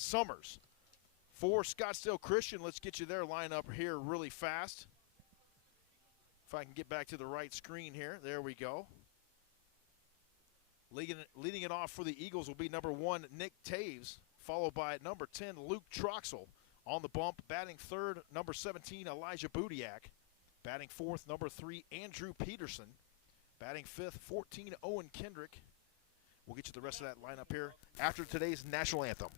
Summers. For Scottsdale Christian, let's get you their lineup here really fast. If I can get back to the right screen here. There we go. Leading it off for the Eagles will be number 1, Nick Taves, followed by number 10, Luke Troxel. On the bump, batting third, number 17, Elijah Budiak. Batting fourth, number 3, Andrew Peterson. Batting fifth, 14, Owen Kendrick. We'll get you the rest of that lineup here after today's national anthem.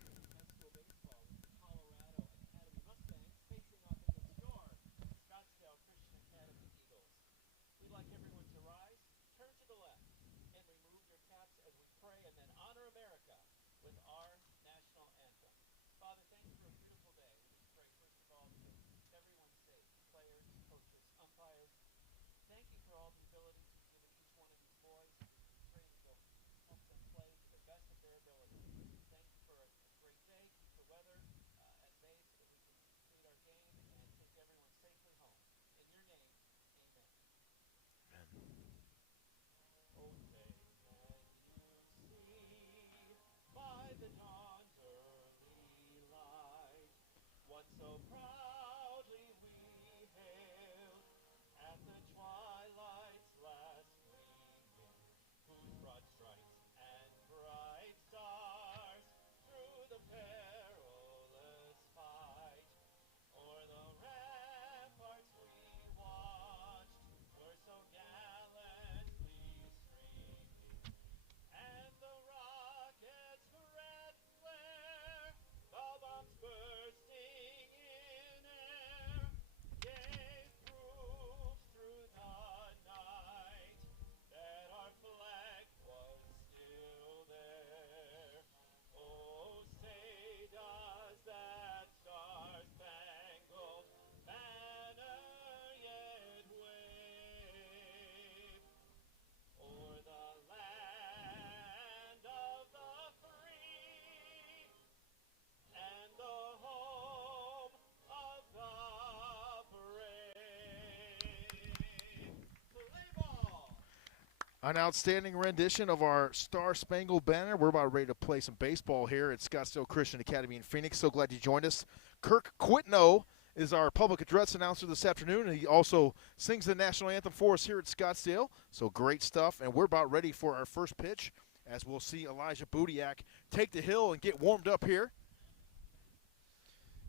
Scottsdale Christian Academy Eagles. We'd like everyone to rise, turn to the left, and remove your caps as we pray and then honor America with our national anthem. Father, thank you for a beautiful day. We just pray, first of all, that everyone's safe, players, coaches, umpires. Thank you for all the abilities you've given each one of these boys. Pray that you'll help them play to the best of their ability. Thank you for a great day. Keep the weather at bay so that we can complete our game and take everyone safely home. In your name, amen. Oh, say can you see by the dawn's early light what so proudly we hailed at the twilight's last gleaming, whose broad stripes and bright stars through the perilous fight o'er the ramparts we watched were so gallantly streaming, and the rocket's red flare, the bombs bursting in air, gave proof through the night that our flag was still there. Oh, say does that star-spangled banner yet wave o'er the land of the free and the home of the brave. Play ball! An outstanding rendition of our Star Spangled Banner. We're about ready to play some baseball here at Scottsdale Christian Academy in Phoenix. So glad you joined us. Kirk Quitno is our public address announcer this afternoon, and he also sings the national anthem for us here at Scottsdale. So great stuff, and we're about ready for our first pitch as we'll see Elijah Budiak take the hill and get warmed up here.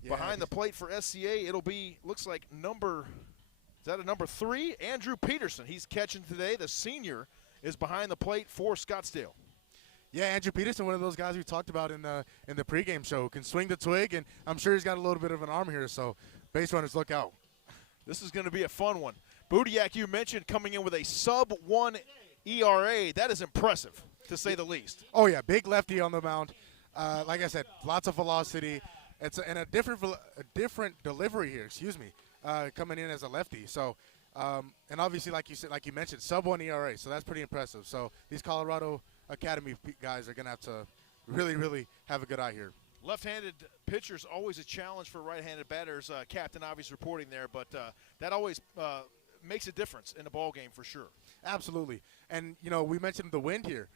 Yeah, Behind the plate for SCA, it'll be, looks like number 3, Andrew Peterson. He's catching today. The senior is behind the plate for Scottsdale. Yeah, Andrew Peterson, one of those guys we talked about in the pregame show, can swing the twig, and I'm sure he's got a little bit of an arm here. So, base runners, look out. This is going to be a fun one. Budiak, you mentioned, coming in with a sub-1 ERA. That is impressive, to say the least. Oh yeah, big lefty on the mound. Like I said, lots of velocity. It's a different delivery here. Excuse me, coming in as a lefty. So, and obviously, like you mentioned, sub-1 ERA. So that's pretty impressive. So these Colorado Academy guys are gonna have to really have a good eye here. Left-handed pitcher's always a challenge for right-handed batters. Captain obviously reporting there, but that always makes a difference in the ball game for sure. Absolutely. And we mentioned the wind here.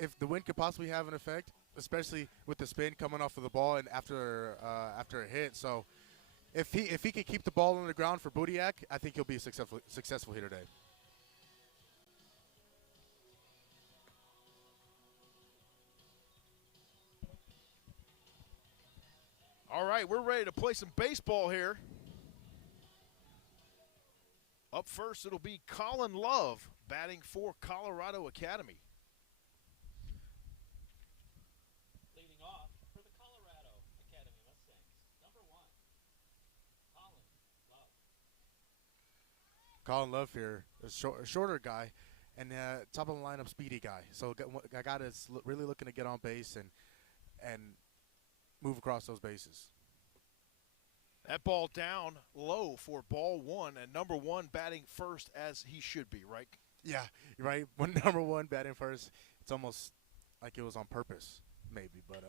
If the wind could possibly have an effect, especially with the spin coming off of the ball and after a hit. So if he can keep the ball on the ground for Budiak, I think he'll be successful here today. All right, we're ready to play some baseball here. Up first, it'll be Colin Love batting for Colorado Academy. Leading off for the Colorado Academy Mustangs, number 1, Colin Love. Colin Love here, a shorter guy, and top of the lineup, speedy guy. So a guy that's really looking to get on base and move across those bases. That ball down low for ball 1, and number 1 batting first as he should be, right? Yeah, you're right. When number 1 batting first, it's almost like it was on purpose, maybe. But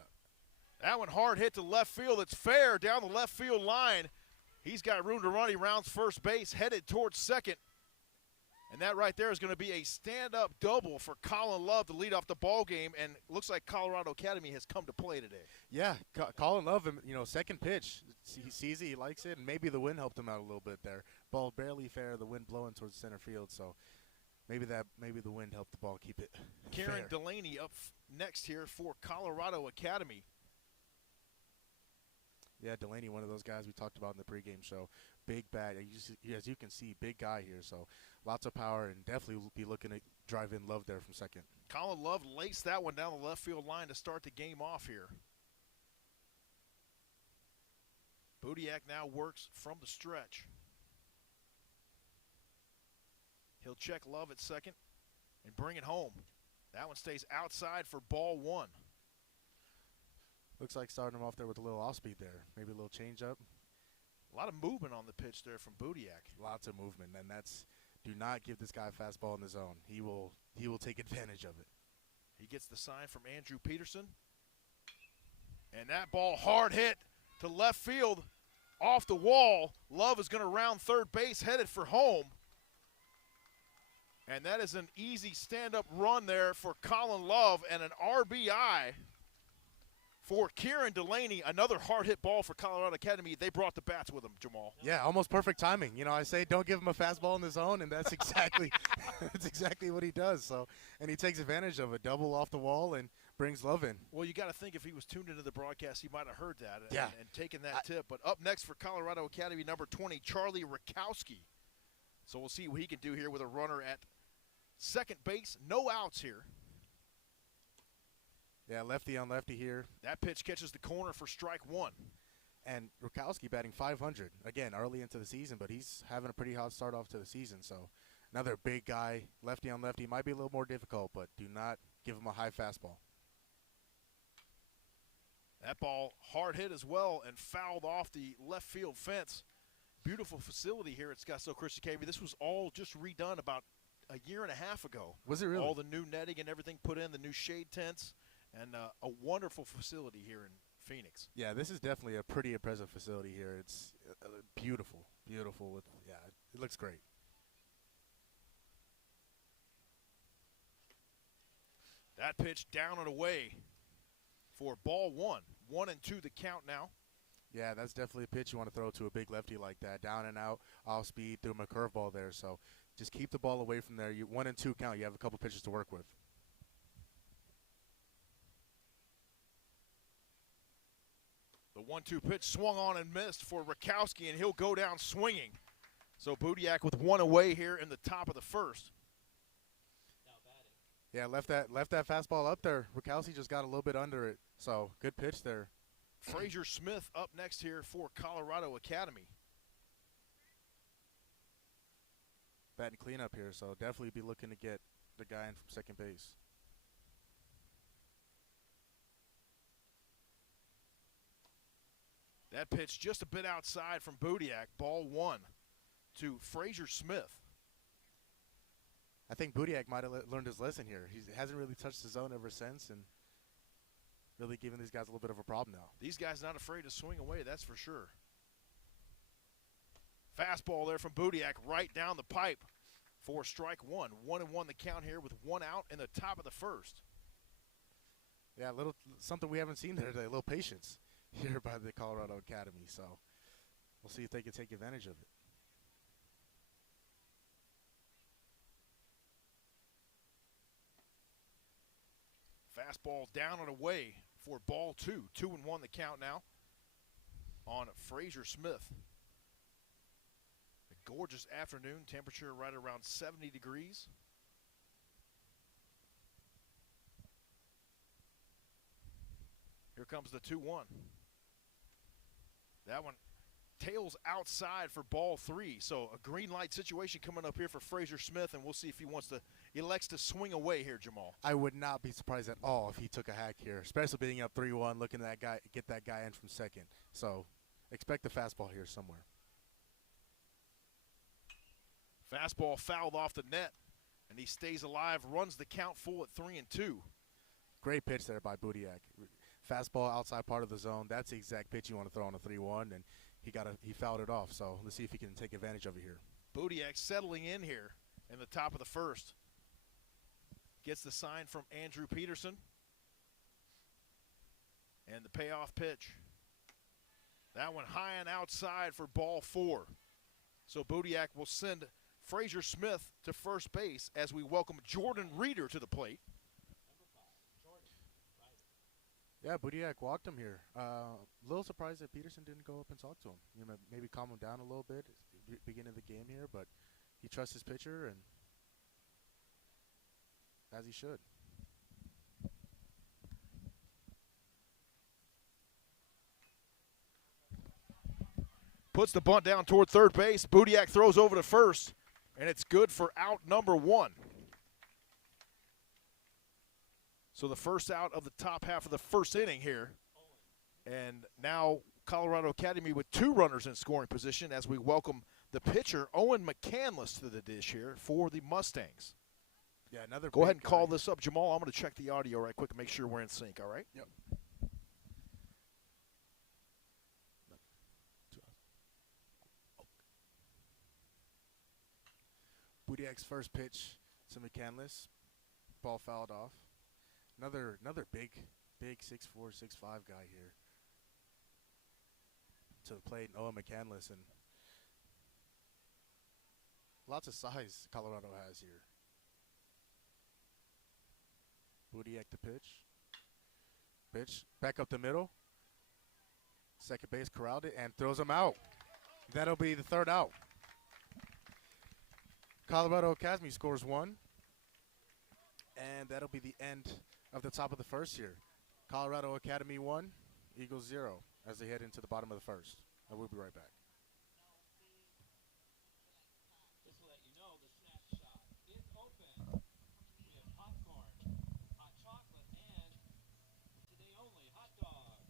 that one hard hit to left field. It's fair down the left field line. He's got room to run. He rounds first base, headed towards second. And that right there is going to be a stand-up double for Colin Love to lead off the ball game, and looks like Colorado Academy has come to play today. Yeah, Colin Love, second pitch. He sees it, he likes it, and maybe the wind helped him out a little bit there. Ball barely fair, the wind blowing towards center field, so maybe the wind helped the ball keep it Karen fair. Delaney up next here for Colorado Academy. Yeah, Delaney, one of those guys we talked about in the pregame show. Big bat, as you can see, big guy here, so lots of power, and definitely will be looking to drive in Love there from second. Colin Love laced that one down the left field line to start the game off here. Budiak now works from the stretch. He'll check Love at second and bring it home. That one stays outside for ball one. Looks like starting him off there with a little off speed there. Maybe a little change up. A lot of movement on the pitch there from Budiak. Lots of movement, and do not give this guy a fastball in the zone. He will take advantage of it. He gets the sign from Andrew Peterson. And that ball hard hit to left field off the wall. Love is going to round third base, headed for home. And that is an easy stand-up run there for Colin Love and an RBI for Kieran Delaney. Another hard-hit ball for Colorado Academy. They brought the bats with them, Jamal. Yeah, almost perfect timing. I say don't give him a fastball in the zone, and that's exactly that's exactly what he does. So, and he takes advantage of a double off the wall and brings Love in. Well, you got to think if he was tuned into the broadcast, he might have heard that and taken that tip. But up next for Colorado Academy, number 20, Charlie Rakowski. So we'll see what he can do here with a runner at second base. No outs here. Yeah, lefty on lefty here. That pitch catches the corner for strike one. And Rakowski batting 500. Again, early into the season, but he's having a pretty hot start off to the season. So another big guy, lefty on lefty. Might be a little more difficult, but do not give him a high fastball. That ball hard hit as well and fouled off the left field fence. Beautiful facility here at Scottsdale Christian Academy. This was all just redone about a year and a half ago. Was it really? All the new netting and everything put in, the new shade tents, and a wonderful facility here in Phoenix. Yeah, this is definitely a pretty impressive facility here. It's beautiful, beautiful. It looks great. That pitch down and away for ball one. 1-2 the count now. Yeah, that's definitely a pitch you want to throw to a big lefty like that. Down and out, off speed, threw him a curveball there. So just keep the ball away from there. 1-2 count. You have a couple pitches to work with. The 1-2 pitch swung on and missed for Rakowski, and he'll go down swinging. So Budiak with one away here in the top of the first. Now batting. Yeah, left that fastball up there. Rakowski just got a little bit under it. So good pitch there. Frazier Smith up next here for Colorado Academy. Batting cleanup here, so definitely be looking to get the guy in from second base. That pitch just a bit outside from Budiak. Ball one to Frazier Smith. I think Budiak might have learned his lesson here. He hasn't really touched the zone ever since, and really giving these guys a little bit of a problem now. These guys not afraid to swing away, that's for sure. Fastball there from Budiak right down the pipe for strike one. 1-1 the count here with one out in the top of the first. Yeah, a little something we haven't seen there today, a little patience here by the Colorado Academy. So we'll see if they can take advantage of it. Fastball down and away for ball two. 2-1 the count now on Frazier Smith. A gorgeous afternoon, temperature right around 70 degrees. Here comes the 2-1. That one tails outside for ball three. So a green light situation coming up here for Frazier Smith, and we'll see if he elects to swing away here, Jamal. I would not be surprised at all if he took a hack here, especially being up 3-1, looking at that guy, get that guy in from second. So expect the fastball here somewhere. Fastball fouled off the net, and he stays alive, runs the count full at 3-2. Great pitch there by Budiak. Fastball outside part of the zone. That's the exact pitch you want to throw on a 3-1, and he fouled it off. So let's see if he can take advantage of it here. Budiak settling in here in the top of the first. Gets the sign from Andrew Peterson. And the payoff pitch. That one high and outside for ball 4. So Budiak will send Frazier Smith to first base as we welcome Jordan Reeder to the plate. Yeah, Budiak walked him here. A little surprised that Peterson didn't go up and talk to him. You know, maybe calm him down a little bit beginning of the game here, but he trusts his pitcher, and as he should. Puts the bunt down toward third base. Budiak throws over to first, and it's good for out number 1. So the first out of the top half of the first inning here. And now Colorado Academy with 2 runners in scoring position as we welcome the pitcher, Owen McCandless, to the dish here for the Mustangs. Yeah, another. Go ahead and call this up, Jamal. I'm going to check the audio right quick and make sure we're in sync, all right? Yep. Budiak's first pitch to McCandless. Ball fouled off. Another big 6'4", 6'5" guy here to the plate, Owen McCandless, and lots of size Colorado has here. Budiak the pitch. Pitch back up the middle. Second base corralled it and throws him out. That'll be the third out. Colorado Academy scores 1. And that'll be the end of the top of the first here. Colorado Academy 1, Eagles 0 as they head into the bottom of the first. And we'll be right back. Just to let you know, the snack shop is open. We have popcorn, hot chocolate, and today only hot dogs.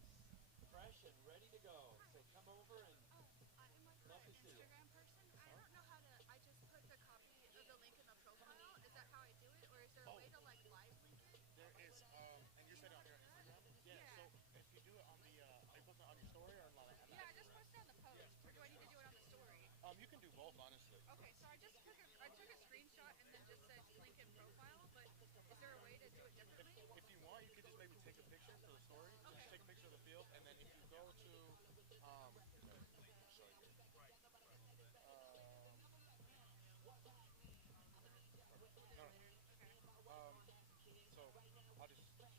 Fresh and ready to go. So come over and I'm like love to see you. Instagram person. I don't know how to. I just put the copy of the link in the profile. Is that how I do it, or is there a way to like live link it? There is, and you said it on your Instagram? Yeah. So if you do it on the, are you posting it on your story or on Yeah, I just posted on the post. Or do I need to do it on the story? You can do both, honestly. Okay, so I took a screenshot and then just said link in profile. But is there a way to do it differently? If you want, you can just maybe take a picture for the story. Okay. Just take a picture of the field, and then if you go to,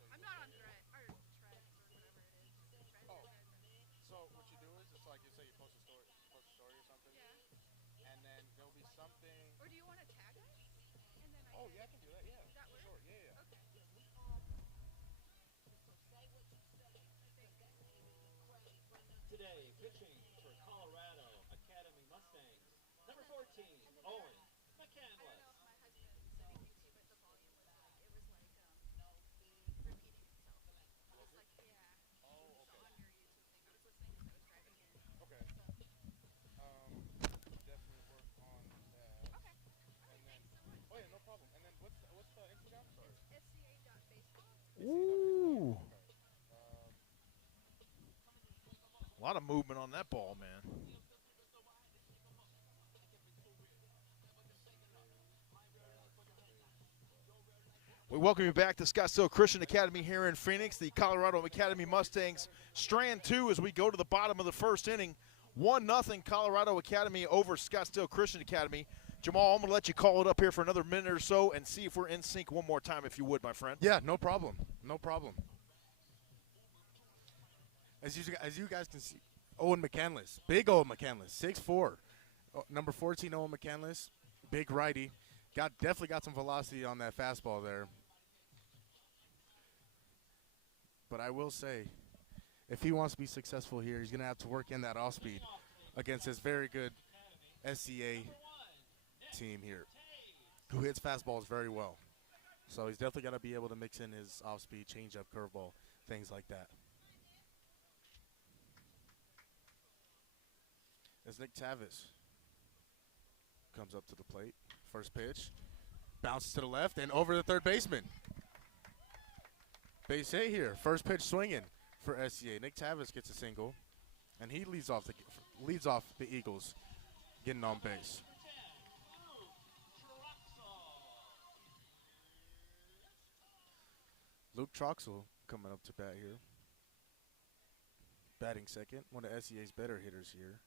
I'm not on Threads or whatever it is. Threads, Oh. you guys are- So what you do is, it's like you say you post a story or something, Yeah. and then there'll be something. Or do you want to tag us? And then Oh yeah, I can do that. Yeah, That for work? sure. Yeah. Okay. Today, pitching for Colorado Academy Mustangs, number 14, Owen I don't know McCandless. if my husband said anything to you, but the volume was like, it was like repeating itself. Just like, yeah. Oh, okay. On your YouTube thing. I was listening as I was driving in. Okay. Definitely work on that. Okay. And then, oh yeah, no problem. And then what's the Instagram? Sorry. SCA.baseball. Ooh. Okay. A lot of movement on that ball, man. We welcome you back to Scottsdale Christian Academy here in Phoenix. The Colorado Academy Mustangs strand 2 as we go to the bottom of the first inning. 1-0 Colorado Academy over Scottsdale Christian Academy. Jamal, I'm going to let you call it up here for another minute or so and see if we're in sync one more time, if you would, my friend. Yeah, no problem. No problem. As you guys can see, Owen McCandless, big Owen McCandless, 6'4", number 14 Owen McCandless, big righty, definitely got some velocity on that fastball there. But I will say, if he wants to be successful here, he's gonna have to work in that off speed against this very good SCA team here, who hits fastballs very well. So he's definitely got to be able to mix in his off speed, changeup, curveball, things like that. As Nick Tavis comes up to the plate. First pitch. Bounces to the left and over the third baseman. Base hit here. First pitch swinging for SCA. Nick Tavis gets a single, and he leads off the Eagles getting on base. Luke Troxel coming up to bat here. Batting second, one of SEA's better hitters here.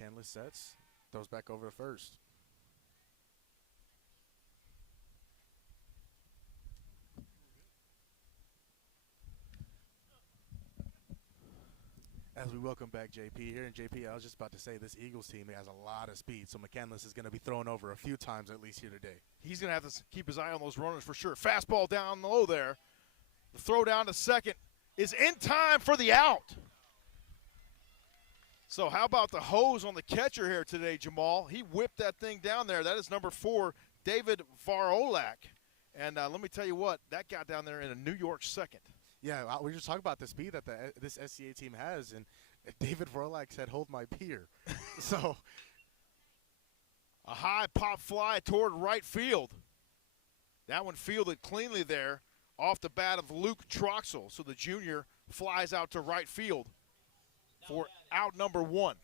Canless sets, throws back over to first. As we welcome back JP here, and JP, I was just about to say this Eagles team has a lot of speed, so McCandless is going to be thrown over a few times at least here today. He's going to have to keep his eye on those runners for sure. Fastball down low there. The throw down to second is in time for the out. So how about the hose on the catcher here today, Jamal? He whipped that thing down there. That is number 4, David Varolak. And let me tell you what, that got down there in a New York second. Yeah, we were just talking about the speed that this SCA team has, and David Vorlak said, "Hold my beer." So, a high pop fly toward right field. That one fielded cleanly there off the bat of Luke Troxel. So the junior flies out to right field for out number 1.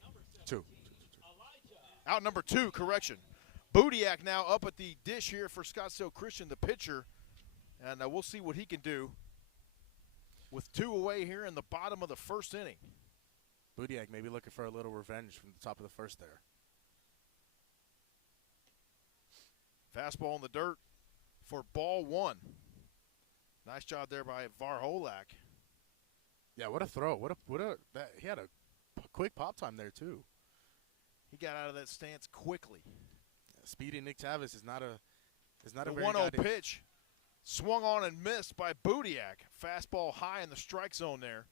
Out number 2, correction. Budiak now up at the dish here for Scottsdale Christian, the pitcher, and we'll see what he can do. With 2 away here in the bottom of the first inning. Budiak maybe looking for a little revenge from the top of the first there. Fastball in the dirt for ball 1. Nice job there by Varholak. Yeah, what a throw. He had a quick pop time there too. He got out of that stance quickly. Yeah, speedy Nick Tavis is not a the very 1-0 pitch. Swung on and missed by Budiak. Fastball high in the strike zone there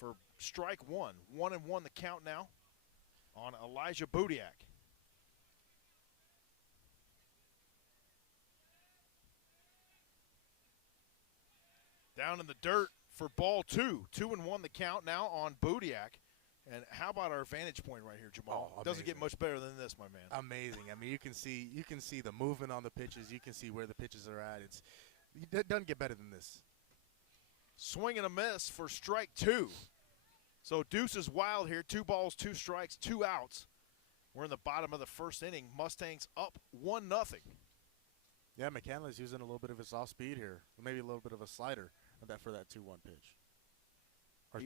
for strike 1. 1-1 the count now on Elijah Budiak. Down in the dirt for ball 2. 2-1 the count now on Budiak. And how about our vantage point right here, Jamal? Oh, doesn't get much better than this, my man. Amazing. I mean, you can see the movement on the pitches. You can see where the pitches are at. It doesn't get better than this. Swing and a miss for strike 2. So deuce is wild here. 2 balls, 2 strikes, 2 outs. We're in the bottom of the first inning. Mustangs up 1-0. Yeah, McCandless using a little bit of his off speed here. Maybe a little bit of a slider for that 2-1 pitch.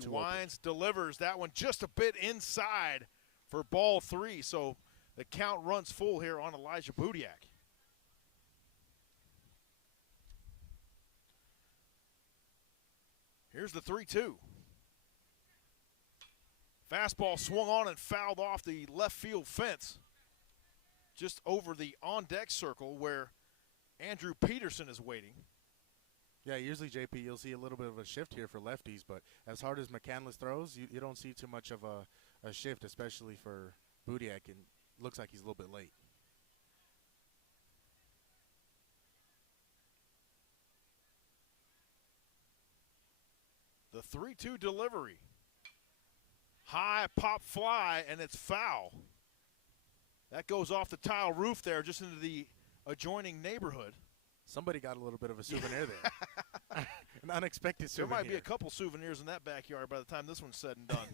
He winds, delivers that one just a bit inside for ball 3. So the count runs full here on Elijah Budiak. Here's the 3-2. Fastball swung on and fouled off the left field fence just over the on-deck circle where Andrew Peterson is waiting. Yeah, usually, JP, you'll see a little bit of a shift here for lefties, but as hard as McCandless throws, you don't see too much of a shift, especially for Budiak, and looks like he's a little bit late. The 3-2 delivery. High pop fly, and it's foul. That goes off the tile roof there just into the adjoining neighborhood. Somebody got a little bit of a souvenir there. An unexpected souvenir. There might be a couple souvenirs in that backyard by the time this one's said and done.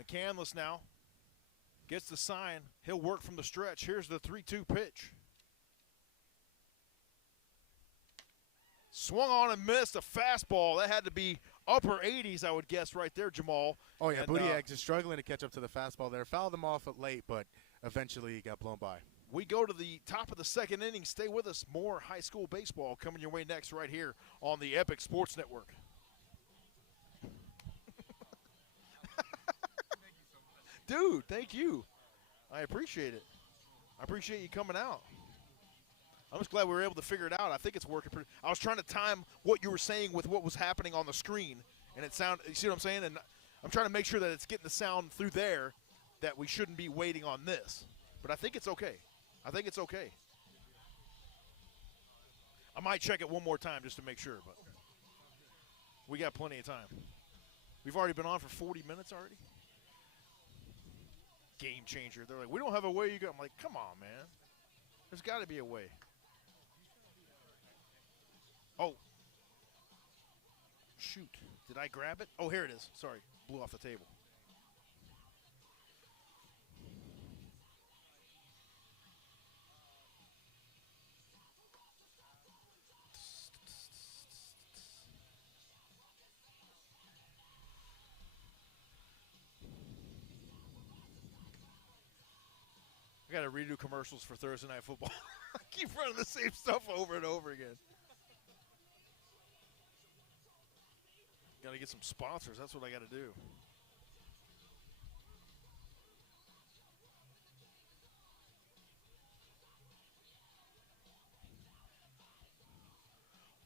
McCandless now gets the sign. He'll work from the stretch. Here's the 3-2 pitch. Swung on and missed a fastball. That had to be upper 80s, I would guess, right there, Jamal. Oh, yeah, and, Budiak just struggling to catch up to the fastball there. Fouled him off at late, but eventually he got blown by. We go to the top of the second inning. Stay with us. More high school baseball coming your way next right here on the Epic Sports Network. Dude, thank you. I appreciate it. I appreciate you coming out. I'm just glad we were able to figure it out. I think it's working pretty. I was trying to time what you were saying with what was happening on the screen, and it sounded. You see what I'm saying? And I'm trying to make sure that it's getting the sound through there, that we shouldn't be waiting on this. But I think it's okay. I think it's okay. I might check it one more time just to make sure, but we got plenty of time. We've already been on for 40 minutes already. Game changer. They're like, we don't have a way you go. I'm like, come on, man. There's got to be a way. Oh. Shoot. Did I grab it? Oh, here it is. Sorry. Blew off the table. got to redo commercials for Thursday Night Football. I keep running the same stuff over and over again. Got to get some sponsors. That's what I got to do.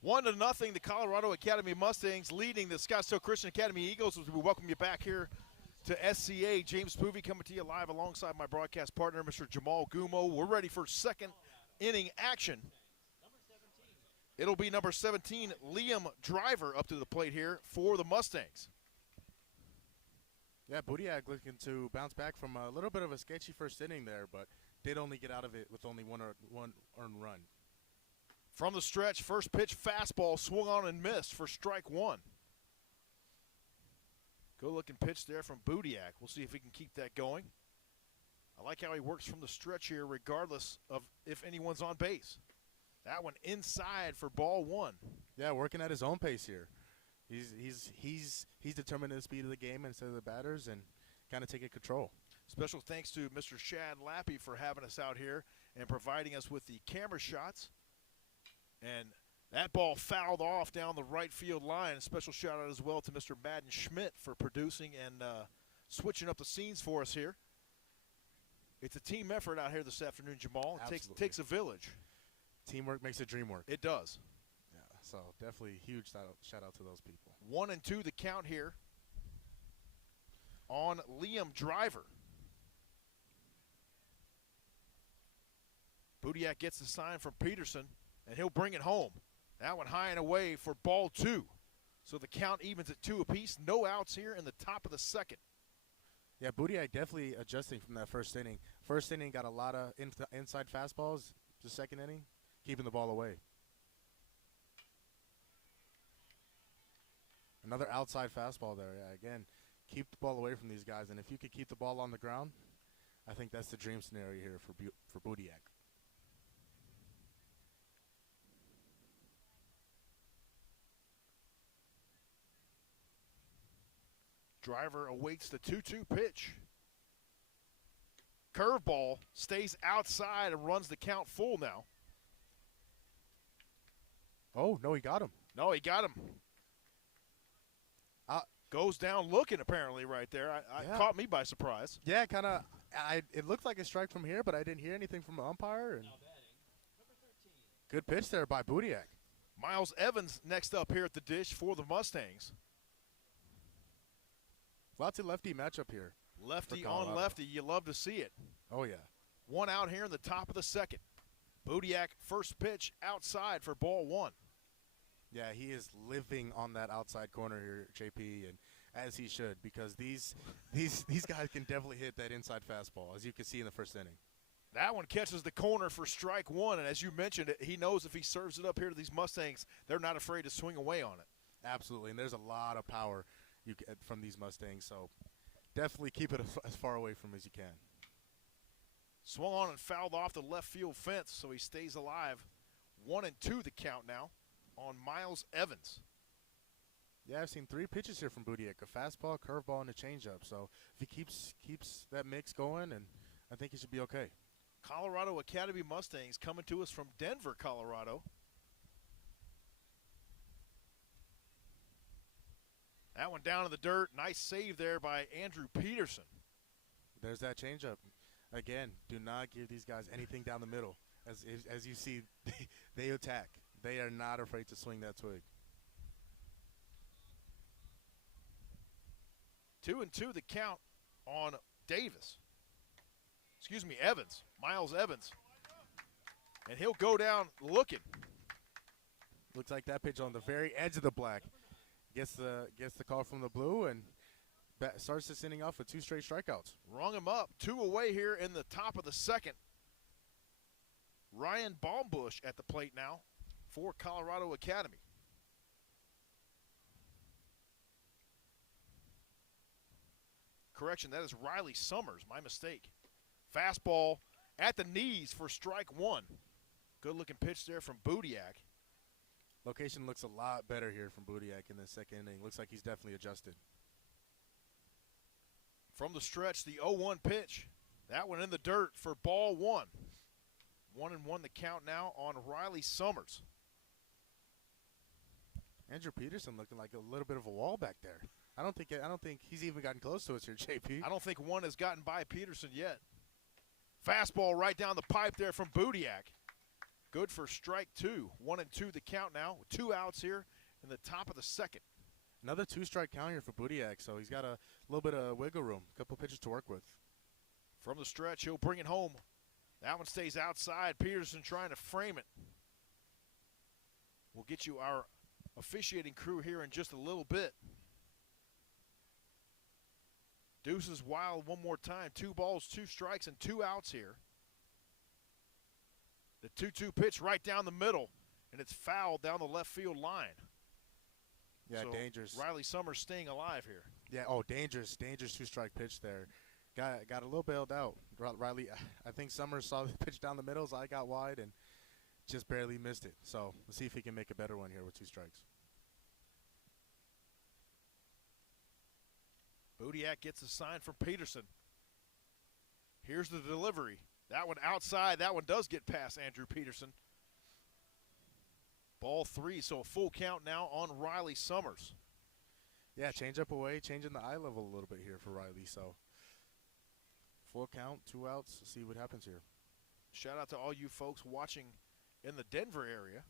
One to nothing, the Colorado Academy Mustangs leading the Scottsdale Christian Academy Eagles. As we welcome you back here to SCA. James Poovey coming to you live alongside my broadcast partner, Mr. Jamal Gumo. We're ready for second inning action. It'll be number 17, Liam Driver, up to the plate here for the Mustangs. Yeah, Budiak looking to bounce back from a little bit of a sketchy first inning there, but did only get out of it with only one earned run. From the stretch, first pitch fastball swung on and missed for strike one. Good looking pitch there from Budiak. We'll see if he can keep that going. I like how he works from the stretch here regardless of if anyone's on base. That one inside for ball one. Yeah, working at his own pace here. He's determining the speed of the game instead of the batters and kind of taking control. Special thanks to Mr. Shad Lappy for having us out here and providing us with the camera shots. And that ball fouled off down the right field line. A special shout out as well to Mr. Madden Schmidt for producing and switching up the scenes for us here. It's a team effort out here this afternoon, Jamal. It takes a village. Teamwork makes a dream work. It does. Yeah, so definitely huge shout out to those people. 1-2 the count here on Liam Driver. Budiak gets the sign from Peterson, and he'll bring it home. That one high and away for ball two. So the count evens at 2 apiece. No outs here in the top of the second. Yeah, Budiak definitely adjusting from that first inning. First inning got a lot of inside fastballs. The second inning, keeping the ball away. Another outside fastball there. Yeah, again, keep the ball away from these guys. And if you could keep the ball on the ground, I think that's the dream scenario here for Budiak. Driver awaits the 2-2 pitch. Curveball stays outside and runs the count full now. Oh, no, he got him. No, he got him. Goes down looking apparently right there. Yeah. Caught me by surprise. Yeah, kind of. It looked like a strike from here, but I didn't hear anything from the umpire. And good pitch there by Budiak. Miles Evans next up here at the dish for the Mustangs. Lots of lefty matchup here. Lefty on lefty. You love to see it. Oh, yeah. One out here in the top of the second. Budiak first pitch outside for ball one. Yeah, he is living on that outside corner here, JP, and as he should, because these guys can definitely hit that inside fastball, as you can see in the first inning. That one catches the corner for strike one, and as you mentioned, he knows if he serves it up here to these Mustangs, they're not afraid to swing away on it. Absolutely, and there's a lot of power you get from these Mustangs, so definitely keep it as far away from as you can. Swung on and fouled off the left field fence, so he stays alive. 1-2 the count now on Miles Evans. Yeah, I've seen 3 pitches here from Budiak, a fastball, curveball, and a changeup. So if he keeps that mix going, and I think he should be okay. Colorado Academy Mustangs coming to us from Denver, Colorado. That one down in the dirt. Nice save there by Andrew Peterson. There's that changeup. Again, do not give these guys anything down the middle. As you see, they attack. They are not afraid to swing that twig. 2-2 the count on Evans. Miles Evans. And he'll go down looking. Looks like that pitch on the very edge of the black. Gets the call from the blue and starts this inning off with 2 straight strikeouts. Rung him up. 2 away here in the top of the second. Ryan Baumbush at the plate now for Colorado Academy. Correction, that is Riley Summers. My mistake. Fastball at the knees for strike one. Good looking pitch there from Budiak. Location looks a lot better here from Budiak in the second inning. Looks like he's definitely adjusted. From the stretch, the 0-1 pitch. That one in the dirt for ball 1. 1-1 the count now on Riley Summers. Andrew Peterson looking like a little bit of a wall back there. I don't think he's even gotten close to us here, JP. I don't think one has gotten by Peterson yet. Fastball right down the pipe there from Budiak. Good for strike 2. 1-2 the count now. 2 outs here in the top of the second. Another 2-strike count here for Budiak, so he's got a little bit of wiggle room, a couple pitches to work with. From the stretch, he'll bring it home. That one stays outside. Peterson trying to frame it. We'll get you our officiating crew here in just a little bit. Deuces wild one more time. 2 balls, 2 strikes, and 2 outs here. The 2-2 pitch right down the middle, and it's fouled down the left field line. Yeah, so dangerous. Riley Summers staying alive here. Yeah, dangerous 2-strike pitch there. Got a little bailed out. Riley, I think Summers saw the pitch down the middle, his eye got wide, and just barely missed it. So let's see if he can make a better one here with 2 strikes. Budiak gets a sign from Peterson. Here's the delivery. That one outside. That one does get past Andrew Peterson. Ball 3, so a full count now on Riley Summers. Yeah, change up away, changing the eye level a little bit here for Riley. So full count, 2 outs. See what happens here. Shout out to all you folks watching in the Denver area.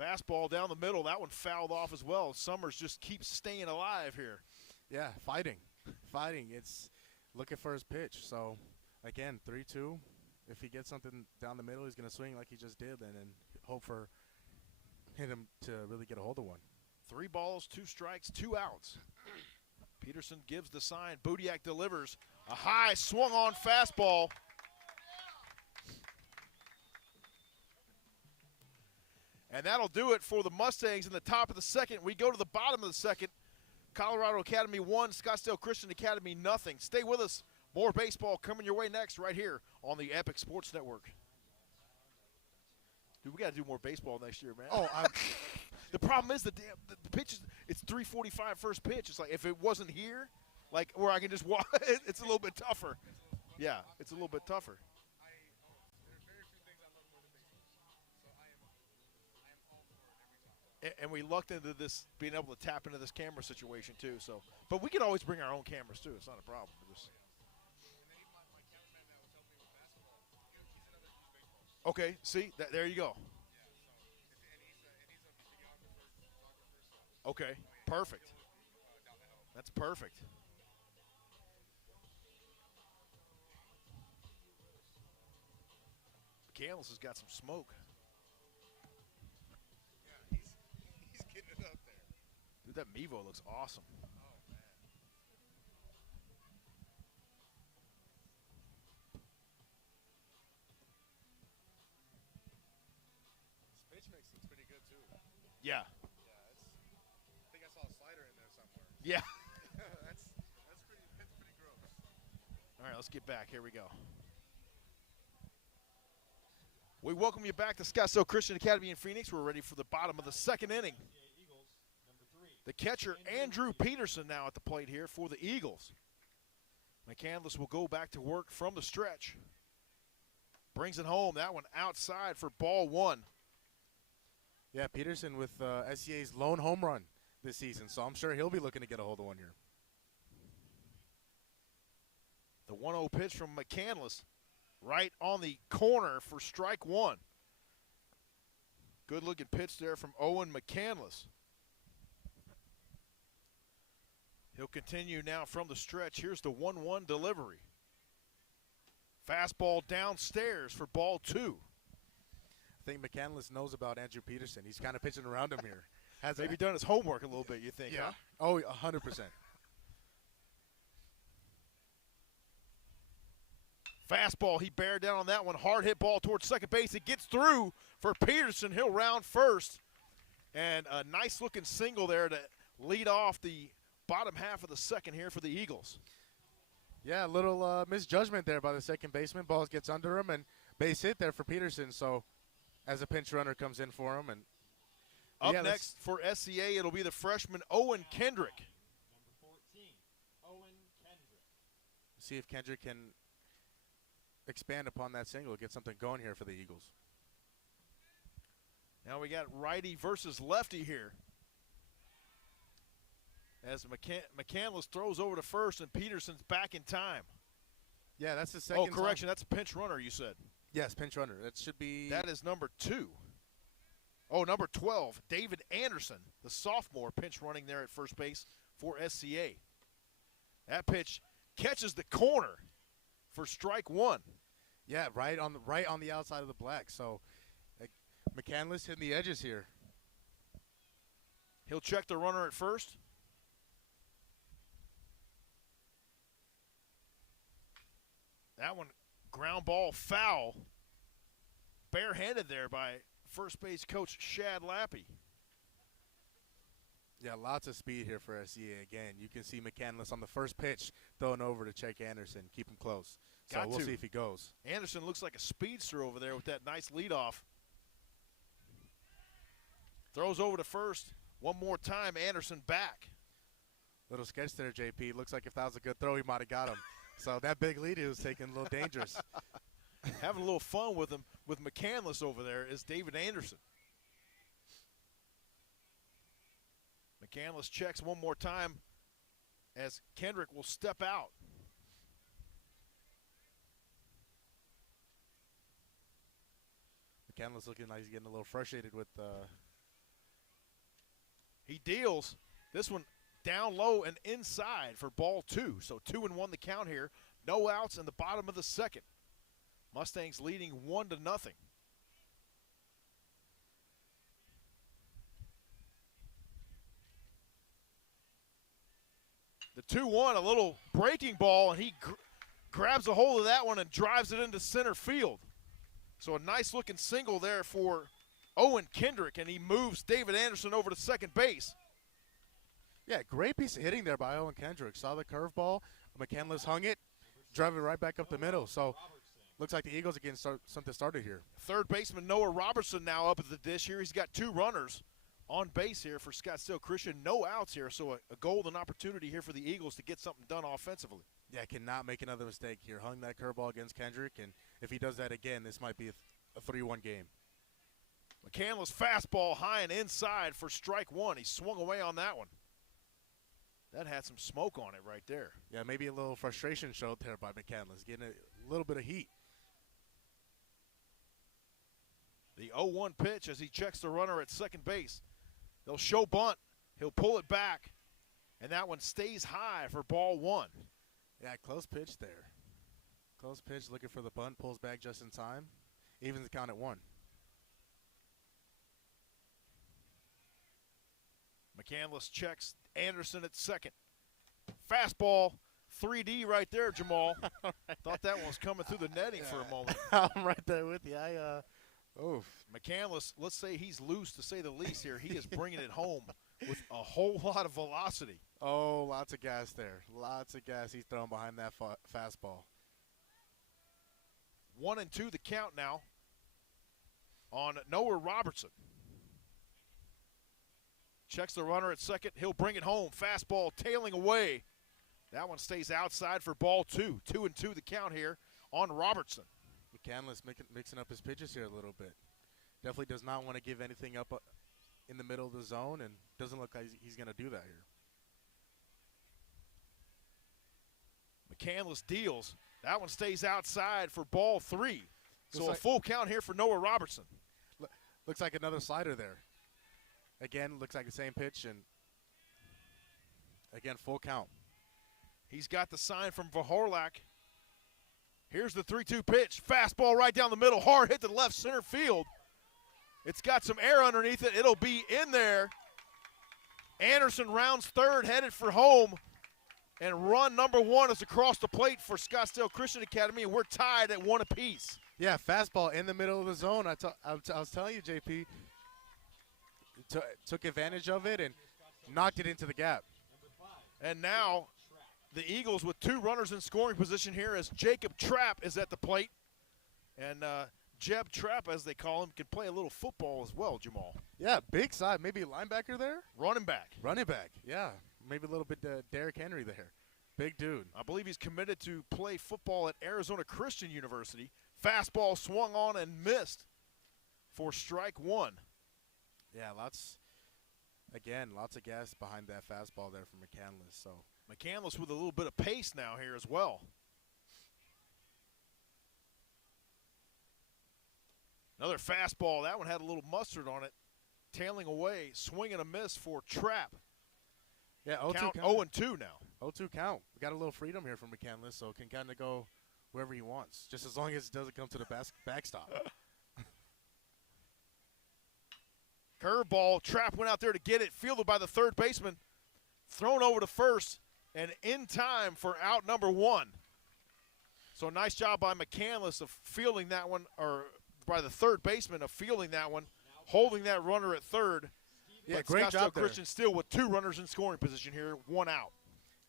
Fastball down the middle. That one fouled off as well. Summers just keeps staying alive here. Yeah, fighting. It's looking for his pitch. So, again, 3-2. If he gets something down the middle, he's going to swing like he just did and then hope for him to really get a hold of one. 3 balls, 2 strikes, 2 outs. Peterson gives the sign. Budiak delivers a high swung on fastball. And that'll do it for the Mustangs in the top of the second. We go to the bottom of the second. Colorado Academy 1, Scottsdale Christian Academy nothing. Stay with us. More baseball coming your way next right here on the Epic Sports Network. Dude, we got to do more baseball next year, man. The problem is the pitch is, it's 3:45 first pitch. It's like if it wasn't here, like where I can just walk, it's a little bit tougher. Yeah, it's a little bit tougher. And we lucked into this, being able to tap into this camera situation too. So, but we can always bring our own cameras too. It's not a problem. Okay, see, there you go. Okay, perfect. That's perfect. McCandless has got some smoke. He's getting it up there. Dude, that Mevo looks awesome. Oh, man. This pitch mix looks pretty good, too. Yeah. I think I saw a slider in there somewhere. Yeah. that's pretty gross. All right, let's get back. Here we go. We welcome you back to Scottsdale Christian Academy in Phoenix. We're ready for the bottom of the second inning. The catcher, Andrew Peterson, now at the plate here for the Eagles. McCandless will go back to work from the stretch. Brings it home. That one outside for ball 1. Yeah, Peterson with SCA's lone home run this season, so I'm sure he'll be looking to get a hold of one here. The 1-0 pitch from McCandless right on the corner for strike 1. Good looking pitch there from Owen McCandless. He'll continue now from the stretch. Here's the 1-1 delivery. Fastball downstairs for ball 2. I think McCandless knows about Andrew Peterson. He's kind of pitching around him here. Has maybe done his homework a little bit, you think, yeah. huh? Oh, 100%. Fastball, he bared down on that one. Hard hit ball towards second base. It gets through for Peterson. He'll round first. And a nice looking single there to lead off the bottom half of the second here for the Eagles. Yeah, a little misjudgment there by the second baseman. Ball gets under him and base hit there for Peterson. So as a pinch runner comes in for him. And up next for SCA, it'll be the freshman Owen Kendrick. Number 14, Owen Kendrick. see if Kendrick can expand upon that single, get something going here for the Eagles. Now we got righty versus lefty here. As McCandless throws over to first, and Peterson's back in time. Yeah, that's the second. Oh, correction. That's a pinch runner, you said. Yes, pinch runner. That should be. That is number 2. Oh, number 12, David Anderson, the sophomore, pinch running there at first base for SCA. That pitch catches the corner for strike 1. Yeah, right on the outside of the black. So McCandless hitting the edges here. He'll check the runner at first. That one, ground ball foul. Barehanded there by first base coach Shad Lappy. Yeah, lots of speed here for SCA. Again, you can see McCandless on the first pitch throwing over to check Anderson, keep him close. So we'll see if he goes. Anderson looks like a speedster over there with that nice leadoff. Throws over to first. One more time, Anderson back. Little sketch there, JP. Looks like if that was a good throw, he might have got him. So that big lead he was taking a little dangerous. Having a little fun with him, with McCandless over there, is David Anderson. McCandless checks one more time as Kendrick will step out. McCandless looking like he's getting a little frustrated with He deals this one down low and inside for ball 2. So 2-1 the count here. No outs in the bottom of the second. Mustangs leading 1-0. The 2-1, a little breaking ball, and he grabs a hold of that one and drives it into center field. So a nice looking single there for Owen Kendrick, and he moves David Anderson over to second base. Yeah, great piece of hitting there by Owen Kendrick. Saw the curveball. McCandless hung it, drove it right back up the middle. So looks like the Eagles again something started here. Third baseman Noah Robertson now up at the dish here. He's got 2 runners on base here for Scottsdale Christian. No outs here, so a golden opportunity here for the Eagles to get something done offensively. Yeah, cannot make another mistake here. Hung that curveball against Kendrick, and if he does that again, this might be a 3-1 game. McCandless fastball high and inside for strike 1. He swung away on that one. That had some smoke on it right there. Yeah, maybe a little frustration showed there by McCandless, getting a little bit of heat. The 0-1 pitch as he checks the runner at second base. They'll show bunt. He'll pull it back, and that one stays high for ball 1. Yeah, close pitch there. Close pitch, looking for the bunt, pulls back just in time. Evens the count at 1. McCandless checks Anderson at second. Fastball, 3D right there, Jamal. Thought that one was coming through the netting for a moment. I'm right there with you. McCandless, let's say he's loose to say the least here. He is bringing it home with a whole lot of velocity. Oh, lots of gas there. Lots of gas he's throwing behind that fastball. 1-2 the count now on Noah Robertson. Checks the runner at second. He'll bring it home. Fastball tailing away. That one stays outside for ball 2. 2-2 the count here on Robertson. McCandless mixing up his pitches here a little bit. Definitely does not want to give anything up in the middle of the zone, and doesn't look like he's going to do that here. McCandless deals. That one stays outside for ball 3. So Looks a full count here for Noah Robertson. Looks like another slider there. Again, looks like the same pitch, and again, full count. He's got the sign from Vahorlak. Here's the 3-2 pitch. Fastball right down the middle. Hard hit to left center field. It's got some air underneath it. It'll be in there. Anderson rounds third, headed for home. And run number 1 is across the plate for Scottsdale Christian Academy, and we're tied at 1 apiece. Yeah, fastball in the middle of the zone. I was telling you, JP, took advantage of it and knocked it into the gap. And now the Eagles with 2 runners in scoring position here as Jacob Trapp is at the plate. And Jeb Trapp, as they call him, can play a little football as well, Jamal. Yeah, big side. Maybe a linebacker there? Running back. Running back, yeah. Maybe a little bit Derrick Henry there. Big dude. I believe he's committed to play football at Arizona Christian University. Fastball swung on and missed for strike one. Yeah, lots of gas behind that fastball there from McCandless. So McCandless with a little bit of pace now here as well. Another fastball. That one had a little mustard on it. Tailing away, swing and a miss for Trapp. yeah, 0-2 Count count. 0-2 now. 0-2 count. We got a little freedom here from McCandless, so can kind of go wherever he wants, just as long as it doesn't come to the backstop. Curveball. Trapp went out there to get it. Fielded by the third baseman. Thrown over to first. And in time for out number one. So nice job by McCandless of fielding that one, or by the third baseman of fielding that one, holding that runner at third. Yeah, But great Scottsdale job there. Christian still with 2 runners in scoring position here, 1 out.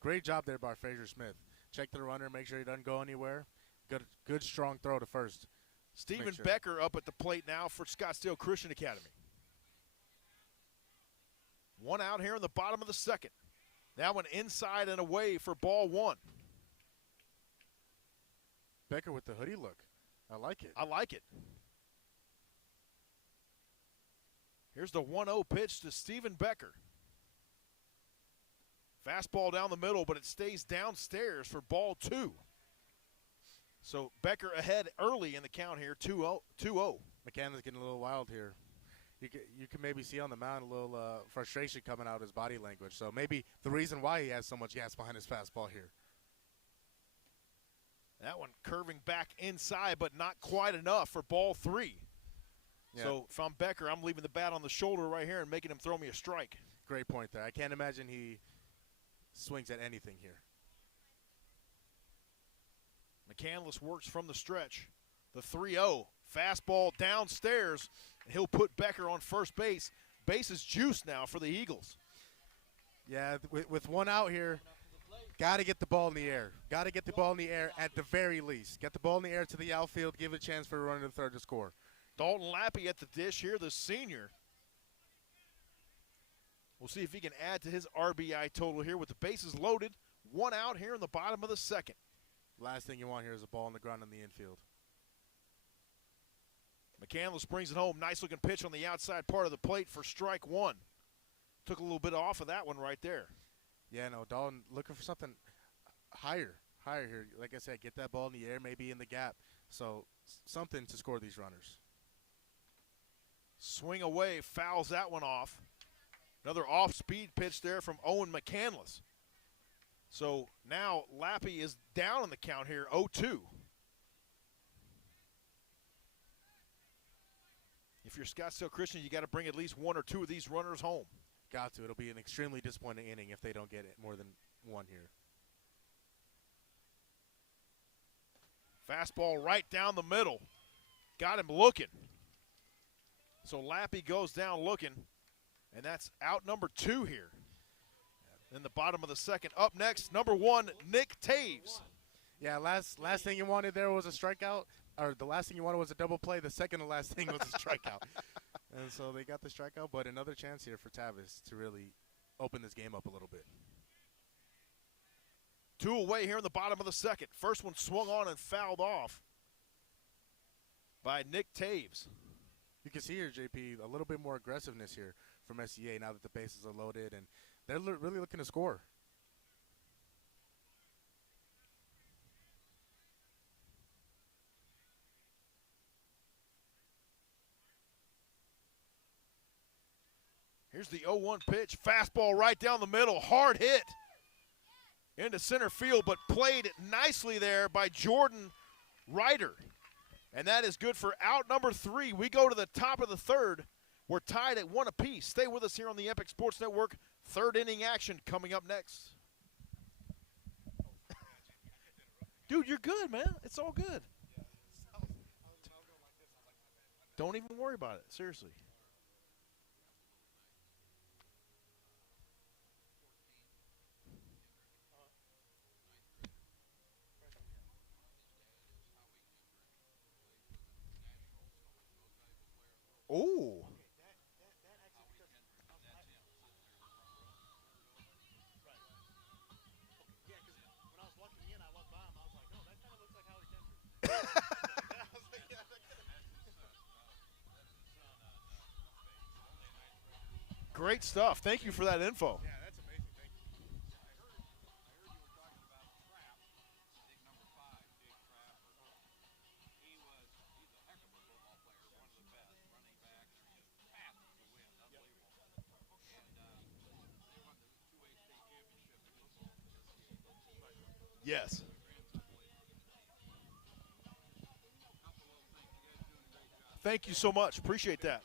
Great job there by Frazier Smith. Check the runner, make sure he doesn't go anywhere. Good strong throw to first. Steven Make sure. Becker up at the plate now for Scottsdale Christian Academy. 1 out here in the bottom of the second. That one inside and away for ball 1. Becker with the hoodie look. I like it. I like it. Here's the 1-0 pitch to Steven Becker. Fastball down the middle, but it stays downstairs for ball 2. So Becker ahead early in the count here, 2-0. McCandless getting a little wild here. You can maybe see on the mound a little frustration coming out of his body language. So maybe the reason why he has so much gas behind his fastball here. That one curving back inside, but not quite enough for ball 3. Yeah. So if I'm Becker, I'm leaving the bat on the shoulder right here and making him throw me a strike. Great point there. I can't imagine he swings at anything here. McCandless works from the stretch. The 3-0. Fastball downstairs, and he'll put Becker on first base. Base is juiced now for the Eagles. Yeah, with 1 out here, got to get the ball in the air. Got to get the ball in the air at the very least. Get the ball in the air to the outfield, give it a chance for a runner to third to score. Dalton Lappy at the dish here, the senior. We'll see if he can add to his RBI total here with the bases loaded. 1 out here in the bottom of the second. Last thing you want here is a ball on the ground in the infield. McCandless brings it home. Nice looking pitch on the outside part of the plate for strike 1. Took a little bit off of that one right there. Yeah, no, Dalton looking for something higher here. Like I said, get that ball in the air, maybe in the gap. So something to score these runners. Swing away, fouls that one off. Another off-speed pitch there from Owen McCandless. So now Lappy is down in the count here, 0-2. If you're Scottsdale Christian, you got to bring at least 1 or 2 of these runners home. Got to. It'll be an extremely disappointing inning if they don't get it more than 1 here. Fastball right down the middle. Got him looking. So Lappy goes down looking, and that's out number 2 here. In the bottom of the second. Up next, number 1, Nick Taves. Yeah, last thing you wanted there was a strikeout, or the last thing you wanted was a double play. The second to last thing was a strikeout. And so they got the strikeout, but another chance here for Tavis to really open this game up a little bit. 2 away here in the bottom of the second. First one swung on and fouled off by Nick Taves. You can see here, JP, a little bit more aggressiveness here from SCA now that the bases are loaded, and they're really looking to score. Here's the 0-1 pitch. Fastball right down the middle. Hard hit into center field, but played nicely there by Jordan Ryder. And that is good for out number 3. We go to the top of the third. We're tied at 1 apiece. Stay with us here on the Epic Sports Network. Third inning action coming up next. Dude, you're good, man. It's all good. Don't even worry about it. Seriously. Oh. Great stuff. Thank you for that info. Yeah, that's amazing. Thank you. Yes. Thank you so much. Appreciate that.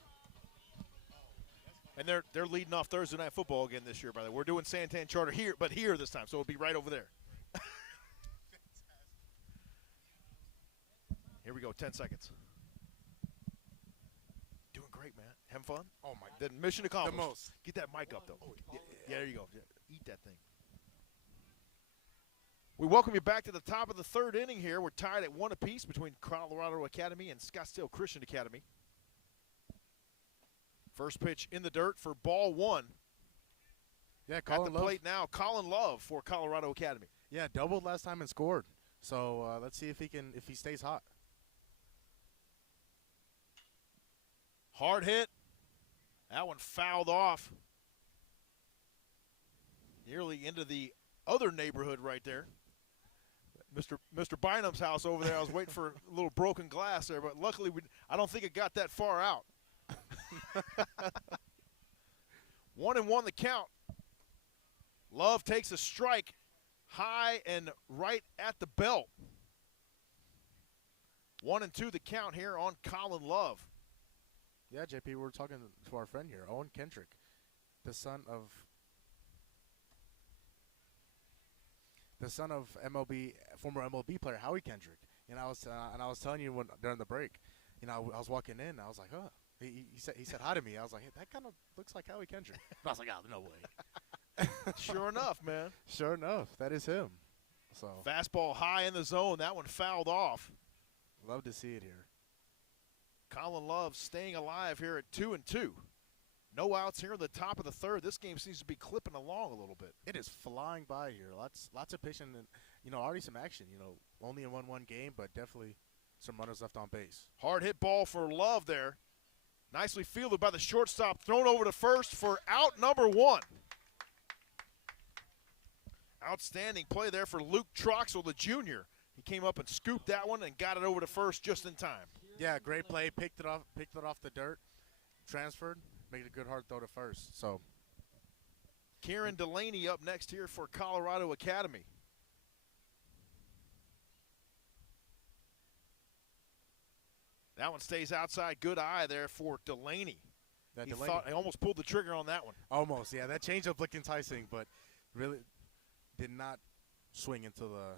And they're leading off Thursday Night Football again this year, by the way. We're doing Santan Charter here, but here this time, so it'll be right over there. Here we go, 10 seconds. Doing great, man. Having fun? Oh, my. Then mission accomplished. The most. Get that mic up, though. Yeah, there you go. Yeah, eat that thing. We welcome you back to the top of the third inning here. We're tied at 1 apiece between Colorado Academy and Scottsdale Christian Academy. First pitch in the dirt for ball 1. Yeah, At Colin the Love. plate now, Colin Love for Colorado Academy. Yeah, doubled last time and scored. So let's see if he stays hot. Hard hit. That one fouled off. Nearly into the other neighborhood right there. Mr. Bynum's house over there. I was waiting for a little broken glass there, but luckily I don't think it got that far out. 1-1 the count. Love takes a strike high and right at the belt. 1-2 the count here on Colin Love. Yeah, JP, we're talking to our friend here, Owen Kendrick, the son of former MLB player Howie Kendrick. And I was telling you during the break, I was walking in, and I was like, oh. He said hi to me. I was like, hey, that kind of looks like Howie Kendrick. I was like, oh, no way. Sure enough, man. Sure enough, that is him. So Fastball high in the zone. That one fouled off. love to see it here. Colin Love staying alive here at 2-2. No outs here in the top of the third. This game seems to be clipping along a little bit. It is flying by here. Lots of pitching and already some action. Only a 1-1 game, but definitely some runners left on base. Hard hit ball for Love there. Nicely fielded by the shortstop. Thrown over to first for out number 1. Outstanding play there for Luke Troxel, the junior. He came up and scooped that one and got it over to first just in time. Yeah, great play. Picked it off the dirt, transferred, made a good hard throw to first. So Kieran Delaney up next here for Colorado Academy. That one stays outside. Good eye there for Delaney. that He almost pulled the trigger on that one. almost, yeah, that changeup looked enticing, but really did not swing until the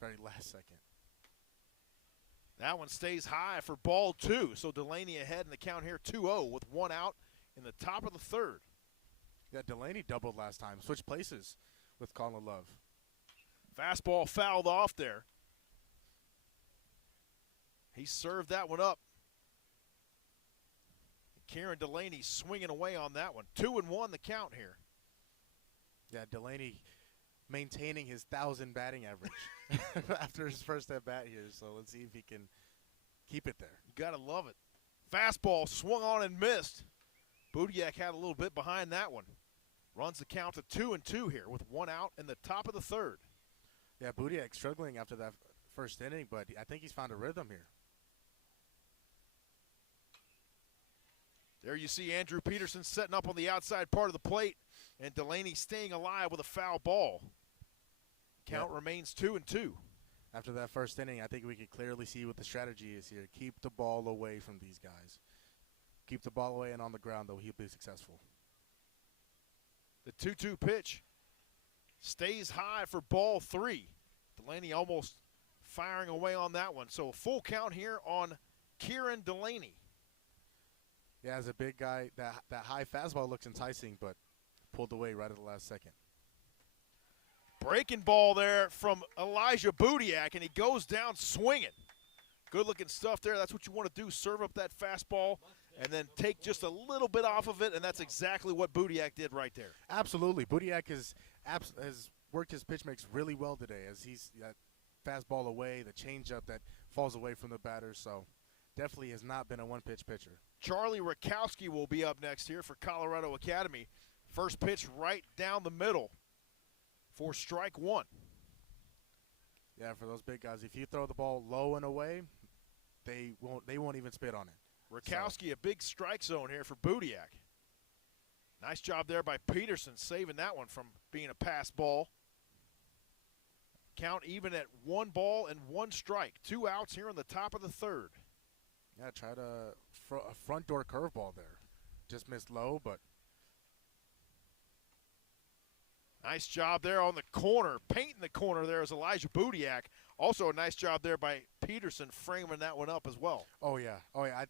very last second. That one stays high for ball 2. So Delaney ahead in the count here, 2-0 with 1 out in the top of the third. Yeah, Delaney doubled last time, switched places with Colin Love. Fastball fouled off there. He served that one up. Kieran Delaney swinging away on that one. 2-1 the count here. Yeah, Delaney maintaining his 1,000 batting average after his first at bat here. So let's see if he can keep it there. You got to love it. Fastball swung on and missed. Budiak had a little bit behind that one. Runs the count to 2-2 here with 1 out in the top of the third. Yeah, Budiak struggling after that first inning, but I think he's found a rhythm here. There you see Andrew Peterson setting up on the outside part of the plate, and Delaney staying alive with a foul ball. Count remains 2-2. After that first inning, I think we can clearly see what the strategy is here. Keep the ball away from these guys. Keep the ball away and on the ground, though, he'll be successful. The 2-2 pitch stays high for ball 3. Delaney almost firing away on that one. So a full count here on Kieran Delaney. Yeah, as a big guy, that high fastball looks enticing, but pulled away right at the last second. Breaking ball there from Elijah Budiak, and he goes down swinging. Good-looking stuff there. That's what you want to do, serve up that fastball and then take just a little bit off of it, and that's exactly what Budiak did right there. Absolutely. Budiak has worked his pitch mix really well today as he's that fastball away, the changeup that falls away from the batter. So definitely has not been a one-pitch pitcher. Charlie Rakowski will be up next here for Colorado Academy. First pitch right down the middle for strike one. Yeah, for those big guys, if you throw the ball low and away, they won't even spit on it. Rakowski, a big strike zone here for Budiak. Nice job there by Peterson, saving that one from being a pass ball. Count even at 1 ball and 1 strike. 2 outs here in the top of the third. Yeah, tried a front door curveball there. Just missed low, but. Nice job there on the corner. Painting the corner there is Elijah Budiak. Also a nice job there by Peterson framing that one up as well. Oh yeah. I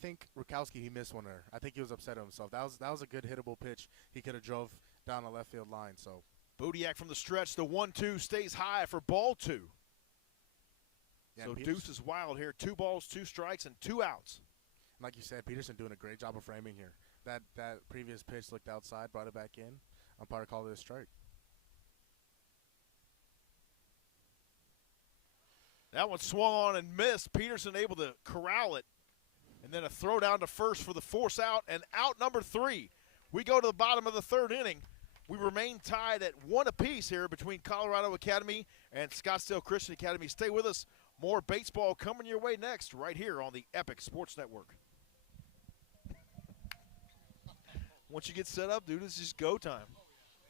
think Rakowski, he missed one there. I think he was upset at himself. That was a good hittable pitch. He could have drove down the left field line. So Budiak from the stretch. The 1-2 stays high for ball 2. Yeah, so Deuce is wild here. 2 balls, 2 strikes, and 2 outs. Like you said, Peterson doing a great job of framing here. That previous pitch looked outside, brought it back in. Umpire called it a strike. That one swung on and missed. Peterson able to corral it. And then a throw down to first for the force out. And out number 3. We go to the bottom of the third inning. We remain tied at 1 apiece here between Colorado Academy and Scottsdale Christian Academy. Stay with us. More baseball coming your way next right here on the Epic Sports Network. Once you get set up, dude, it's just go time.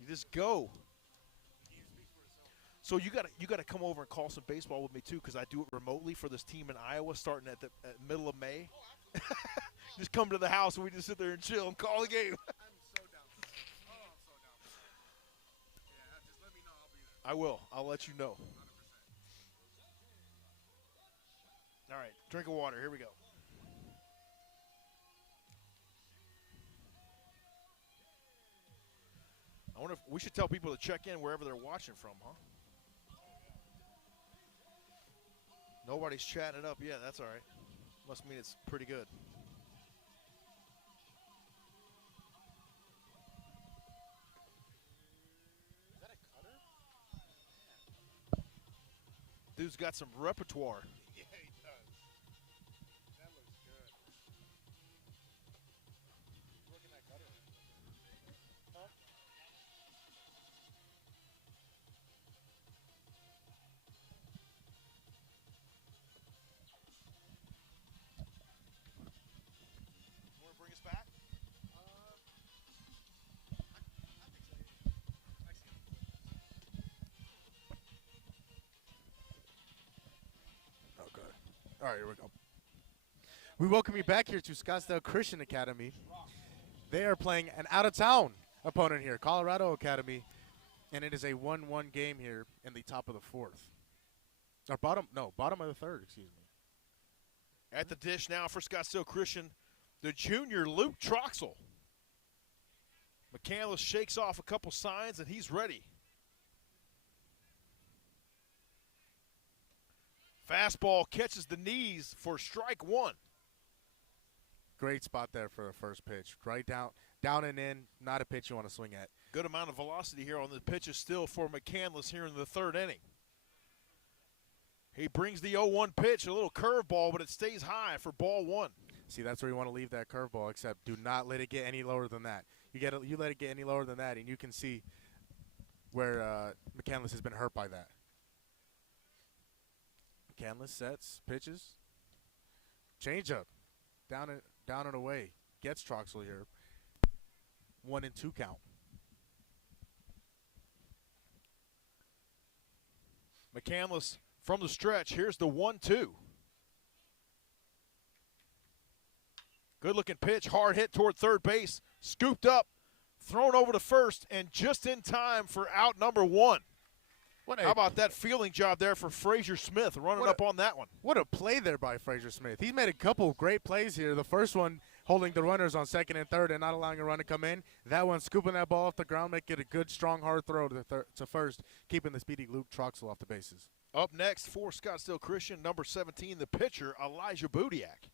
You just go. So you gotta come over and call some baseball with me too, because I do it remotely for this team in Iowa, starting at the middle of May. Just come to the house and we just sit there and chill and call the game. I'm so down for that. Oh, I'm so down for that. Yeah, just let me know. I'll be there. I will. I'll let you know. 100%. All right, drink of water. Here we go. I wonder if we should tell people to check in wherever they're watching from, huh? Nobody's chatting it up yet. That's all right. Must mean it's pretty good. Is that a cutter? Dude's got some repertoire. Yeah, he does. That looks good. Working that cutter. Huh? You want to bring us back? Okay. All right, here we go. We welcome you back here to Scottsdale Christian Academy. They are playing an out-of-town opponent here, Colorado Academy, and it is a 1-1 game here in the top of the fourth. Or bottom of the third, excuse me. At the dish now for Scottsdale Christian, the junior Luke Troxel. McCandless shakes off a couple signs, and he's ready. Fastball catches the knees for strike 1. Great spot there for the first pitch. Right down and in, not a pitch you want to swing at. Good amount of velocity here on the pitches still for McCandless here in the third inning. He brings the 0-1 pitch, a little curveball, but it stays high for ball 1. See, that's where you want to leave that curveball, except do not let it get any lower than that. You let it get any lower than that, and you can see where McCandless has been hurt by that. McCandless sets, pitches. Changeup. Down and away. Gets Troxel here. 1-2 count. McCandless from the stretch. Here's the 1-2. Good-looking pitch. Hard hit toward third base. Scooped up. Thrown over to first. And just in time for out number 1. How about that fielding job there for Frazier Smith running up on that one? What a play there by Frazier Smith. He's made a couple great plays here. The first one holding the runners on second and third and not allowing a run to come in. That one scooping that ball off the ground, make it a good, strong, hard throw to first, keeping the speedy Luke Troxel off the bases. Up next for Scottsdale Christian, number 17, the pitcher, Elijah Budiak.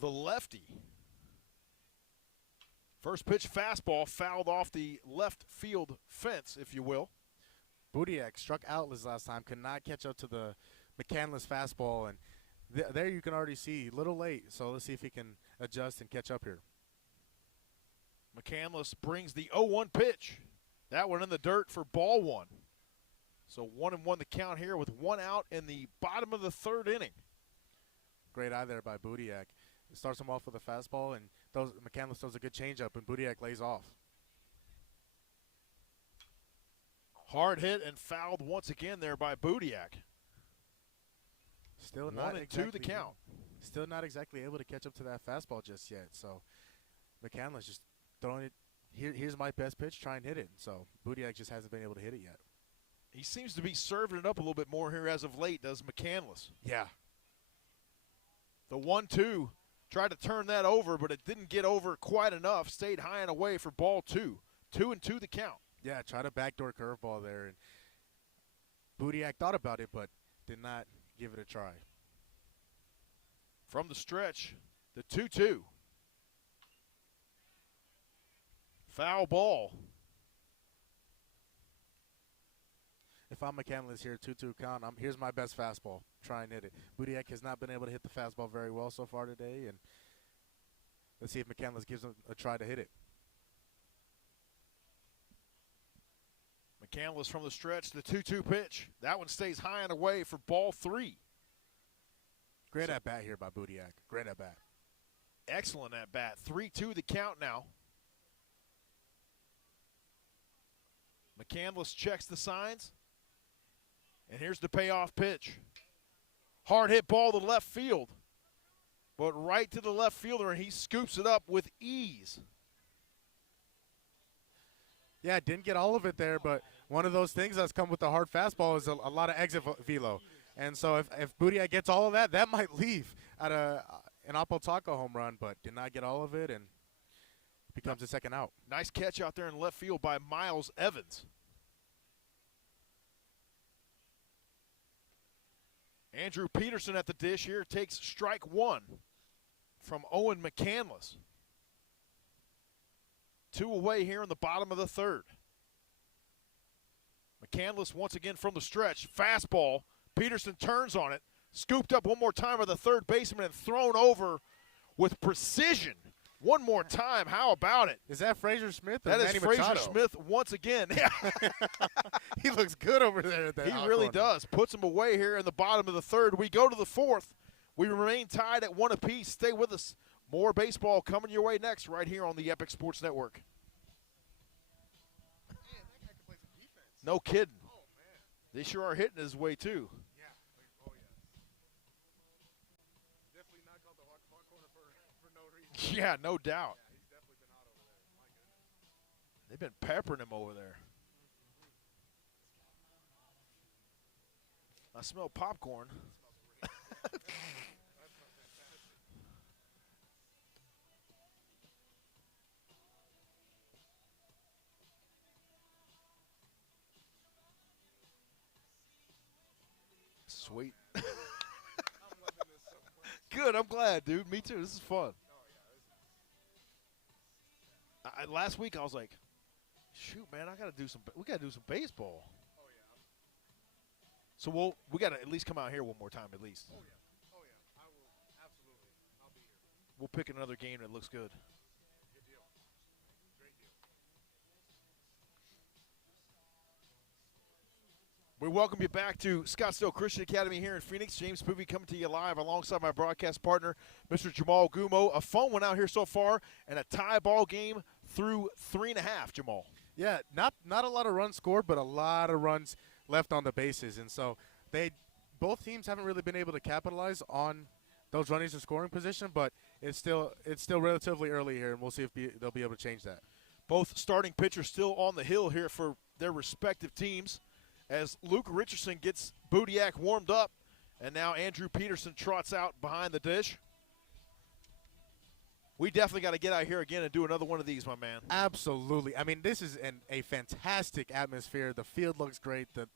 The lefty. First pitch fastball fouled off the left field fence, if you will. Budiak struck out this last time, could not catch up to the McCandless fastball, and there you can already see a little late. So let's see if he can adjust and catch up here. McCandless brings the 0-1 pitch. That one in the dirt for ball one. So 1-1 the count here with one out in the bottom of the third inning. Great eye there by Budiak. He starts him off with a fastball, and McCandless throws a good changeup, and Budiak lays off. Hard hit and fouled once again there by Budiak. Still not 1-2 exactly, the count. Still not exactly able to catch up to that fastball just yet. So McCandless just throwing it. Here's my best pitch. Try and hit it. So Budiak just hasn't been able to hit it yet. He seems to be serving it up a little bit more here as of late, does McCandless. Yeah. The 1-2 tried to turn that over, but it didn't get over quite enough. Stayed high and away for ball two. 2-2 the count. Yeah, try to backdoor curveball there. And Budiak thought about it, but did not give it a try. From the stretch, the 2-2. Foul ball. If I'm McCandless here, 2-2 count, here's my best fastball. Try and hit it. Budiak has not been able to hit the fastball very well so far today, and let's see if McCandless gives him a try to hit it. McCandless from the stretch, the 2-2 pitch. That one stays high and away for ball three. Great at bat here by Budiak. Great at bat. Excellent at bat. 3-2 the count now. McCandless checks the signs. And here's the payoff pitch. Hard hit ball to left field. But right to the left fielder, and he scoops it up with ease. Yeah, didn't get all of it there, but one of those things that's come with the hard fastball is a lot of exit velo. And so if Budiak gets all of that, that might leave at an Apotaka home run, but did not get all of it, and becomes a second out. Nice catch out there in left field by Miles Evans. Andrew Peterson at the dish here takes strike one from Owen McCandless. 2 away here in the bottom of the third. McCandless once again from the stretch. Fastball. Peterson turns on it. Scooped up one more time by the third baseman and thrown over with precision. One more time. How about it? Is that Frazier Smith? That is Manny Frazier Machado? Smith once again. He looks good over there at that. He really does. Puts him away here in the bottom of the third. We go to the fourth. We remain tied at 1 apiece. Stay with us. More baseball coming your way next right here on the Epic Sports Network. Man, that guy can play some defense. No kidding. Oh, man. They sure are hitting his way, too. Yeah. Oh, yeah. Definitely not called the hot corner for no reason. Yeah, no doubt. Yeah, he's definitely been hot over there. My goodness. They've been peppering him over there. I smell popcorn. Sweet. I'm loving this so much. Good, I'm glad, dude. Me too. This is fun. Last week I was like, shoot, man, we gotta do some baseball. Oh, yeah. So we gotta at least come out here one more time at least. Oh, yeah. Oh, yeah. I will. Absolutely. I'll be here. We'll pick another game that looks good. Good deal. Great deal. We welcome you back to Scottsdale Christian Academy here in Phoenix. James Poovey coming to you live alongside my broadcast partner, Mr. Jamal Gumo. A fun one out here so far, and a tie ball game through 3.5, Jamal. Yeah, not a lot of runs scored, but a lot of runs left on the bases. And so both teams haven't really been able to capitalize on those runners in scoring position, but it's still relatively early here, and we'll see if they'll be able to change that. Both starting pitchers still on the hill here for their respective teams as Luke Richardson gets Budiak warmed up, and now Andrew Peterson trots out behind the dish. We definitely got to get out here again and do another one of these, my man. Absolutely. I mean, this is a fantastic atmosphere. The field looks great. The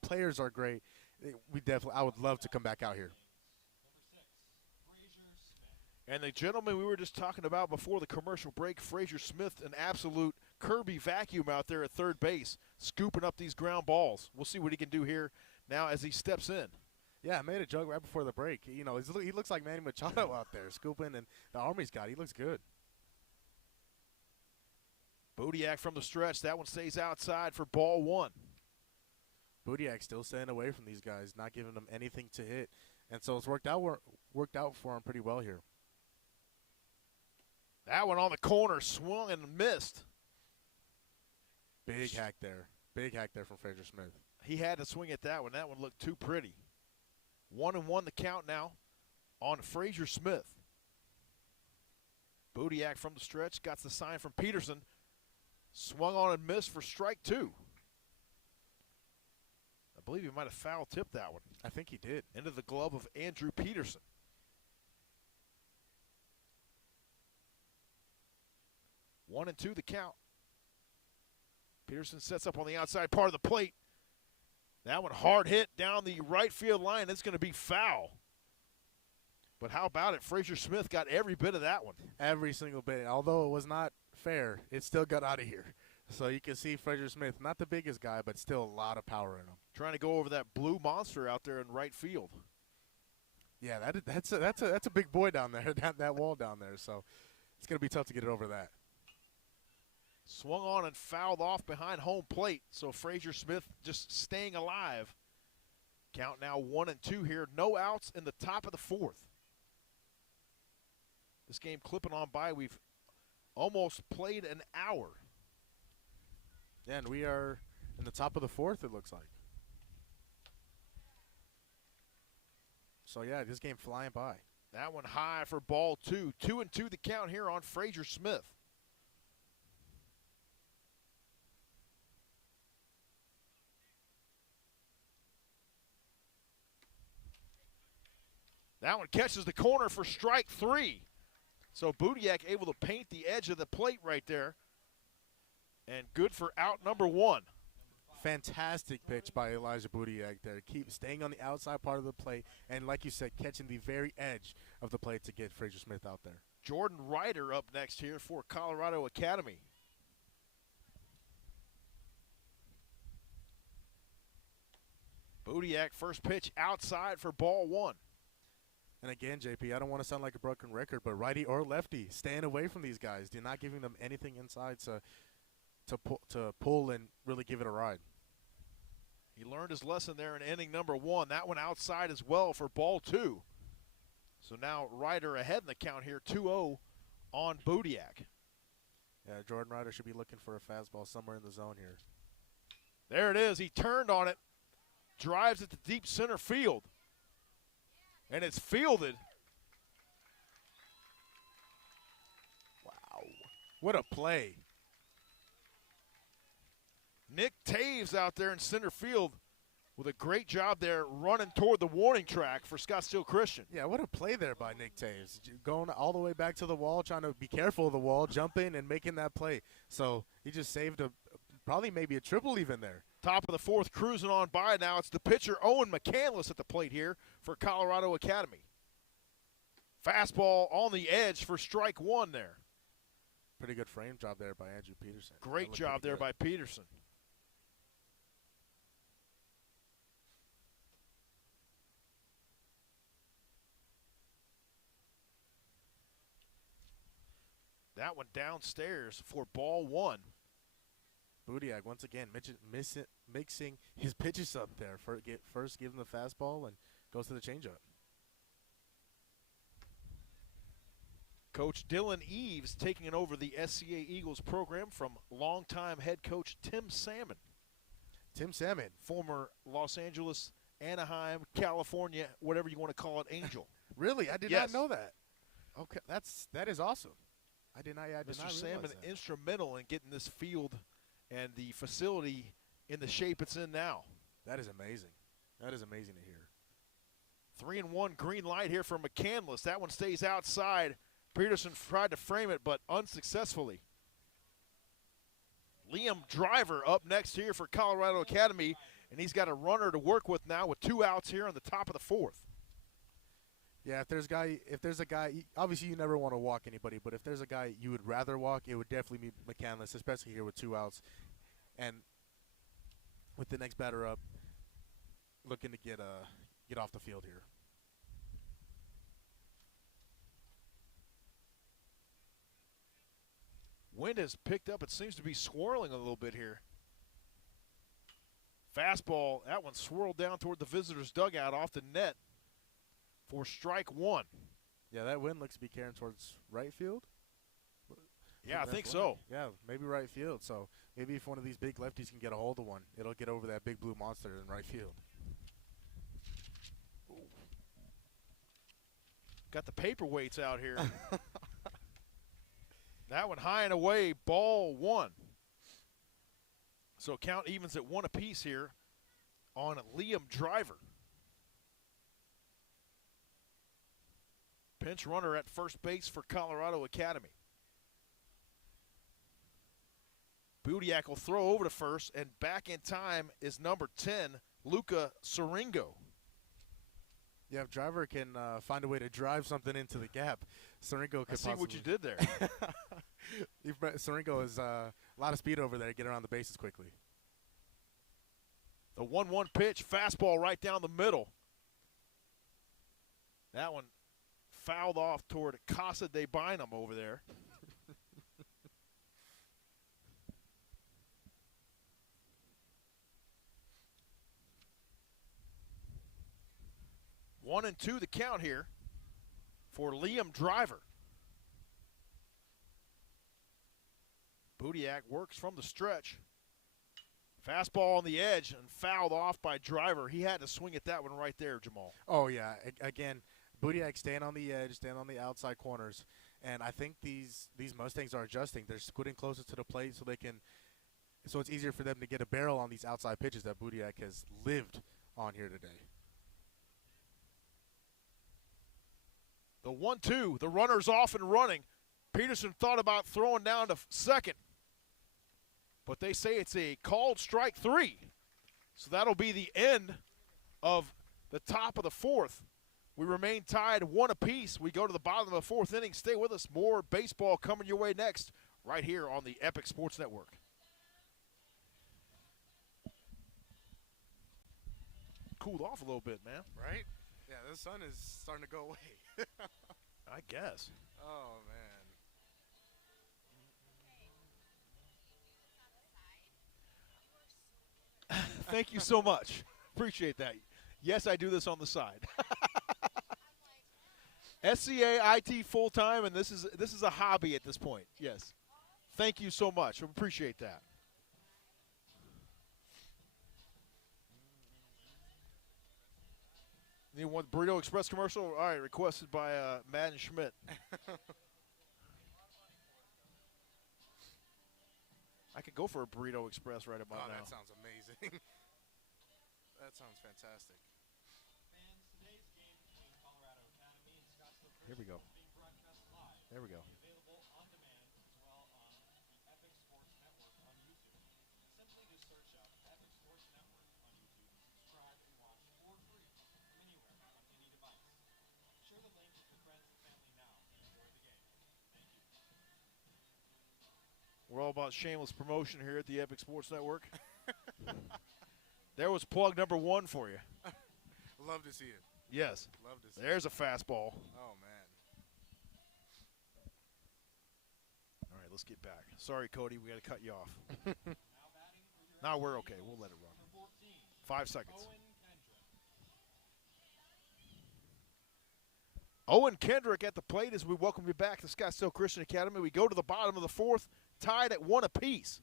players are great. I would love to come back out here. And the gentleman we were just talking about before the commercial break, Frazier Smith, an absolute Kirby vacuum out there at third base, scooping up these ground balls. We'll see what he can do here now as he steps in. Yeah, I made a joke right before the break. You know, he looks like Manny Machado out there scooping, and the arm he's got, he looks good. Budiak from the stretch. That one stays outside for ball one. Budiak still staying away from these guys, not giving them anything to hit. And so it's worked out for him pretty well here. That one on the corner, swung and missed. Big hack there. Big hack there from Frazier Smith. He had to swing at that one. That one looked too pretty. 1-1 the count now on Frazier Smith. Budiak from the stretch got the sign from Peterson. Swung on and missed for strike two. I believe he might have foul tipped that one. I think he did. Into the glove of Andrew Peterson. 1-2 the count. Peterson sets up on the outside part of the plate. That one hard hit down the right field line. It's going to be foul. But how about it? Frazier Smith got every bit of that one. Every single bit. Although it was not fair, it still got out of here. So you can see Frazier Smith, not the biggest guy, but still a lot of power in him. Trying to go over that blue monster out there in right field. Yeah, that's a big boy down there, that wall down there. So it's going to be tough to get it over that. Swung on and fouled off behind home plate. So Frazier Smith just staying alive. Count now 1-2 here. No outs in the top of the fourth. This game clipping on by. We've almost played an hour. Yeah, and we are in the top of the fourth, it looks like. So, yeah, this game flying by. That one high for ball two. 2-2 the count here on Frazier Smith. That one catches the corner for strike three. So Budiak able to paint the edge of the plate right there. And good for out number one. Fantastic pitch by Elijah Budiak there. Keep staying on the outside part of the plate. And like you said, catching the very edge of the plate to get Frazier Smith out there. Jordan Ryder up next here for Colorado Academy. Budiak first pitch outside for ball one. And again, JP, I don't want to sound like a broken record, but righty or lefty, staying away from these guys. They're not giving them anything inside to pull and really give it a ride. He learned his lesson there in inning number one. That one outside as well for ball two. So now Ryder ahead in the count here, 2-0 on Budiak. Yeah, Jordan Ryder should be looking for a fastball somewhere in the zone here. There it is. He turned on it, drives it to deep center field. And it's fielded. Wow. What a play. Nick Taves out there in center field with a great job there running toward the warning track for Scottsdale Christian. Yeah, what a play there by Nick Taves. Going all the way back to the wall, trying to be careful of the wall, jumping and making that play. So he just saved probably maybe a triple even there. Top of the fourth, cruising on by now. It's the pitcher, Owen McCandless, at the plate here for Colorado Academy. Fastball on the edge for strike one there. Pretty good frame job there by Andrew Peterson. Great job there by Peterson. That one downstairs for ball one. Budiak once again mixing his pitches up there. First give him the fastball and goes to the changeup. Coach Dylan Eves taking over the SCA Eagles program from longtime head coach Tim Salmon. Tim Salmon. Former Los Angeles, Anaheim, California, whatever you want to call it, Angel. Really? I did not know that. Okay, that is awesome. I did not Mr. realize Salmon that. instrumental in getting this field and the facility in the shape it's in now. That is amazing. That is amazing to hear. 3-1 green light here for McCandless. That one stays outside. Peterson tried to frame it, but unsuccessfully. Liam Driver up next here for Colorado Academy, and he's got a runner to work with now with 2 outs here on the top of the fourth. Yeah, if there's a guy, obviously you never want to walk anybody, but if there's a guy you would rather walk, it would definitely be McCandless, especially here with 2 outs, and with the next batter up, looking to get off the field here. Wind has picked up. It seems to be swirling a little bit here. Fastball, that one swirled down toward the visitor's dugout off the net for strike one. Yeah, that wind looks to be carrying towards right field. Yeah, I think so. Yeah, maybe right field. So maybe if one of these big lefties can get a hold of one, it'll get over that big blue monster in right field. Got the paperweights out here. That one high and away, ball one. So count evens at 1 apiece here on Liam Driver. Pinch runner at first base for Colorado Academy. Budiak will throw over to first, and back in time is number 10, Luca Siringo. Yeah, if Driver can find a way to drive something into the gap, Siringo could see what you did there. Siringo has a lot of speed over there to get around the bases quickly. The 1-1 pitch, fastball right down the middle. That one fouled off toward Casa de Bynum over there. One and two the count here for Liam Driver. Budiak works from the stretch. Fastball on the edge and fouled off by Driver. He had to swing at that one right there, Jamal. Oh, yeah. Again, Budiak staying on the edge, staying on the outside corners. And I think these Mustangs are adjusting. They're scooting closer to the plate so it's easier for them to get a barrel on these outside pitches that Budiak has lived on here today. The 1-2, the runner's off and running. Peterson thought about throwing down to second, but they say it's a called strike 3. So that'll be the end of the top of the fourth. We remain tied 1 apiece. We go to the bottom of the fourth inning. Stay with us. More baseball coming your way next, right here on the Epic Sports Network. Cooled off a little bit, man. Right? Yeah, the sun is starting to go away. I guess. Oh, man. Thank you so much. Appreciate that. Yes, I do this on the side. SCA IT full time, and this is a hobby at this point. Yes. Thank you so much. Appreciate that. You want the Burrito Express commercial? All right, requested by Madden Schmidt. I could go for a Burrito Express right about now. That sounds amazing. That sounds fantastic. Fans, today's game between Colorado Academy and Scottsdale Here we go. is being broadcast live. There we go. Available on demand as well on the Epic Sports Network on YouTube. Simply just search up Epic Sports Network on YouTube and subscribe and watch for free from anywhere on any device. Share the link with your friends and family now and enjoy the game. Thank you. We're all about shameless promotion here at the Epic Sports Network. There was plug number 1 for you. Love to see it. Yes. Love to see There's a fastball. Oh, man. All right, let's get back. Sorry, Cody, we got to cut you off. No, we're okay. We'll let it run. 5 seconds. Owen Kendrick at the plate as we welcome you back to Scottsdale Christian Academy. We go to the bottom of the fourth, tied at 1 apiece.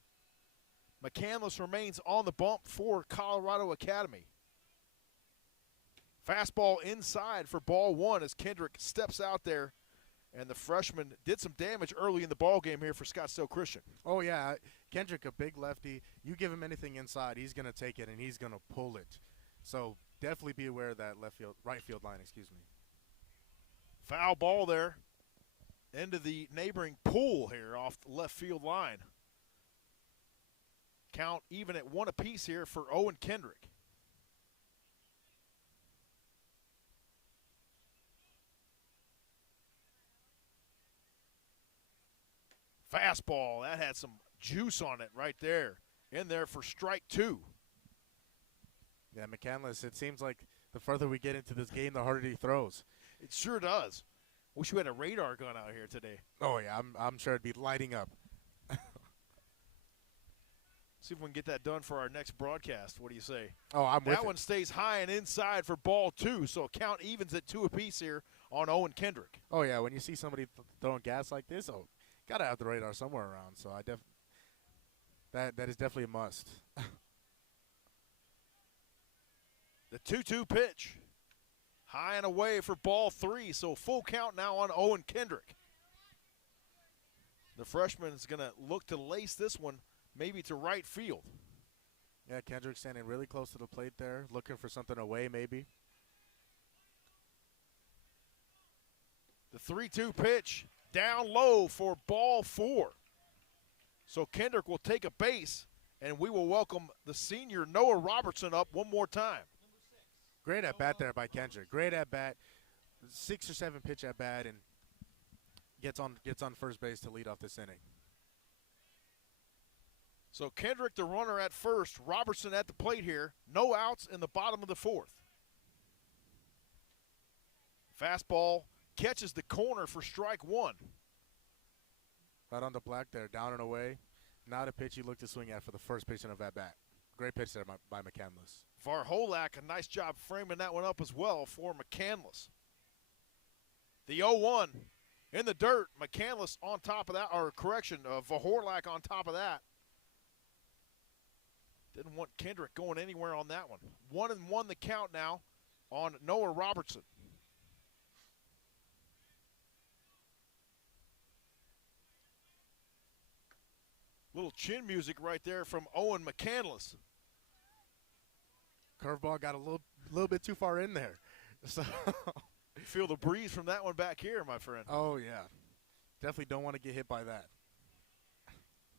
McCandless remains on the bump for Colorado Academy. Fastball inside for ball 1 as Kendrick steps out there, and the freshman did some damage early in the ball game here for Scottsdale Christian. Oh, yeah. Kendrick, a big lefty. You give him anything inside, he's going to take it, and he's going to pull it. So definitely be aware of that right field line, excuse me. Foul ball there into the neighboring pool here off the left field line. Count even at 1 apiece here for Owen Kendrick. Fastball, that had some juice on it right there. In there for strike 2. Yeah, McCandless, it seems like the further we get into this game, the harder he throws. It sure does. Wish we had a radar gun out here today. Oh, yeah, I'm sure it'd be lighting up. See if we can get that done for our next broadcast. What do you say? Oh, I'm with That it. one stays high and inside for ball 2, so count evens at 2 apiece here on Owen Kendrick. Oh, yeah, when you see somebody throwing gas like this, got to have the radar somewhere around. So that is definitely a must. The 2-2 pitch. High and away for ball 3, so full count now on Owen Kendrick. The freshman is going to look to lace this one maybe to right field. Yeah, Kendrick standing really close to the plate there, looking for something away maybe. The 3-2 pitch down low for ball 4. So Kendrick will take a base, and we will welcome the senior Noah Robertson up one more time. Great at bat there by Kendrick. Great at bat, 6 or 7 pitch at bat, and gets on first base to lead off this inning. So Kendrick, the runner at first, Robertson at the plate here. No outs in the bottom of the 4th. Fastball catches the corner for strike 1. Right on the black there, down and away. Not a pitch you look to swing at for the first pitch of at bat. Great pitch there by McCandless. Varholak, a nice job framing that one up as well for McCandless. The 0-1 in the dirt. McCandless on top of that, or correction, Varholak on top of that. Didn't want Kendrick going anywhere on that one. 1-1 the count now on Noah Robertson. Little chin music right there from Owen McCandless. Curveball got a little bit too far in there. So You feel the breeze from that one back here, my friend. oh, yeah. Definitely don't want to get hit by that.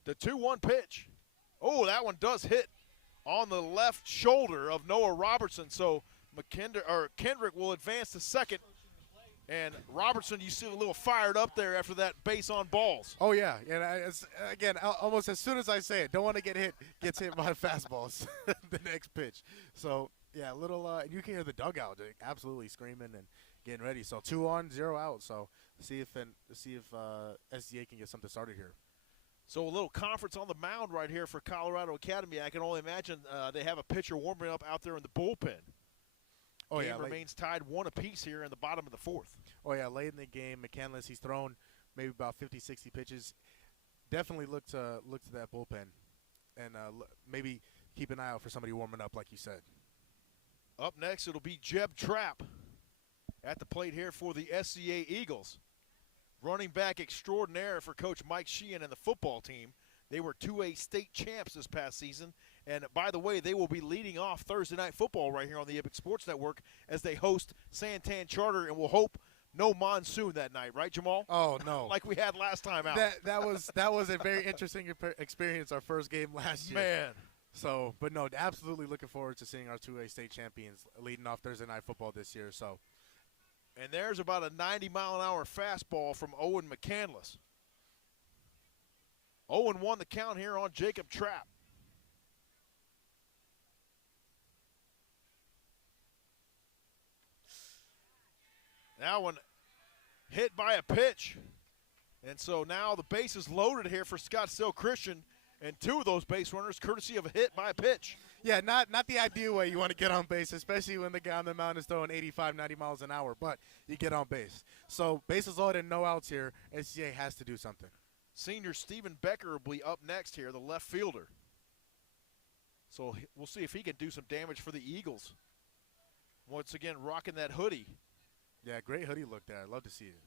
The 2-1 pitch. Oh, that one does hit on the left shoulder of Noah Robertson. So Kendrick will advance to second. And Robertson, you see a little fired up there after that base on balls. Oh, yeah. And again, almost as soon as I say it, don't want to gets hit by fastballs the next pitch. So, yeah, a little you can hear the dugout absolutely screaming and getting ready. So 2 on, 0 out. So see if SDA can get something started here. So a little conference on the mound right here for Colorado Academy. I can only imagine they have a pitcher warming up out there in the bullpen. Oh, Game yeah. remains tied 1 apiece here in the bottom of the 4th. Oh, yeah, late in the game, McCandless, he's thrown maybe about 50, 60 pitches. Definitely look to that bullpen and maybe keep an eye out for somebody warming up, like you said. Up next, it'll be Jeb Trapp at the plate here for the SCA Eagles. Running back extraordinaire for Coach Mike Sheehan and the football team. They were 2A state champs this past season. And, by the way, they will be leading off Thursday Night Football right here on the Epic Sports Network as they host Santan Charter, and we'll hope no monsoon that night. Right, Jamal? Oh, no. Like we had last time out. That was a very interesting experience, our first game last year. Man. So, but no, absolutely looking forward to seeing our 2A state champions leading off Thursday Night Football this year. So, and there's about a 90-mile-an-hour fastball from Owen McCandless. 0-1 the count here on Jacob Trapp. That one hit by a pitch. And so now the base is loaded here for Scottsdale Christian, and 2 of those base runners courtesy of a hit by a pitch. yeah, not the ideal way you want to get on base, especially when the guy on the mound is throwing 85, 90 miles an hour, but you get on base. So bases loaded and no outs here. SCA has to do something. Senior Stephen Becker will be up next here, the left fielder. So we'll see if he can do some damage for the Eagles. Once again, rocking that hoodie. Yeah, great hoodie look there. I'd love to see it.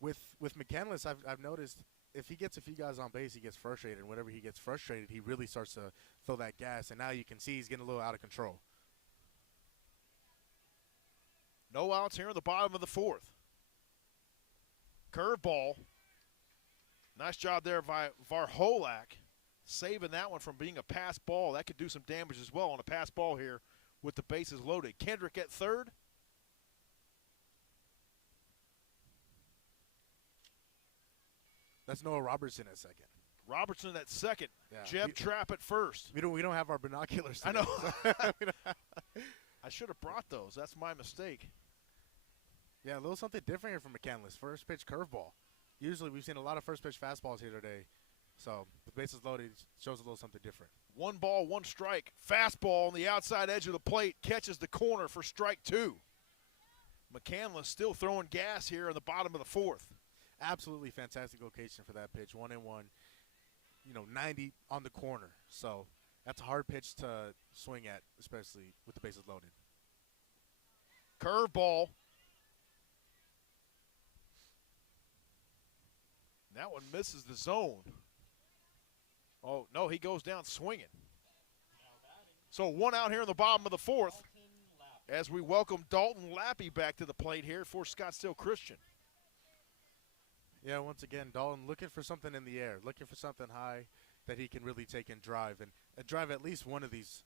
With McCandless, I've noticed if he gets a few guys on base, he gets frustrated. And whenever he gets frustrated, he really starts to throw that gas. And now you can see he's getting a little out of control. No outs here in the bottom of the 4th. Curveball. Nice job there by Varholak, saving that one from being a pass ball. That could do some damage as well on a pass ball here with the bases loaded. Kendrick at third. That's Noah Robertson at second. Robertson at second. Yeah. Jeb Trapp at first. We don't have our binoculars I today, know. so we don't have- I should have brought those. That's my mistake. Yeah, a little something different here from McCandless. First pitch curveball. Usually we've seen a lot of first pitch fastballs here today. So the bases loaded shows a little something different. 1 ball, 1 strike. Fastball on the outside edge of the plate. Catches the corner for strike 2. McCandless still throwing gas here in the bottom of the 4th. Absolutely fantastic location for that pitch. 1-1, 90 on the corner. So that's a hard pitch to swing at, especially with the bases loaded. Curveball. That one misses the zone. Oh, no, he goes down swinging. So 1 out here in the bottom of the 4th as we welcome Dalton Lappy back to the plate here for Scottsdale Christian. Yeah, once again, Dalton looking for something in the air, looking for something high that he can really take and drive, and drive at least one of these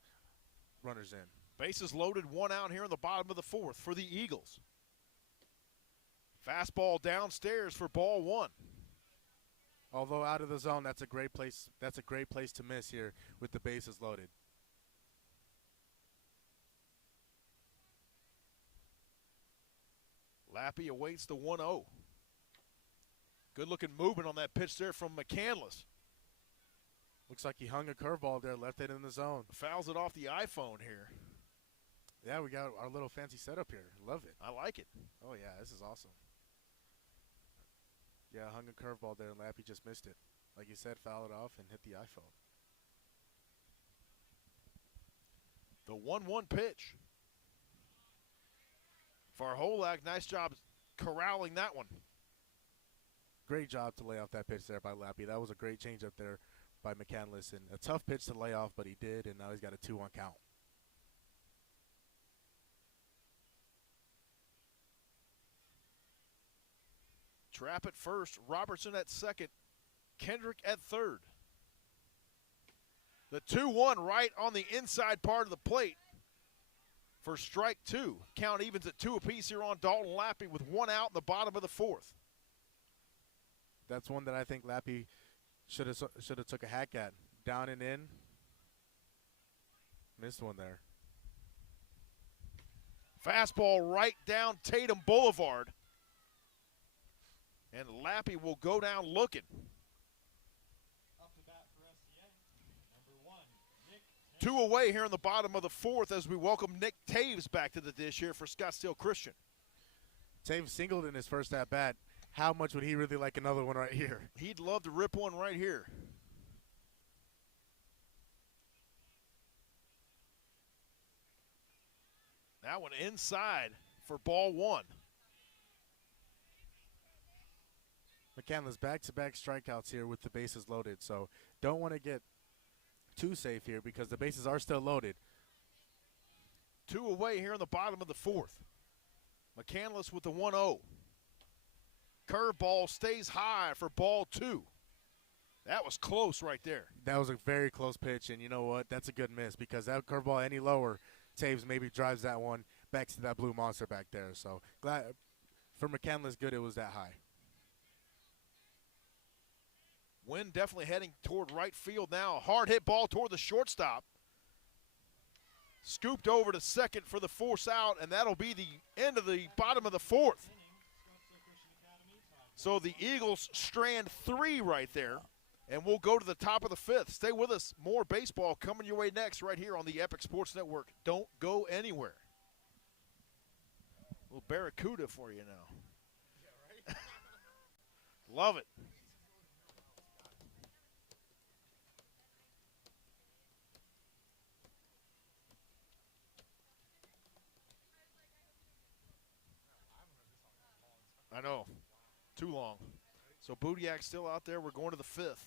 runners in. Bases loaded, 1 out here in the bottom of the 4th for the Eagles. Fastball downstairs for ball 1. Although out of the zone, that's a great place. That's a great place to miss here with the bases loaded. Lappy awaits the 1-0. Good looking movement on that pitch there from McCandless. Looks like he hung a curveball there, left it in the zone. Fouls it off the iPhone here. Yeah, we got our little fancy setup here. Love it. I like it. Oh, yeah, this is awesome. Yeah, hung a curveball there, and Lappy just missed it. Like you said, foul it off and hit the iPhone. The 1-1 pitch. Farholak, nice job corralling that one. Great job to lay off that pitch there by Lappy. That was a great change up there by McCandless, and a tough pitch to lay off, but he did, and now he's got a 2-1 count. Trapp at first, Robertson at second, Kendrick at third. The 2-1 right on the inside part of the plate for strike 2. Count evens at 2 apiece here on Dalton Lappy with 1 out in the bottom of the 4th. That's one that I think Lappy should have took a hack at. Down and in. Missed one there. Fastball right down Tatum Boulevard. And Lappy will go down looking. Up to bat for SCA, number 1, Nick. 2 away here in the bottom of the 4th as we welcome Nick Taves back to the dish here for Scottsdale Christian. Taves singled in his first at-bat. How much would he really like another one right here? He'd love to rip one right here. That one inside for ball 1. McCandless back-to-back strikeouts here with the bases loaded, so don't want to get too safe here because the bases are still loaded. 2 away here in the bottom of the 4th. McCandless with the 1-0. Curveball stays high for ball 2. That was close right there. That was a very close pitch, and you know what? That's a good miss because that curveball any lower, Taves maybe drives that one back to that blue monster back there. So glad for McCandless, good it was that high. Wind definitely heading toward right field now. Hard hit ball toward the shortstop. Scooped over to second for the force out, and that'll be the end of the bottom of the 4th. So the Eagles strand 3 right there, and we'll go to the top of the 5th. Stay with us. More baseball coming your way next right here on the Epic Sports Network. Don't go anywhere. A little Barracuda for you now. Yeah, right? Love it. I know. Too long. So Budiak's still out there. We're going to the 5th.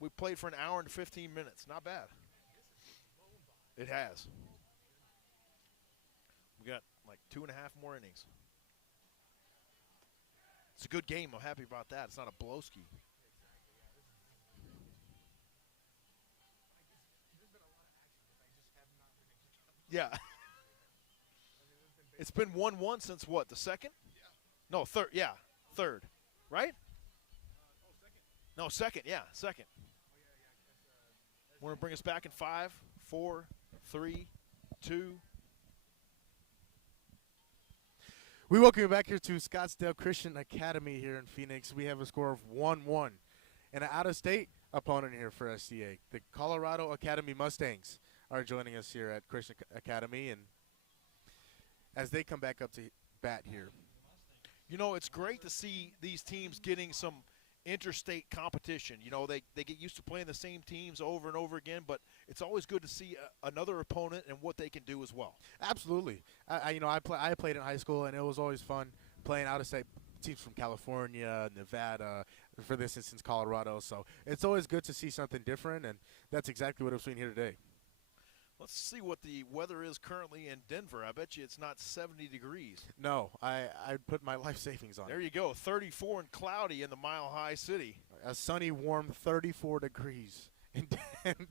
We played for an hour and 15 minutes. Not bad. It has. We got like 2.5 more innings. It's a good game. I'm happy about that. It's not a blowski. Yeah. It's been 1-1 since what, the 2nd? No, third. Yeah, third. Right? No, second. Yeah, second. Want to bring us back in 5, 4, 3, 2. We welcome you back here to Scottsdale Christian Academy here in Phoenix. We have a score of 1-1. And an out-of-state opponent here for SCA. The Colorado Academy Mustangs are joining us here at Christian Academy, and as they come back up to bat here. You know, it's great to see these teams getting some interstate competition. You know, they get used to playing the same teams over and over again, but it's always good to see another opponent and what they can do as well. Absolutely. I played in high school, and it was always fun playing out-of-state teams from California, Nevada, for this instance, Colorado. So it's always good to see something different, and that's exactly what I'm seeing here today. Let's see what the weather is currently in Denver. I bet you it's not 70 degrees. No, I put my life savings on There it. you go, 34 and cloudy in the Mile High City. A sunny, warm 34 degrees in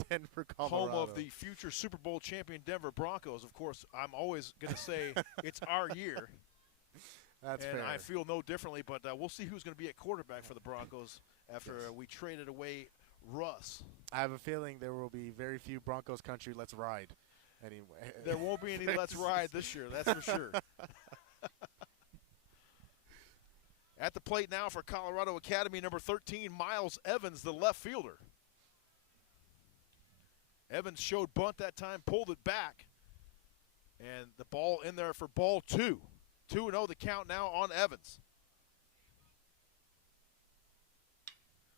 Denver, Colorado. Home of the future Super Bowl champion Denver Broncos. Of course, I'm always going to say it's our year. That's and fair. I feel no differently, but we'll see who's going to be at quarterback for the Broncos after we traded away Russ. I have a feeling there will be very few Broncos country Let's Ride. Anyway, There won't be any Let's Ride this year, that's for sure. At the plate now for Colorado Academy, number 13, Miles Evans, the left fielder. Evans showed bunt that time, pulled it back, and the ball in there for ball 2. 2-0 the count now on Evans.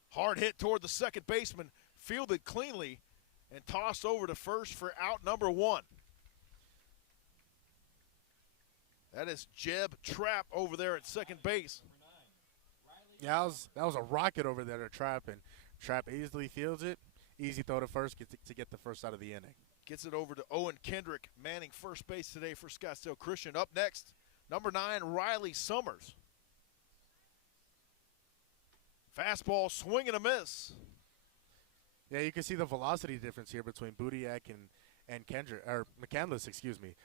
Hard hit toward the second baseman, fielded cleanly, and tossed over to first for out number 1. That is Jeb Trapp over there at second base. yeah, that was a rocket over there to Trapp, and Trapp easily fields it. Easy throw to first to get the first out of the inning. Gets it over to Owen Kendrick, manning first base today for Scottsdale Christian. Up next, number 9, Riley Summers. Fastball, swing and a miss. Yeah, you can see the velocity difference here between Budiak and Kendrick, or McCandless, excuse me.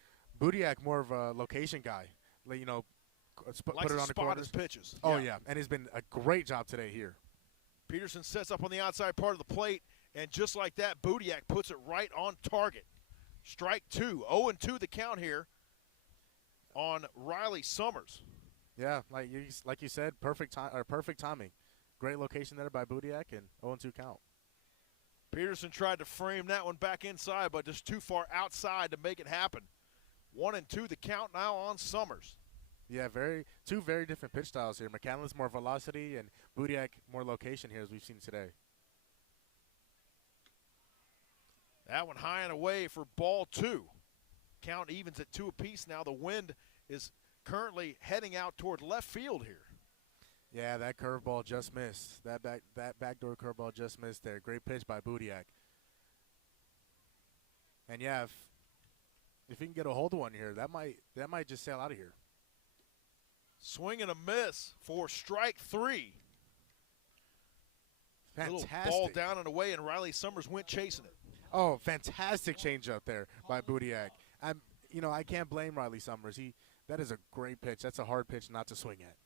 Budiak more of a location guy, you know, put Likes it to on the spot corners. his pitches. Oh yeah, and he's been a great job today here. Peterson sets up on the outside part of the plate, and just like that, Budiak puts it right on target. Strike 2. 0-2 the count here on Riley Summers. Yeah, like you said, perfect timing. Great location there by Budiak, and 0-2 count. Peterson tried to frame that one back inside, but just too far outside to make it happen. 1-2 the count now on Summers. Yeah, two very different pitch styles here. McCandless more velocity, and Budiak more location here, as we've seen today. That one high and away for ball 2. Count evens at 2 apiece now. The wind is currently heading out toward left field here. Yeah, that curveball just missed. That backdoor curveball just missed there. Great pitch by Budiak. And yeah, if he can get a hold of one here, that might just sail out of here. Swing and a miss for strike 3. Fantastic. Little ball down and away, and Riley Summers went chasing it. Oh, fantastic changeup there by Budiak. I can't blame Riley Summers. That is a great pitch. That's a hard pitch not to swing at.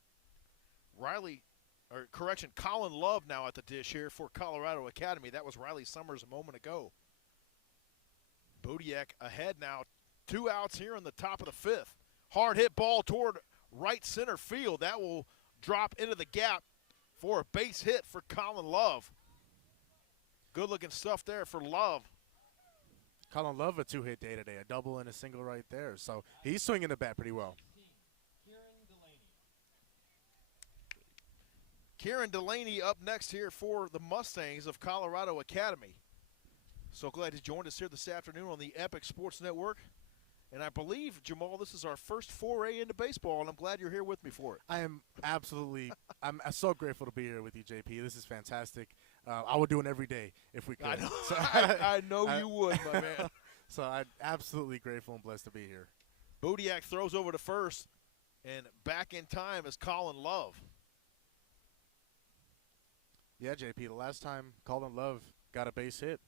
Colin Love now at the dish here for Colorado Academy. That was Riley Summers a moment ago. Budiak ahead now. 2 outs here in the top of the 5th. Hard hit ball toward right center field. That will drop into the gap for a base hit for Colin Love. Good looking stuff there for Love. Colin Love a 2-hit day today, a double and a single right there. So he's swinging the bat pretty well. Kieran Delaney up next here for the Mustangs of Colorado Academy. So glad you joined us here this afternoon on the Epic Sports Network. And I believe, Jamal, this is our first foray into baseball, and I'm glad you're here with me for it. I'm so grateful to be here with you, JP. This is fantastic. I would do it every day if we could. I know, So, I know you would, my man. So I'm absolutely grateful and blessed to be here. Budiak throws over to first, and back in time is Colin Love. Yeah, JP, the last time Colin Love got a base hit,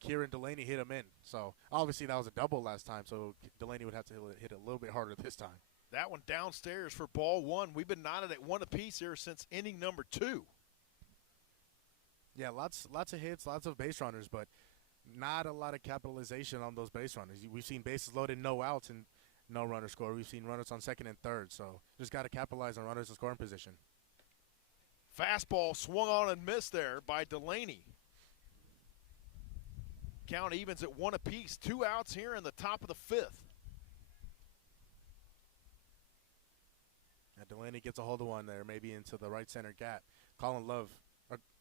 Kieran Delaney hit him in. So obviously that was a double last time, so Delaney would have to hit it a little bit harder this time. That one downstairs for ball one. We've been knotted at one apiece here since inning number 2. Yeah, lots of hits, lots of base runners, but not a lot of capitalization on those base runners. We've seen bases loaded, no outs, and no runner score. We've seen runners on second and third, so just got to capitalize on runners in scoring position. Fastball swung on and missed there by Delaney. Count evens at one apiece. 2 outs here in the top of the 5th. Delaney gets a hold of one there, maybe into the right center gap. Colin Love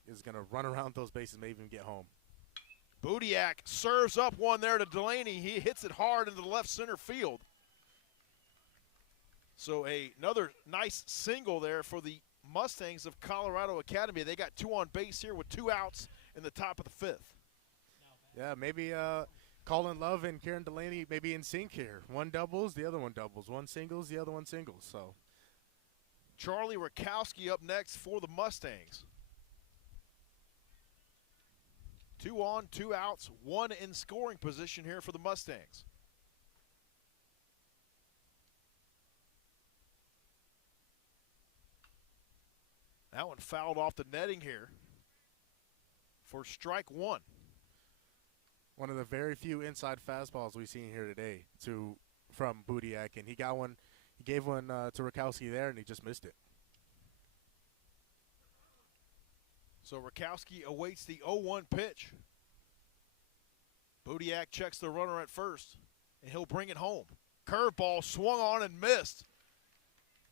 is going to run around those bases, maybe even get home. Budiak serves up one there to Delaney. He hits it hard into the left center field. So another nice single there for the Mustangs of Colorado Academy. They got 2 on base here with 2 outs in the top of the 5th. Yeah, maybe Colin Love and Kieran Delaney maybe in sync here. One doubles, the other one doubles. One singles, the other one singles. So Charlie Rakowski up next for the Mustangs. 2 on, 2 outs, 1 in scoring position here for the Mustangs. That one fouled off the netting here for strike 1. One of the very few inside fastballs we've seen here today from Budiak, and he got one. He gave one to Rakowski there, and he just missed it. So Rakowski awaits the 0-1 pitch. Budiak checks the runner at first, and he'll bring it home. Curveball swung on and missed.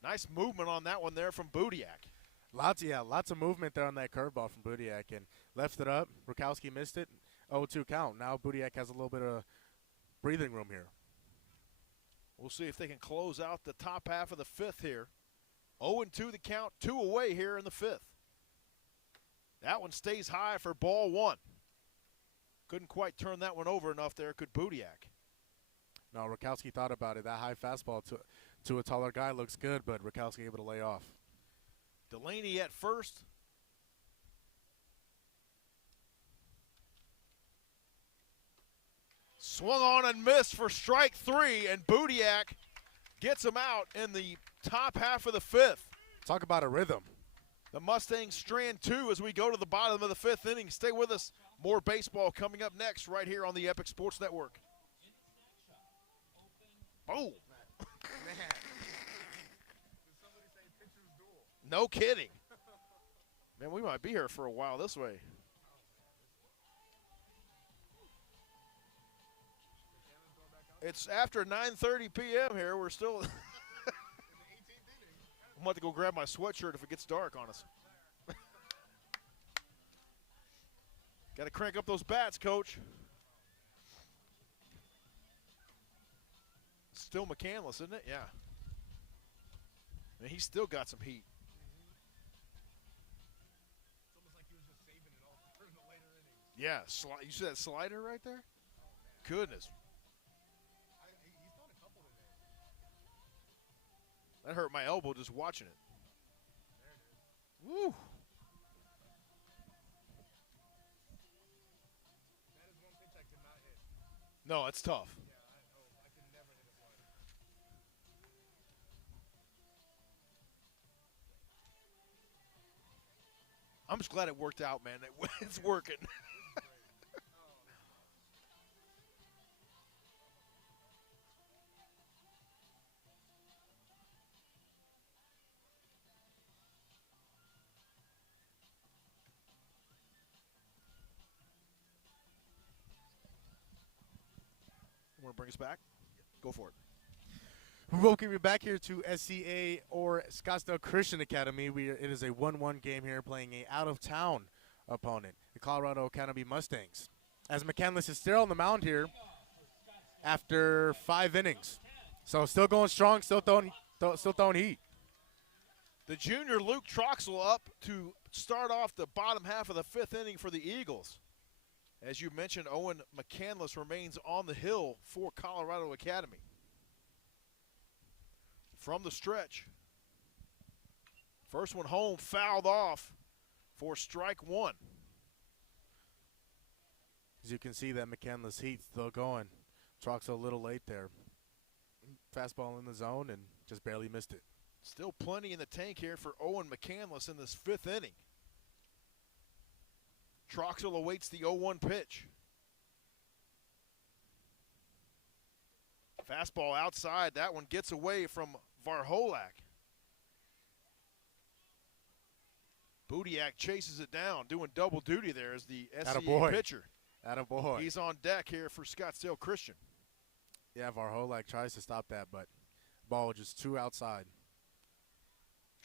Nice movement on that one there from Budiak. Lots of movement there on that curveball from Budiak, and left it up. Rakowski missed it. 0-2 count. Now Budiak has a little bit of breathing room here. We'll see if they can close out the top half of the 5th here. 0-2 the count, 2 away here in the 5th. That one stays high for ball 1. Couldn't quite turn that one over enough there, could Budiak. No, Rakowski thought about it. That high fastball to a taller guy looks good, but Rakowski able to lay off. Delaney at first. Swung on and missed for strike 3, and Budiak gets him out in the top half of the 5th. Talk about a rhythm. The Mustangs strand 2 as we go to the bottom of the 5th inning. Stay with us. More baseball coming up next right here on the Epic Sports Network. Boom. No kidding. Man, we might be here for a while this way. It's after 9:30 p.m. here. We're still. I'm about to go grab my sweatshirt if it gets dark on us. Got to crank up those bats, Coach. Still McCandless, isn't it? Yeah. And he's still got some heat. It's almost like he was just saving it all for the later innings. Yeah, you see that slider right there? Goodness. He's thrown a couple today. That hurt my elbow just watching it. There it is. Woo. That is one pitch I could not hit. No, it's tough. Yeah, I can never hit a slider. I'm just glad it worked out, man. It's working. Want to bring us back? Go for it. We welcome you back here to SCA or Scottsdale Christian Academy. It is a 1-1 game here, playing a out-of-town opponent, the Colorado Academy Mustangs. As McCandless is still on the mound here after 5 innings. So still going strong, still throwing heat. The junior Luke Troxel up to start off the bottom half of the 5th inning for the Eagles. As you mentioned, Owen McCandless remains on the hill for Colorado Academy. From the stretch. First one home, fouled off for strike 1. As you can see, that McCandless heat still going. Troxel a little late there. Fastball in the zone, and Just barely missed it. Still plenty in the tank here for Owen McCandless in this 5th inning. Troxel awaits the 0-1 pitch. Fastball outside. That one gets away from Varholak. Budiak chases it down, doing double duty there as the SCA pitcher. Attaboy. He's on deck here for Scottsdale Christian. Yeah, Varholak tries to stop that, but ball just too outside.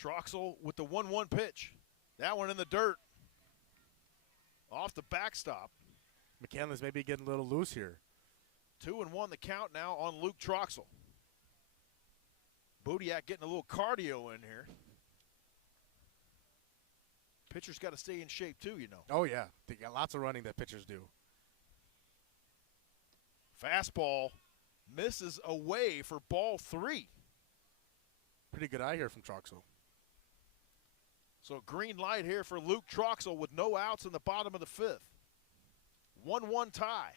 Troxel with the 1-1 pitch. That one in the dirt. Off the backstop. McCandless maybe getting a little loose here. 2-1 the count now on Luke Troxel. Budiak getting a little cardio in here. Pitcher's got to stay in shape too, you know. Oh, yeah. They got lots of running that pitchers do. Fastball misses away for ball 3. Pretty good eye here from Troxel. So green light here for Luke Troxel with no outs in the bottom of the 5th. 1-1 tie.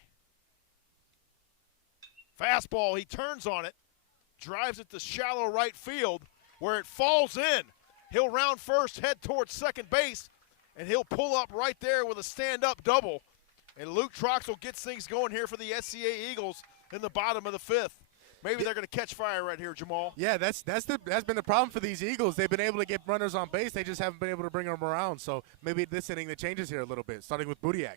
Fastball, he turns on it, drives it to shallow right field where it falls in. He'll round first, head towards second base, and he'll pull up right there with a stand-up double. And Luke Troxel gets things going here for the SCA Eagles in the bottom of the 5th. Maybe they're going to catch fire right here, Jamal. Yeah, that's been the problem for these Eagles. They've been able to get runners on base. They just haven't been able to bring them around. So maybe this inning the changes here a little bit, starting with Budiak.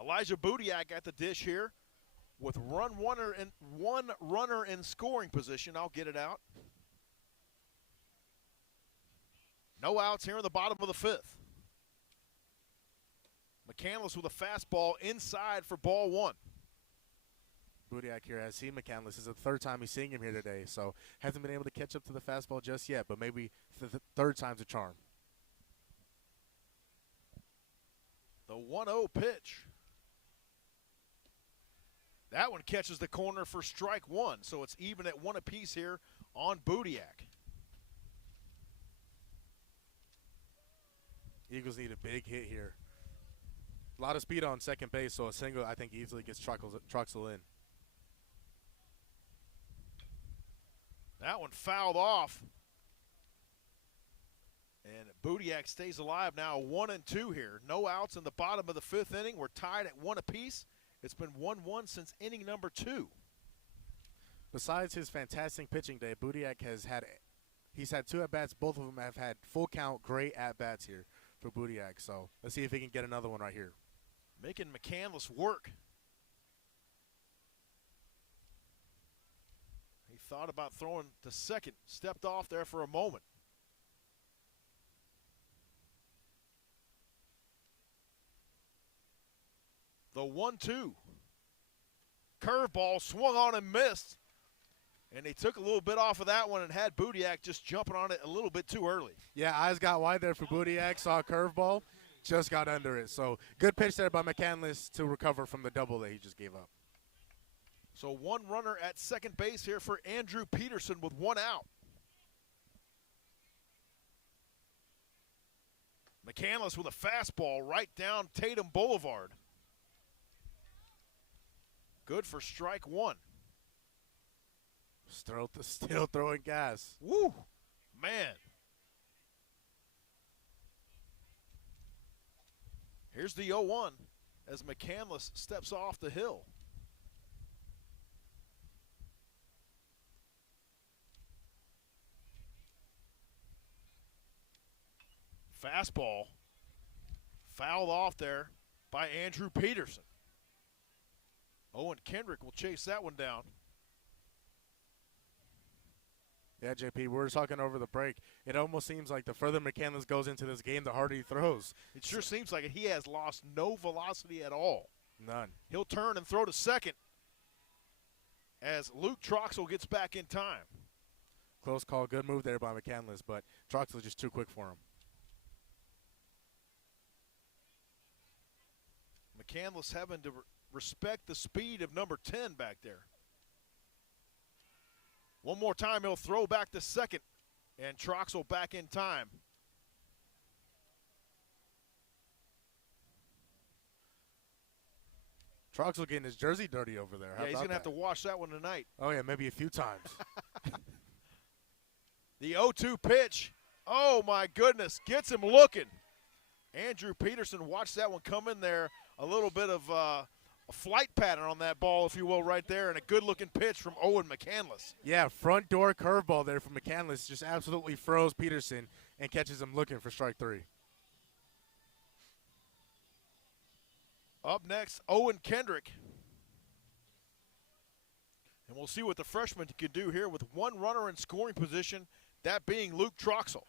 Elijah Budiak at the dish here with one runner in scoring position. I'll get it out. No outs here in the bottom of the 5th. McCandless with a fastball inside for ball 1. Budiak here has seen McCandless. This is the 3rd time he's seeing him here today, so hasn't been able to catch up to the fastball just yet, but maybe the 3rd time's a charm. The 1-0 pitch. That one catches the corner for strike 1, so it's even at 1 apiece here on Budiak. Eagles need a big hit here. A lot of speed on second base, so a single I think easily gets Troxel in. That one fouled off. And Budiak stays alive now, 1-2 here. No outs in the bottom of the 5th inning. We're tied at 1 apiece. It's been 1-1 since inning number 2. Besides his fantastic pitching day, Budiak he's had 2 at-bats. Both of them have had full count, great at-bats here for Budiak. So let's see if he can get another one right here. Making McCandless work. He thought about throwing to second, stepped off there for a moment. The 1-2. Curveball swung on and missed. And they took a little bit off of that one and had Budiak just jumping on it a little bit too early. Yeah, eyes got wide there for Budiak, saw a curveball, just got under it. So good pitch there by McCandless to recover from the double that he just gave up. So 1 runner at second base here for Andrew Peterson with 1 out. McCandless with a fastball right down Tatum Boulevard. Good for strike 1. Still throwing gas. Woo, man. Here's the 0-1 as McCandless steps off the hill. Fastball fouled off there by Andrew Peterson. Owen Kendrick will chase that one down. Yeah, JP, we were talking over the break. It almost seems like the further McCandless goes into this game, the harder he throws. It sure seems like it. He has lost no velocity at all. None. He'll turn and throw to second as Luke Troxel gets back in time. Close call. Good move there by McCandless, but Troxel just too quick for him. McCandless having to respect the speed of number 10 back there. One more time, he'll throw back to second, and Troxel back in time. Troxel getting his jersey dirty over there. Yeah, he's going to have to wash that one tonight. Oh, yeah, maybe a few times. The 0-2 pitch. Oh, my goodness. Gets him looking. Andrew Peterson watched that one come in there. A little bit of a flight pattern on that ball, if you will, right there, and a good-looking pitch from Owen McCandless. Yeah, front door curveball there from McCandless just absolutely froze Peterson and catches him looking for strike 3. Up next, Owen Kendrick. And we'll see what the freshman can do here with one runner in scoring position, that being Luke Troxel.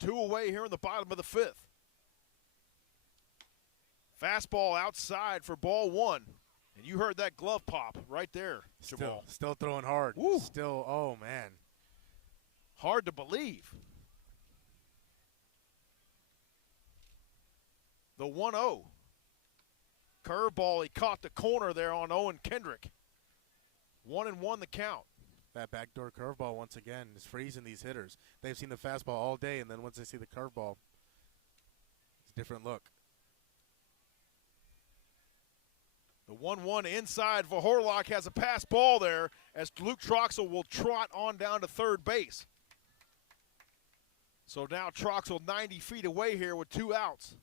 2 away here in the bottom of the 5th. Fastball outside for ball 1. And you heard that glove pop right there, Jamal. Still throwing hard. Woo. Still, oh, man. Hard to believe. The 1-0. Curveball, he caught the corner there on Owen Kendrick. 1-1 the count. That backdoor curveball once again is freezing these hitters. They've seen the fastball all day, and then once they see the curveball, it's a different look. The 1-1 inside. Vahorlak has a pass ball there as Luke Troxel will trot on down to third base. So now Troxel 90 feet away here with 2 outs.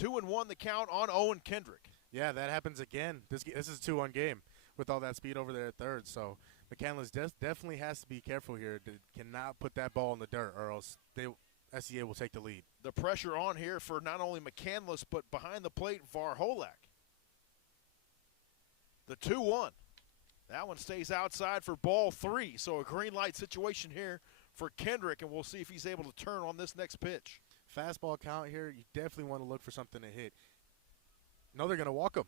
2-1 the count on Owen Kendrick. Yeah, that happens again. This is a 2-1 game with all that speed over there at third. So McCandless definitely has to be careful here. Cannot put that ball in the dirt or else SEA will take the lead. The pressure on here for not only McCandless but behind the plate, Varholak. The 2-1. That one stays outside for ball 3. So a green light situation here for Kendrick, and we'll see if he's able to turn on this next pitch. Fastball count here, you definitely want to look for something to hit. No, they're going to walk him.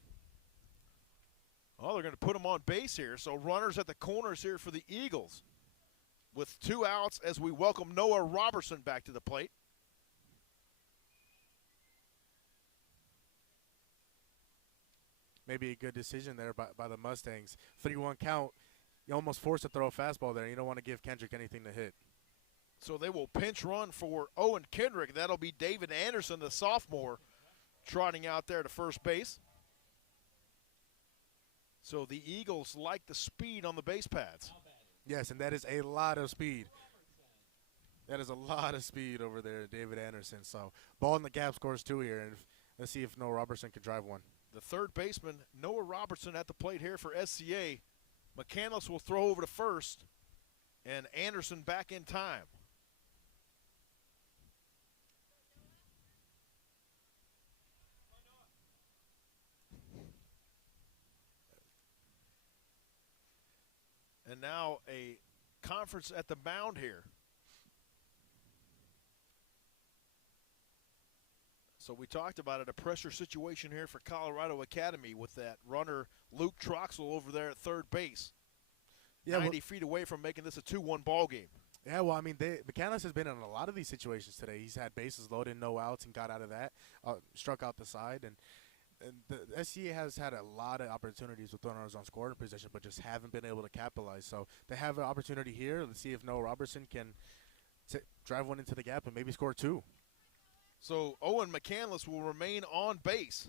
Oh, they're going to put him on base here. So runners at the corners here for the Eagles with 2 outs as we welcome Noah Robertson back to the plate. Maybe a good decision there by the Mustangs. 3-1 count. You almost forced to throw a fastball there. You don't want to give Kendrick anything to hit. So they will pinch run for Owen Kendrick. That'll be David Anderson, the sophomore, trotting out there to first base. So the Eagles like the speed on the base pads. Yes, and that is a lot of speed. That is a lot of speed over there, David Anderson. So ball in the gap scores 2 here, and let's see if Noah Robertson can drive one. The third baseman, Noah Robertson, at the plate here for SCA. McCandless will throw over to first, and Anderson back in time. And now a conference at the mound here. So we talked about it, a pressure situation here for Colorado Academy with that runner Luke Troxel over there at third base. Yeah, 90 feet away from making this a 2-1 ball game. Yeah, well, I mean, McCandless has been in a lot of these situations today. He's had bases loaded, no outs, and got out of that, struck out the side. And the SCA has had a lot of opportunities with runners on scoring position, but just haven't been able to capitalize. So they have an opportunity here. Let's see if Noah Robertson can drive one into the gap and maybe score 2. So Owen McCandless will remain on base.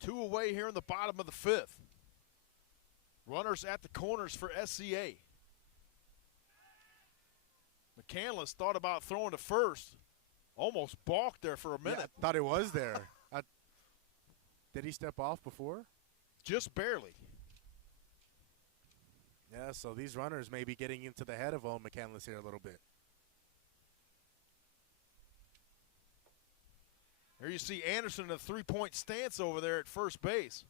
Two away here in the bottom of the 5th. Runners at the corners for SCA. McCandless thought about throwing to first. Almost balked there for a minute. Yeah, I thought it was there. Did he step off before? Just barely. Yeah, so these runners may be getting into the head of Owen McCandless here a little bit. Here you see Anderson in a 3-point stance over there at first base.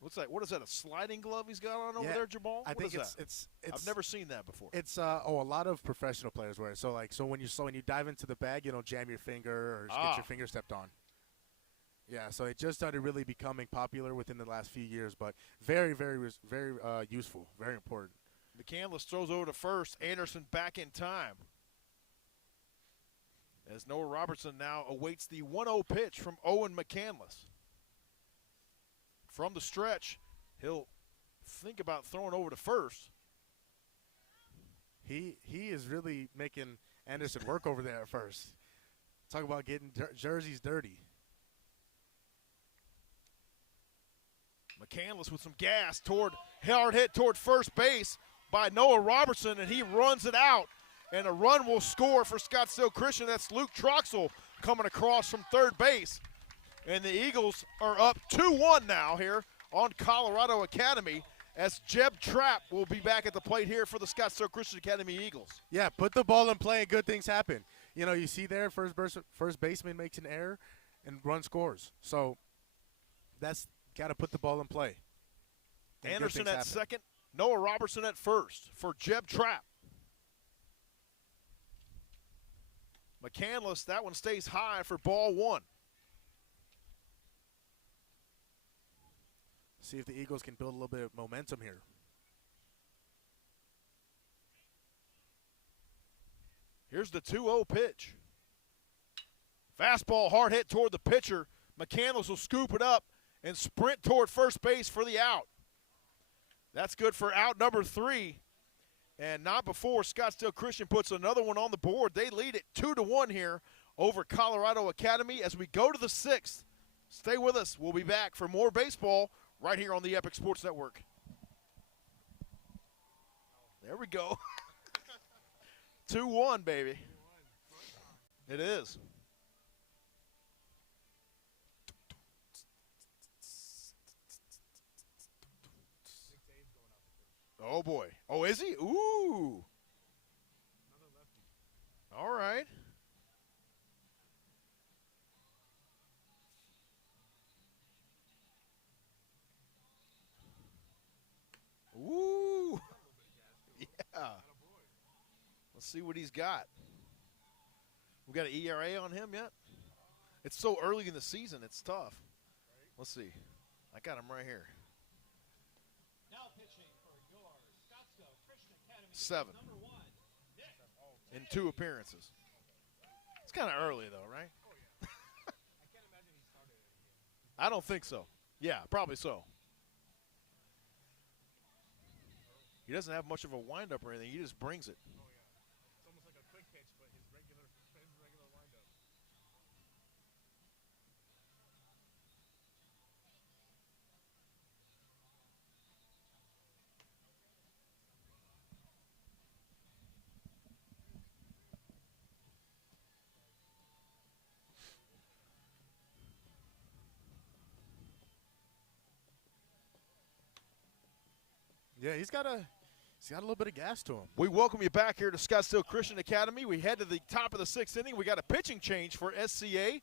What's that? What is that? A sliding glove he's got on over there, Jamal? I think it's I've never seen that before. It's a lot of professional players wear it. So when you dive into the bag, you don't jam your finger or get your finger stepped on. Yeah, so it just started really becoming popular within the last few years, but very, very, very useful, very important. McCandless throws over to first. Anderson back in time. As Noah Robertson now awaits the 1-0 pitch from Owen McCandless. From the stretch, he'll think about throwing over to first. he is really making Anderson work over there at first. Talk about getting jerseys dirty. McCandless with some gas hard hit toward first base by Noah Robertson, and he runs it out. And a run will score for Scottsdale Christian. That's Luke Troxel coming across from third base. And the Eagles are up 2-1 now here on Colorado Academy, as Jeb Trapp will be back at the plate here for the Scottsdale Christian Academy Eagles. Yeah, put the ball in play and good things happen. You know, you see there, first baseman makes an error and run scores. So that's got to put the ball in play. And Anderson at second, Noah Robertson at first for Jeb Trapp. McCandless, that one stays high for ball one. See if the Eagles can build a little bit of momentum here. Here's the 2-0 pitch. Fastball hard hit toward the pitcher. McCandless will scoop it up and sprint toward first base for the out. That's good for out number 3. And not before Scottsdale Christian puts another one on the board. They lead it 2-1 here over Colorado Academy as we go to the 6th. Stay with us. We'll be back for more baseball right here on the Epic Sports Network. There we go. 2-1, baby. It is. Oh, boy. Oh, is he? Ooh. All right. Ooh. Yeah. Let's see what he's got. We got an ERA on him yet? It's so early in the season, it's tough. Let's see. I got him right here. Now pitching for your Scottsdale Christian Academy. 7 Number 1, Nick. in 2 appearances. It's kind of early, though, right? I can't imagine he started it again. I don't think so. Yeah, probably so. He doesn't have much of a windup or anything. He just brings it. Oh, yeah. It's almost like a quick pitch, but his regular windup. Yeah, he's got a little bit of gas to him. We welcome you back here to Scottsdale Christian Academy. We head to the top of the 6th inning. We got a pitching change for SCA.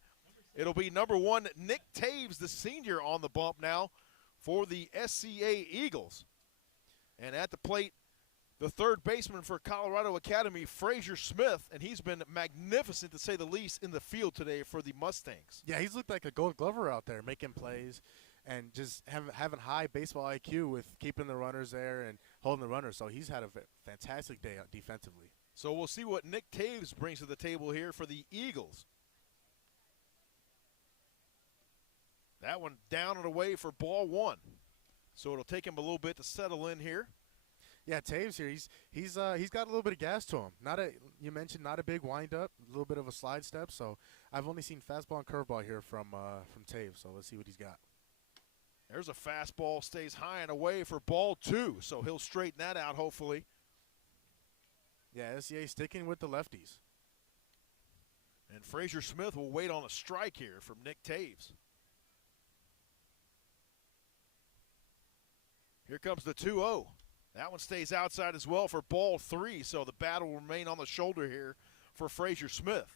It'll be number 1, Nick Taves, the senior, on the bump now for the SCA Eagles. And at the plate, the third baseman for Colorado Academy, Frazier Smith, and he's been magnificent, to say the least, in the field today for the Mustangs. Yeah, he's looked like a gold glover out there, making plays and just having high baseball IQ with keeping the runners there and holding the runners. So he's had a fantastic day defensively. So we'll see what Nick Taves brings to the table here for the Eagles. That one down and away for ball 1. So it'll take him a little bit to settle in here. Yeah, Taves here, he's got a little bit of gas to him. You mentioned not a big windup, a little bit of a slide step. So I've only seen fastball and curveball here from Taves. So let's see what he's got. There's a fastball, stays high and away for ball 2. So he'll straighten that out, hopefully. Yeah, SCA sticking with the lefties. And Frazier Smith will wait on a strike here from Nick Taves. Here comes the 2-0. That one stays outside as well for ball 3. So the battle will remain on the shoulder here for Frazier Smith.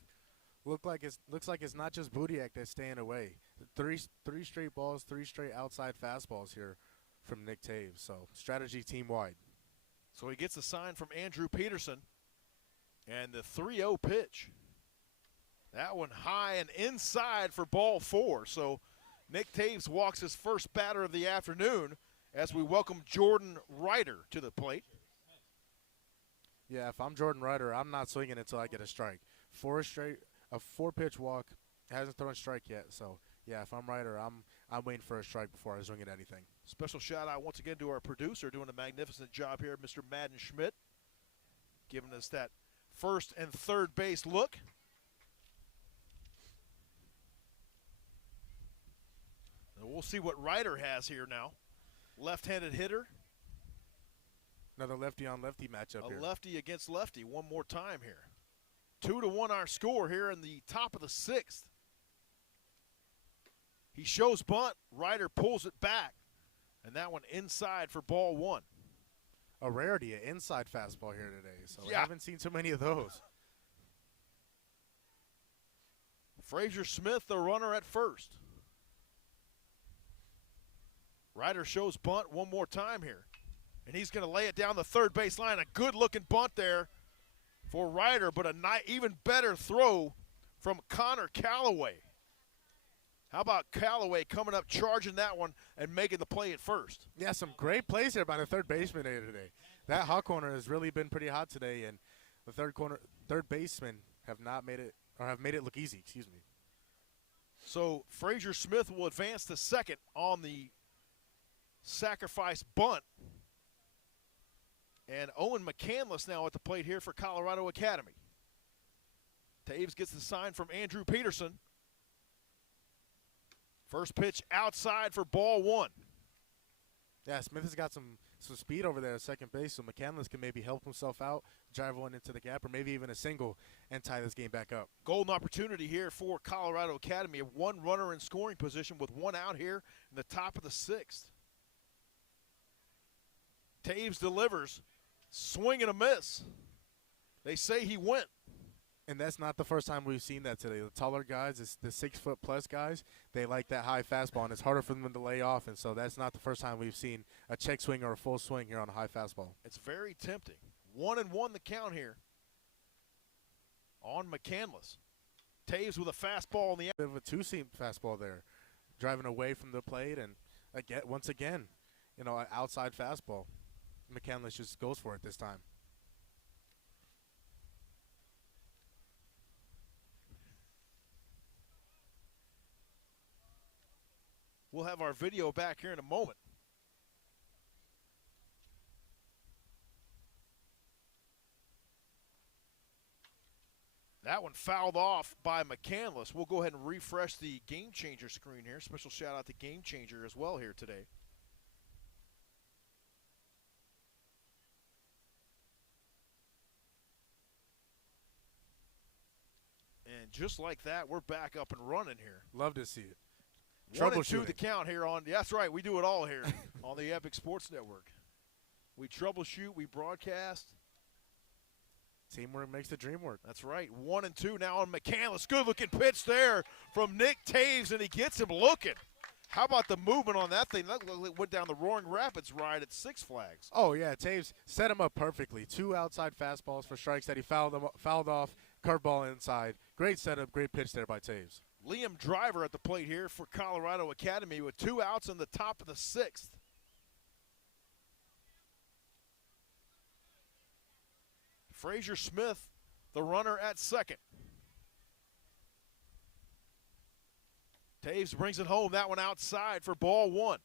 Looks like it's not just Budiak that's staying away. Three straight balls, 3 straight outside fastballs here from Nick Taves. So strategy team wide. So he gets a sign from Andrew Peterson. And the 3-0 pitch. That one high and inside for ball 4. So Nick Taves walks his first batter of the afternoon as we welcome Jordan Ryder to the plate. Yeah, if I'm Jordan Ryder, I'm not swinging until I get a strike. A 4-pitch walk, hasn't thrown a strike yet. So yeah, if I'm Ryder, I'm waiting for a strike before I swing at anything. Special shout out once again to our producer doing a magnificent job here, Mr. Madden Schmidt. giving us that first and third base look. And we'll see what Ryder has here now. Left-handed hitter. Another lefty-on-lefty matchup here. A lefty against lefty one more time here. 2-1 our score here in the top of the 6th. He shows bunt. Ryder pulls it back. And that one inside for ball 1. A rarity, an inside fastball here today. So we Yeah. haven't seen too many of those. Frazier Smith, the runner at first. Ryder shows bunt one more time here. And he's going to lay it down the third base line. A good-looking bunt there for Ryder, but even better throw from Connor Callaway. How about Callaway coming up, charging that one, and making the play at first? Yeah, some great plays here by the third baseman here today. That hot corner has really been pretty hot today, and the third baseman have made it look easy. Excuse me. So Frazier Smith will advance to second on the sacrifice bunt. And Owen McCandless now at the plate here for Colorado Academy. Taves gets the sign from Andrew Peterson. First pitch outside for ball 1. Yeah, Smith has got some speed over there at second base, so McCandless can maybe help himself out, drive one into the gap, or maybe even a single and tie this game back up. Golden opportunity here for Colorado Academy. One runner in scoring position with one out here in the top of the 6th. Taves delivers. Swing and a miss. They say he went. And that's not the first time we've seen that today. The taller guys, the 6-foot-plus guys, they like that high fastball, and it's harder for them to lay off. And so that's not the first time we've seen a check swing or a full swing here on a high fastball. It's very tempting. 1-1 the count here on McCandless. Taves with a fastball in the Bit of a two-seam fastball there, driving away from the plate, and once again, an outside fastball. McCandless just goes for it this time. We'll have our video back here in a moment. That one fouled off by McCandless. We'll go ahead and refresh the Game Changer screen here. Special shout out to Game Changer as well here today. And just like that, we're back up and running here. Love to see it. 1-2 the count here on. That's right, we do it all here on the Epic Sports Network. We troubleshoot, we broadcast. Teamwork makes the dream work. That's right. 1-2 now on McCandless. Good looking pitch there from Nick Taves, and he gets him looking. How about the movement on that thing? That went down the Roaring Rapids ride at Six Flags. Oh, yeah, Taves set him up perfectly. 2 outside fastballs for strikes that he fouled off, curveball inside. Great setup, great pitch there by Taves. Liam Driver at the plate here for Colorado Academy with 2 outs in the top of the 6th. Frazier Smith, the runner at second. Taves brings it home. That one outside for ball 1.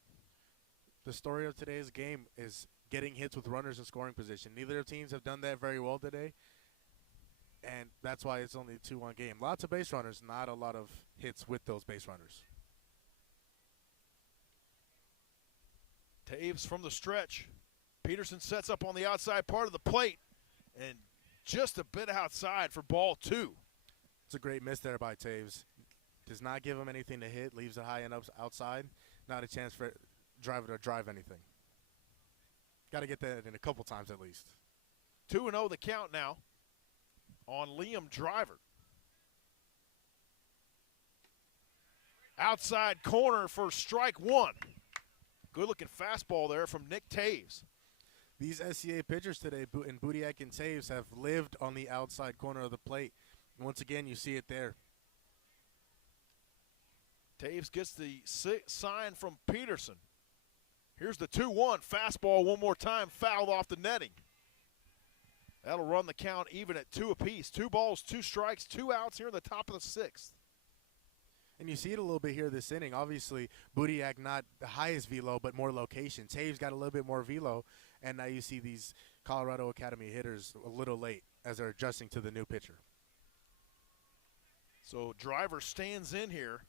The story of today's game is getting hits with runners in scoring position. Neither teams have done that very well today, and that's why it's only a 2-1 game. Lots of base runners, not a lot of hits with those base runners. Taves from the stretch. Peterson sets up on the outside part of the plate, and just a bit outside for ball 2. It's a great miss there by Taves. Does not give him anything to hit, leaves it high and outside. Not a chance for driver to drive anything. Got to get that in a couple times at least. 2-0 the count now on Liam Driver. Outside corner for strike 1. Good-looking fastball there from Nick Taves. These SCA pitchers today, in Budiak and Taves, have lived on the outside corner of the plate. And once again, you see it there. Taves gets the sign from Peterson. Here's the 2-1. Fastball one more time, fouled off the netting. That'll run the count even at 2 apiece. 2 balls, 2 strikes, 2 outs here in the top of the 6th. And you see it a little bit here this inning. Obviously, Budiak not the highest velo, but more location. Taves got a little bit more velo, and now you see these Colorado Academy hitters a little late as they're adjusting to the new pitcher. So Driver stands in here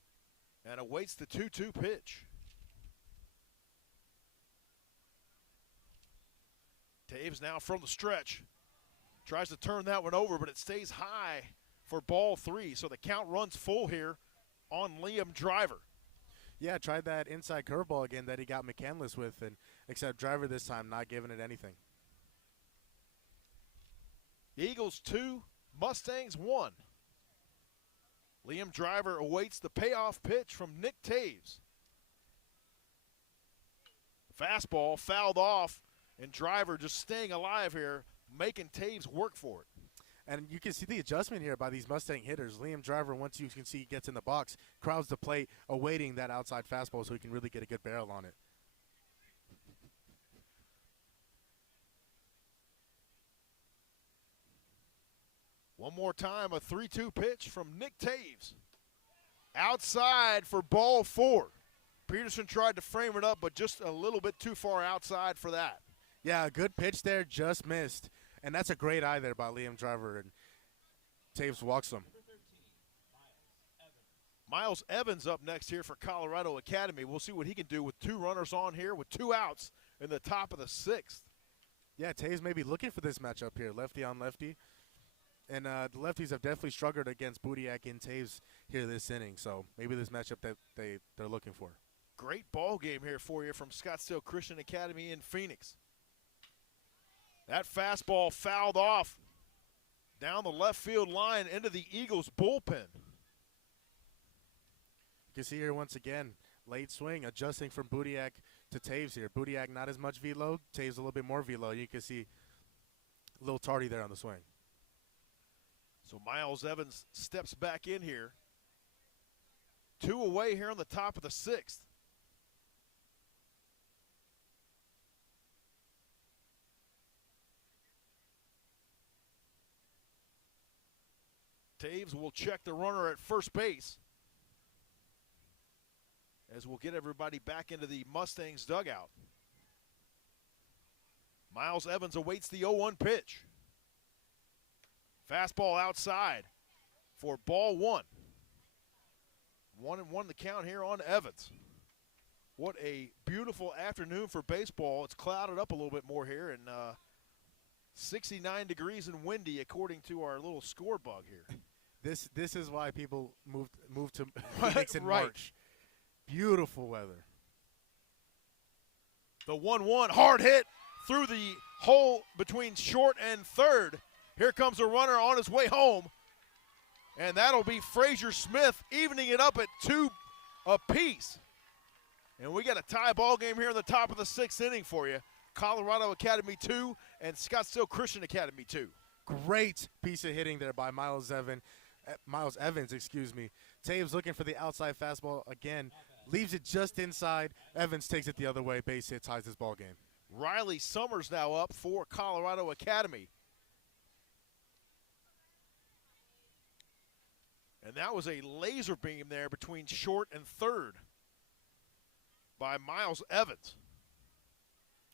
and awaits the 2-2 pitch. Taves now from the stretch. Tries to turn that one over, but it stays high for ball 3. So the count runs full here on Liam Driver. Yeah, tried that inside curveball again that he got McCandless with, and except Driver this time not giving it anything. Eagles 2, Mustangs 1. Liam Driver awaits the payoff pitch from Nick Taves. Fastball fouled off, and Driver just staying alive here, making Taves work for it. And you can see the adjustment here by these Mustang hitters. Liam Driver, once you can see he gets in the box, crowds the plate, awaiting that outside fastball so he can really get a good barrel on it. One more time, a 3-2 pitch from Nick Taves. Outside for ball 4. Peterson tried to frame it up, but just a little bit too far outside for that. Yeah, a good pitch there, just missed. And that's a great eye there by Liam Driver, and Taves walks him. Miles Evans up next here for Colorado Academy. We'll see what he can do with 2 runners on here with 2 outs in the top of the 6th. Yeah, Taves may be looking for this matchup here, lefty on lefty. And the lefties have definitely struggled against Budiak and Taves here this inning, so maybe this matchup that they're looking for. Great ball game here for you from Scottsdale Christian Academy in Phoenix. That fastball fouled off down the left field line into the Eagles bullpen. You can see here once again, late swing, adjusting from Budiak to Taves here. Budiak not as much velo, Taves a little bit more velo. You can see a little tardy there on the swing. So Miles Evans steps back in here. 2 away here on the top of the 6th. Taves will check the runner at first base as we'll get everybody back into the Mustangs dugout. Miles Evans awaits the 0-1 pitch. Fastball outside for ball 1. 1-1 the count here on Evans. What a beautiful afternoon for baseball. It's clouded up a little bit more here, and 69 degrees and windy according to our little score bug here. This is why people moved to Phoenix in Right. March. Beautiful weather. The 1-1 hard hit through the hole between short and third. Here comes a runner on his way home, and that'll be Frazier Smith evening it up at 2 apiece. And we got a tie ball game here in the top of the 6th inning for you. Colorado Academy 2 and Scottsdale Christian Academy 2. Great piece of hitting there by Miles Evans. Taves looking for the outside fastball again, leaves it just inside. Evans takes it the other way, base hit, ties this ball game. Riley Summers now up for Colorado Academy. And that was a laser beam there between short and third by Miles Evans.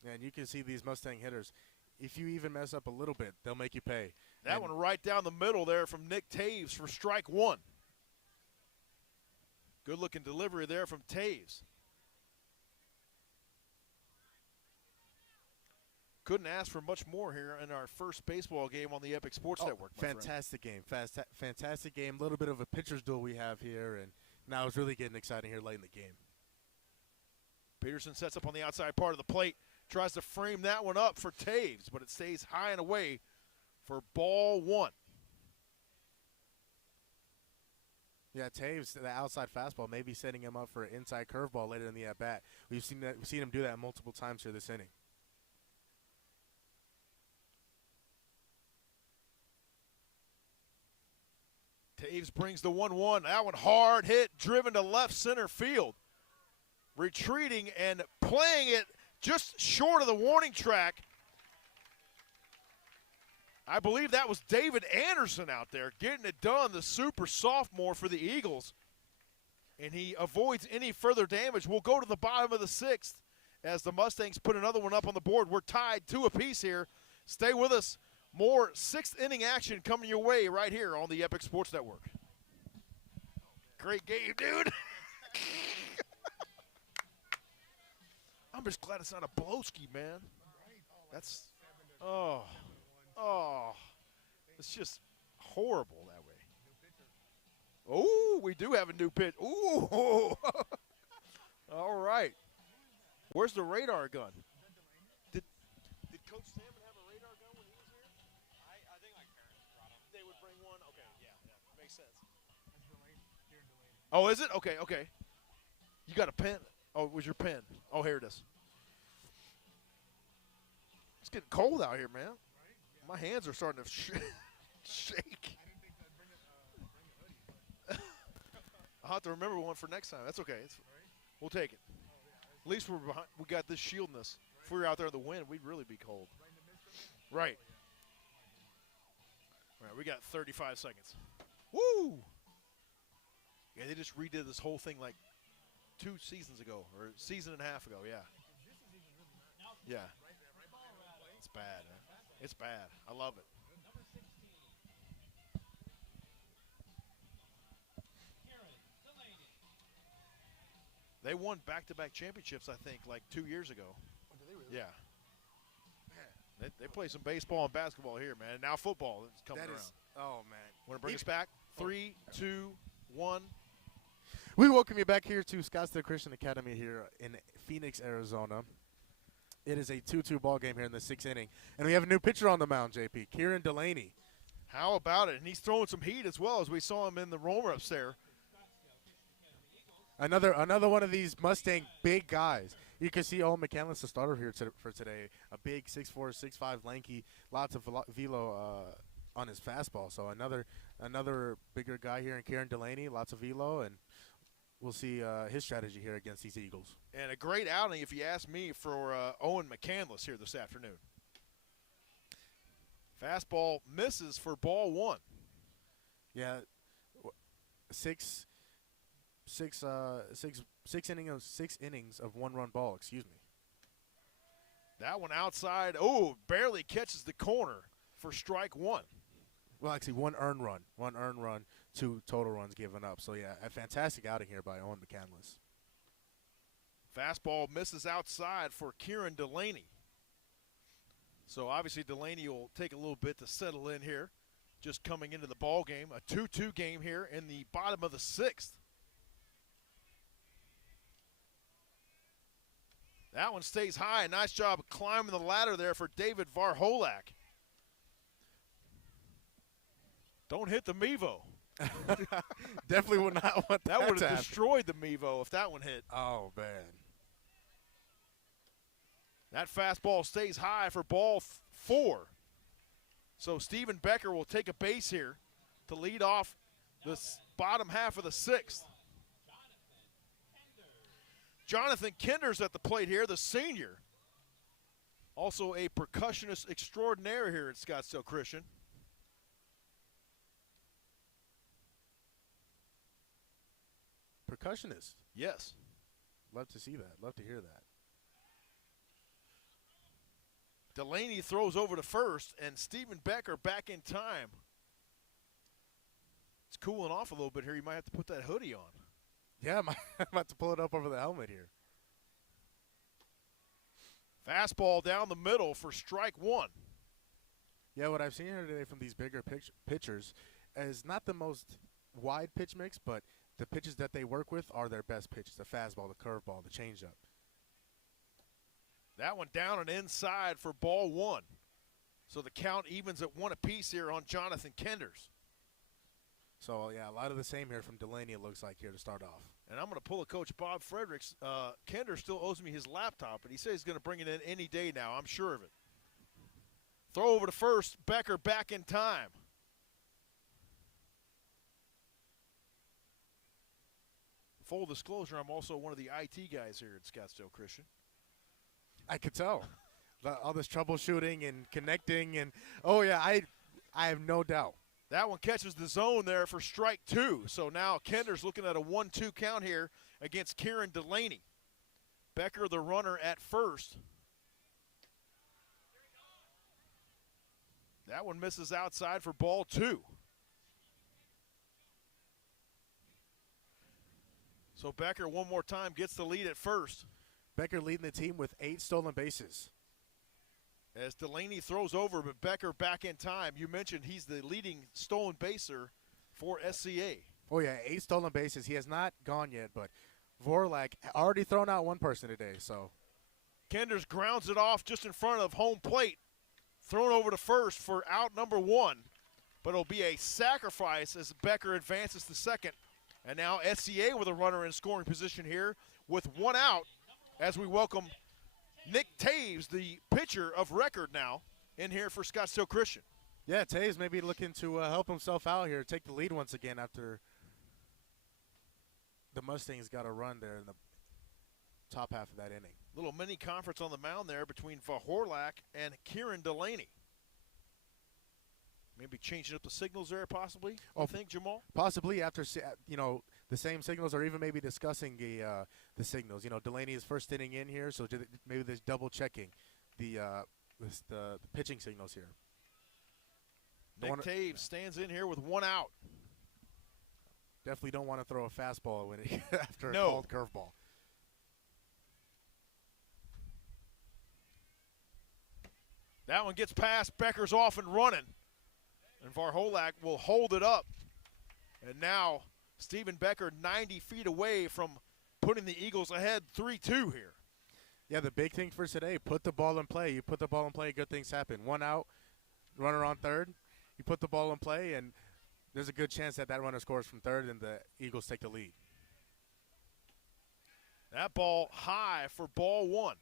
And you can see these Mustang hitters, if you even mess up a little bit, they'll make you pay. That one right down the middle there from Nick Taves for strike 1. Good looking delivery there from Taves. Couldn't ask for much more here in our first baseball game on the Epic Sports Network. Fantastic game. Fantastic game. A little bit of a pitcher's duel we have here, and now it's really getting exciting here late in the game. Peterson sets up on the outside part of the plate, tries to frame that one up for Taves, but it stays high and away for ball 1. Yeah, Taves, the outside fastball, maybe setting him up for an inside curveball later in the at-bat. We've seen him do that multiple times here this inning. Taves brings the 1-1. That one hard hit, driven to left center field. Retreating and playing it just short of the warning track. I believe that was David Anderson out there getting it done, the super sophomore for the Eagles. And he avoids any further damage. We'll go to the bottom of the 6th as the Mustangs put another one up on the board. We're tied 2 apiece here. Stay with us. More sixth inning action coming your way right here on the Epic Sports Network. Great game, dude. I'm just glad it's not a blowski, man. That's, it's just horrible that way. Oh, we do have a new pitch. Ooh. All right. Where's the radar gun? Did Coach Salmon have a radar gun when he was here? I think my parents brought them. They would bring one? Okay, yeah, makes sense. Oh, is it? Okay. You got a pen? Oh, it was your pen. Oh, here it is. It's getting cold out here, man. My hands are starting to shake. I'll have to remember one for next time. That's okay. We'll take it. At least we got this shielding us. If we were out there in the wind, we'd really be cold. Right. All right, we got 35 seconds. Woo! Yeah, they just redid this whole thing like 2 seasons ago, or a season and a half ago, yeah. Yeah. It's bad, man. It's bad. I love it. They won back-to-back championships, I think, like 2 years ago. Oh, did they really? Yeah. Man, they play some baseball and basketball here, man. Now football is coming around. Oh, man. Want to bring us back? 3, 2, 1. We welcome you back here to Scottsdale Christian Academy here in Phoenix, Arizona. It is a 2-2 ball game here in the 6th inning. And we have a new pitcher on the mound, JP, Kieran Delaney. How about it? And he's throwing some heat as well, as we saw him in the roller-ups there. Another one of these Mustang big guys. You can see Owen McCandless, the starter here for today. A big 6'4", 6'5", lanky, lots of velo on his fastball. So another bigger guy here in Kieran Delaney, lots of velo, and we'll see his strategy here against these Eagles. And a great outing, if you ask me, for Owen McCandless here this afternoon. Fastball misses for ball 1. Yeah, six innings of 1-run ball. Excuse me. That one outside. Oh, barely catches the corner for strike 1. Well, actually, 1 earned run. 1 earned run, 2 total runs given up. So, yeah, a fantastic outing here by Owen McCandless. Fastball misses outside for Kieran Delaney. So, obviously, Delaney will take a little bit to settle in here. Just coming into the ball game. A 2-2 game here in the bottom of the 6th. That one stays high. Nice job of climbing the ladder there for David Varholak. Don't hit the Mevo. Definitely would not want that would have to destroyed the Mevo if that one hit. Oh, man. That fastball stays high for ball 4. So Stephen Becker will take a base here to lead off the bottom half of the 6th. Jonathan Kinder's at the plate here, the senior. Also a percussionist extraordinaire here at Scottsdale Christian. Percussionist. Yes. Love to see that. Love to hear that. Delaney throws over to first, and Stephen Becker back in time. It's cooling off a little bit here. You might have to put that hoodie on. Yeah, I'm about to pull it up over the helmet here. Fastball down the middle for strike 1. Yeah, what I've seen here today from these bigger pitchers is not the most wide pitch mix, but the pitches that they work with are their best pitches, the fastball, the curveball, the changeup. That one down and inside for ball 1. So the count evens at 1 apiece here on Jonathan Kenders. So, yeah, a lot of the same here from Delaney, it looks like, here to start off. And I'm going to pull a Coach Bob Fredericks. Kender still owes me his laptop, but he says he's going to bring it in any day now. I'm sure of it. Throw over to first. Becker back in time. Full disclosure, I'm also one of the IT guys here at Scottsdale Christian. I could tell. All this troubleshooting and connecting. And, oh, yeah, I have no doubt. That one catches the zone there for strike 2. So now Kender's looking at a 1-2 count here against Kieran Delaney. Becker, the runner, at first. That one misses outside for ball 2. So Becker one more time gets the lead at first. Becker leading the team with 8 stolen bases. As Delaney throws over, but Becker back in time. You mentioned he's the leading stolen baser for SCA. Oh, yeah, 8 stolen bases. He has not gone yet, but Vorlak already thrown out one person today. So Kenders grounds it off just in front of home plate. Thrown over to first for out number 1. But it'll be a sacrifice as Becker advances to second. And now SCA with a runner in scoring position here with 1 out as we welcome Nick Taves, the pitcher of record now, in here for Scottsdale Christian. yeah, Taves maybe looking to help himself out here, take the lead once again after the Mustangs got a run there in the top half of that inning. Little mini conference on the mound there between Vahorlak and Kieran Delaney. Maybe changing up the signals there, possibly. You think, Jamal? Possibly after the same signals, or even maybe discussing the signals. Delaney is first inning in here, so maybe there's double checking the pitching signals here. Nick Taves stands in here with 1 out. Definitely don't want to throw a fastball after a No. called curveball. That one gets past. Becker's off and running. And Varholak will hold it up. And now Stephen Becker 90 feet away from putting the Eagles ahead 3-2 here. Yeah, the big thing for today, put the ball in play. You put the ball in play, good things happen. 1 out, runner on third. You put the ball in play, and there's a good chance that runner scores from third and the Eagles take the lead. That ball high for ball 1.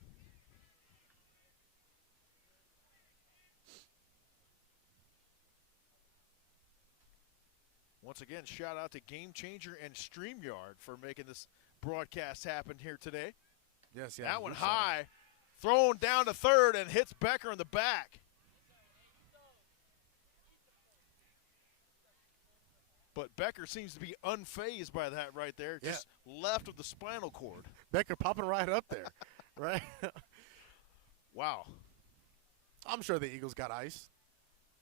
Once again, shout out to Game Changer and StreamYard for making this broadcast happen here today. Yes, yeah. That one high, thrown down to third and hits Becker in the back. But Becker seems to be unfazed by that right there, just left of the spinal cord. Becker popping right up there, right? Wow. I'm sure the Eagles got ice.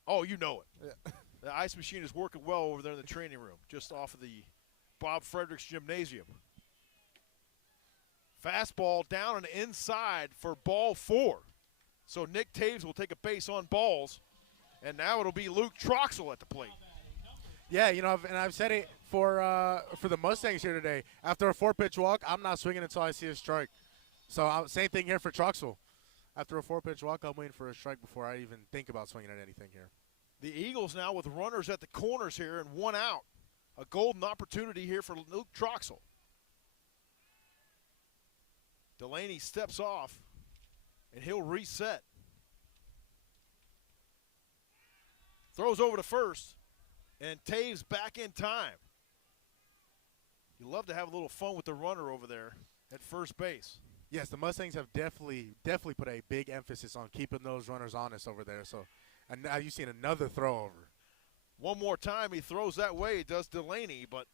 Oh, you know it. Yeah. The ice machine is working well over there in the training room, just off of the Bob Fredericks Gymnasium. Fastball down and inside for ball 4. So Nick Taves will take a base on balls, and now it'll be Luke Troxel at the plate. Yeah, and I've said it for the Mustangs here today. After a 4-pitch walk, I'm not swinging until I see a strike. So same thing here for Troxel. After a 4-pitch walk, I'm waiting for a strike before I even think about swinging at anything here. The Eagles now with runners at the corners here and 1 out. A golden opportunity here for Luke Troxel. Delaney steps off, and he'll reset. Throws over to first, and Taves back in time. You love to have a little fun with the runner over there at first base. Yes, the Mustangs have definitely put a big emphasis on keeping those runners honest over there. So, and now you've seen another throw over. One more time he throws that way, does Delaney, but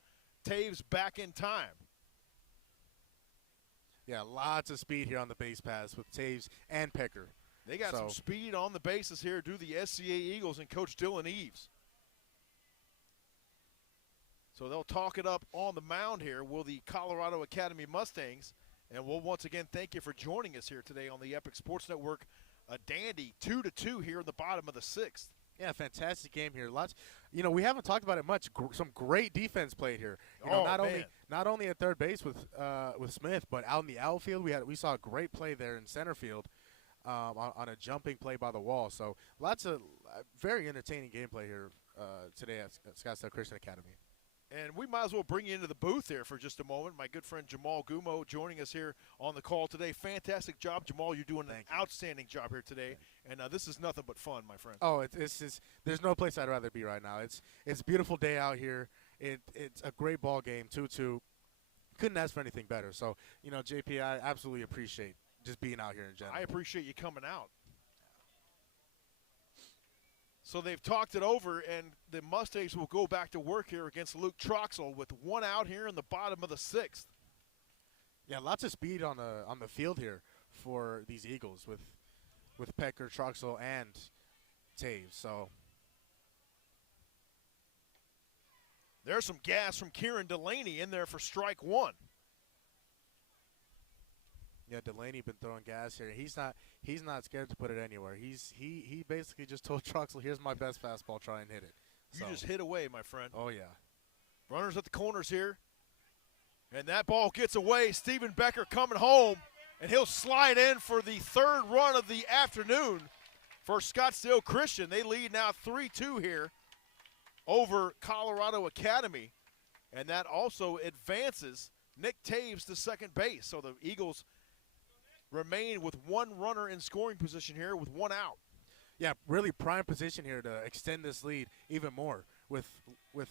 Taves back in time. Yeah, lots of speed here on the base pass with Taves and Pecker. They got some speed on the bases here due to the SCA Eagles and Coach Dylan Eves. So they'll talk it up on the mound here, will the Colorado Academy Mustangs. And we'll once again thank you for joining us here today on the Epic Sports Network. A dandy 2-2 here in the bottom of the 6th. Yeah, fantastic game here. Lots, we haven't talked about it much. Some great defense played here. Not only at third base with Smith, but out in the outfield we saw a great play there in center field on a jumping play by the wall. So lots of very entertaining gameplay here today at Scottsdale Christian Academy. And we might as well bring you into the booth here for just a moment. My good friend Jamal Gumo joining us here on the call today. Fantastic job, Jamal. You're doing an outstanding job here today. And this is nothing but fun, my friend. Oh, there's no place I'd rather be right now. It's a beautiful day out here. It's a great ball game, 2-2. Couldn't ask for anything better. So, JP, I absolutely appreciate just being out here in general. I appreciate you coming out. So they've talked it over, and the Mustangs will go back to work here against Luke Troxel with 1 out here in the bottom of the 6th. Yeah, lots of speed on the field here for these Eagles with Pecker, Troxel, and Taves. So There's some gas from Kieran Delaney in there for strike one. yeah, Delaney been throwing gas here. He's not scared to put it anywhere. He basically just told Troxel, "Here's my best fastball. Try and hit it." You just hit away, my friend. Oh yeah. Runners at the corners here. And that ball gets away. Steven Becker coming home, and he'll slide in for the third run of the afternoon for Scottsdale Christian. They lead now 3-2 here over Colorado Academy, and that also advances Nick Taves to second base. So the Eagles remain with one runner in scoring position here with one out. Yeah, really prime position here to extend this lead even more with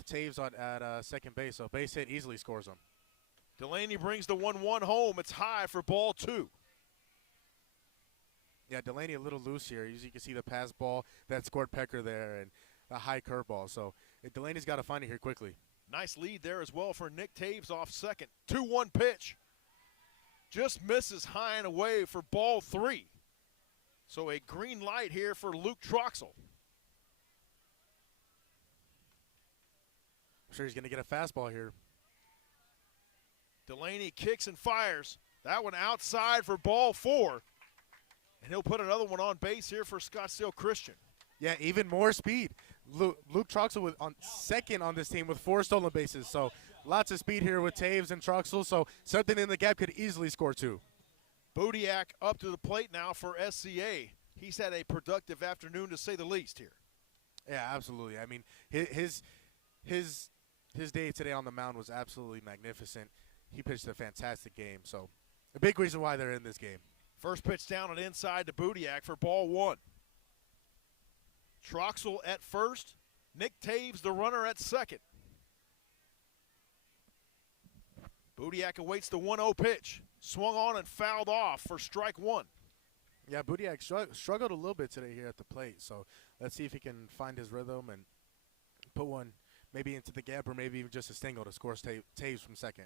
Taves at second base. So base hit easily scores them. Delaney brings the 1-1 home. It's high for ball two. Yeah, Delaney a little loose here. As you can see the pass ball that scored Pecker there and a high curveball. So Delaney's got to find it here quickly. Nice lead there as well for Nick Taves off second. 2-1 pitch. Just misses high and away for ball three. So a green light here for Luke Troxel. I'm sure he's going to get a fastball here. Delaney kicks and fires. That one outside for ball four. And he'll put another one on base here for Scottsdale Christian. Yeah, even more speed. Luke Troxel was on second on this team with 4 stolen bases. So lots of speed here with Taves and Troxel. So something in the gap could easily score 2. Budiak up to the plate now for SCA. He's had a productive afternoon to say the least here. Yeah, absolutely. I mean, his day today on the mound was absolutely magnificent. He pitched a fantastic game. So a big reason why they're in this game. First pitch down and inside to Budiak for ball one. Troxel at first. Nick Taves, the runner, at second. Budiak awaits the 1-0 pitch. Swung on and fouled off for strike one. Yeah, Budiak struggled a little bit today here at the plate. So let's see if he can find his rhythm and put one maybe into the gap or maybe even just a single to score Taves from second.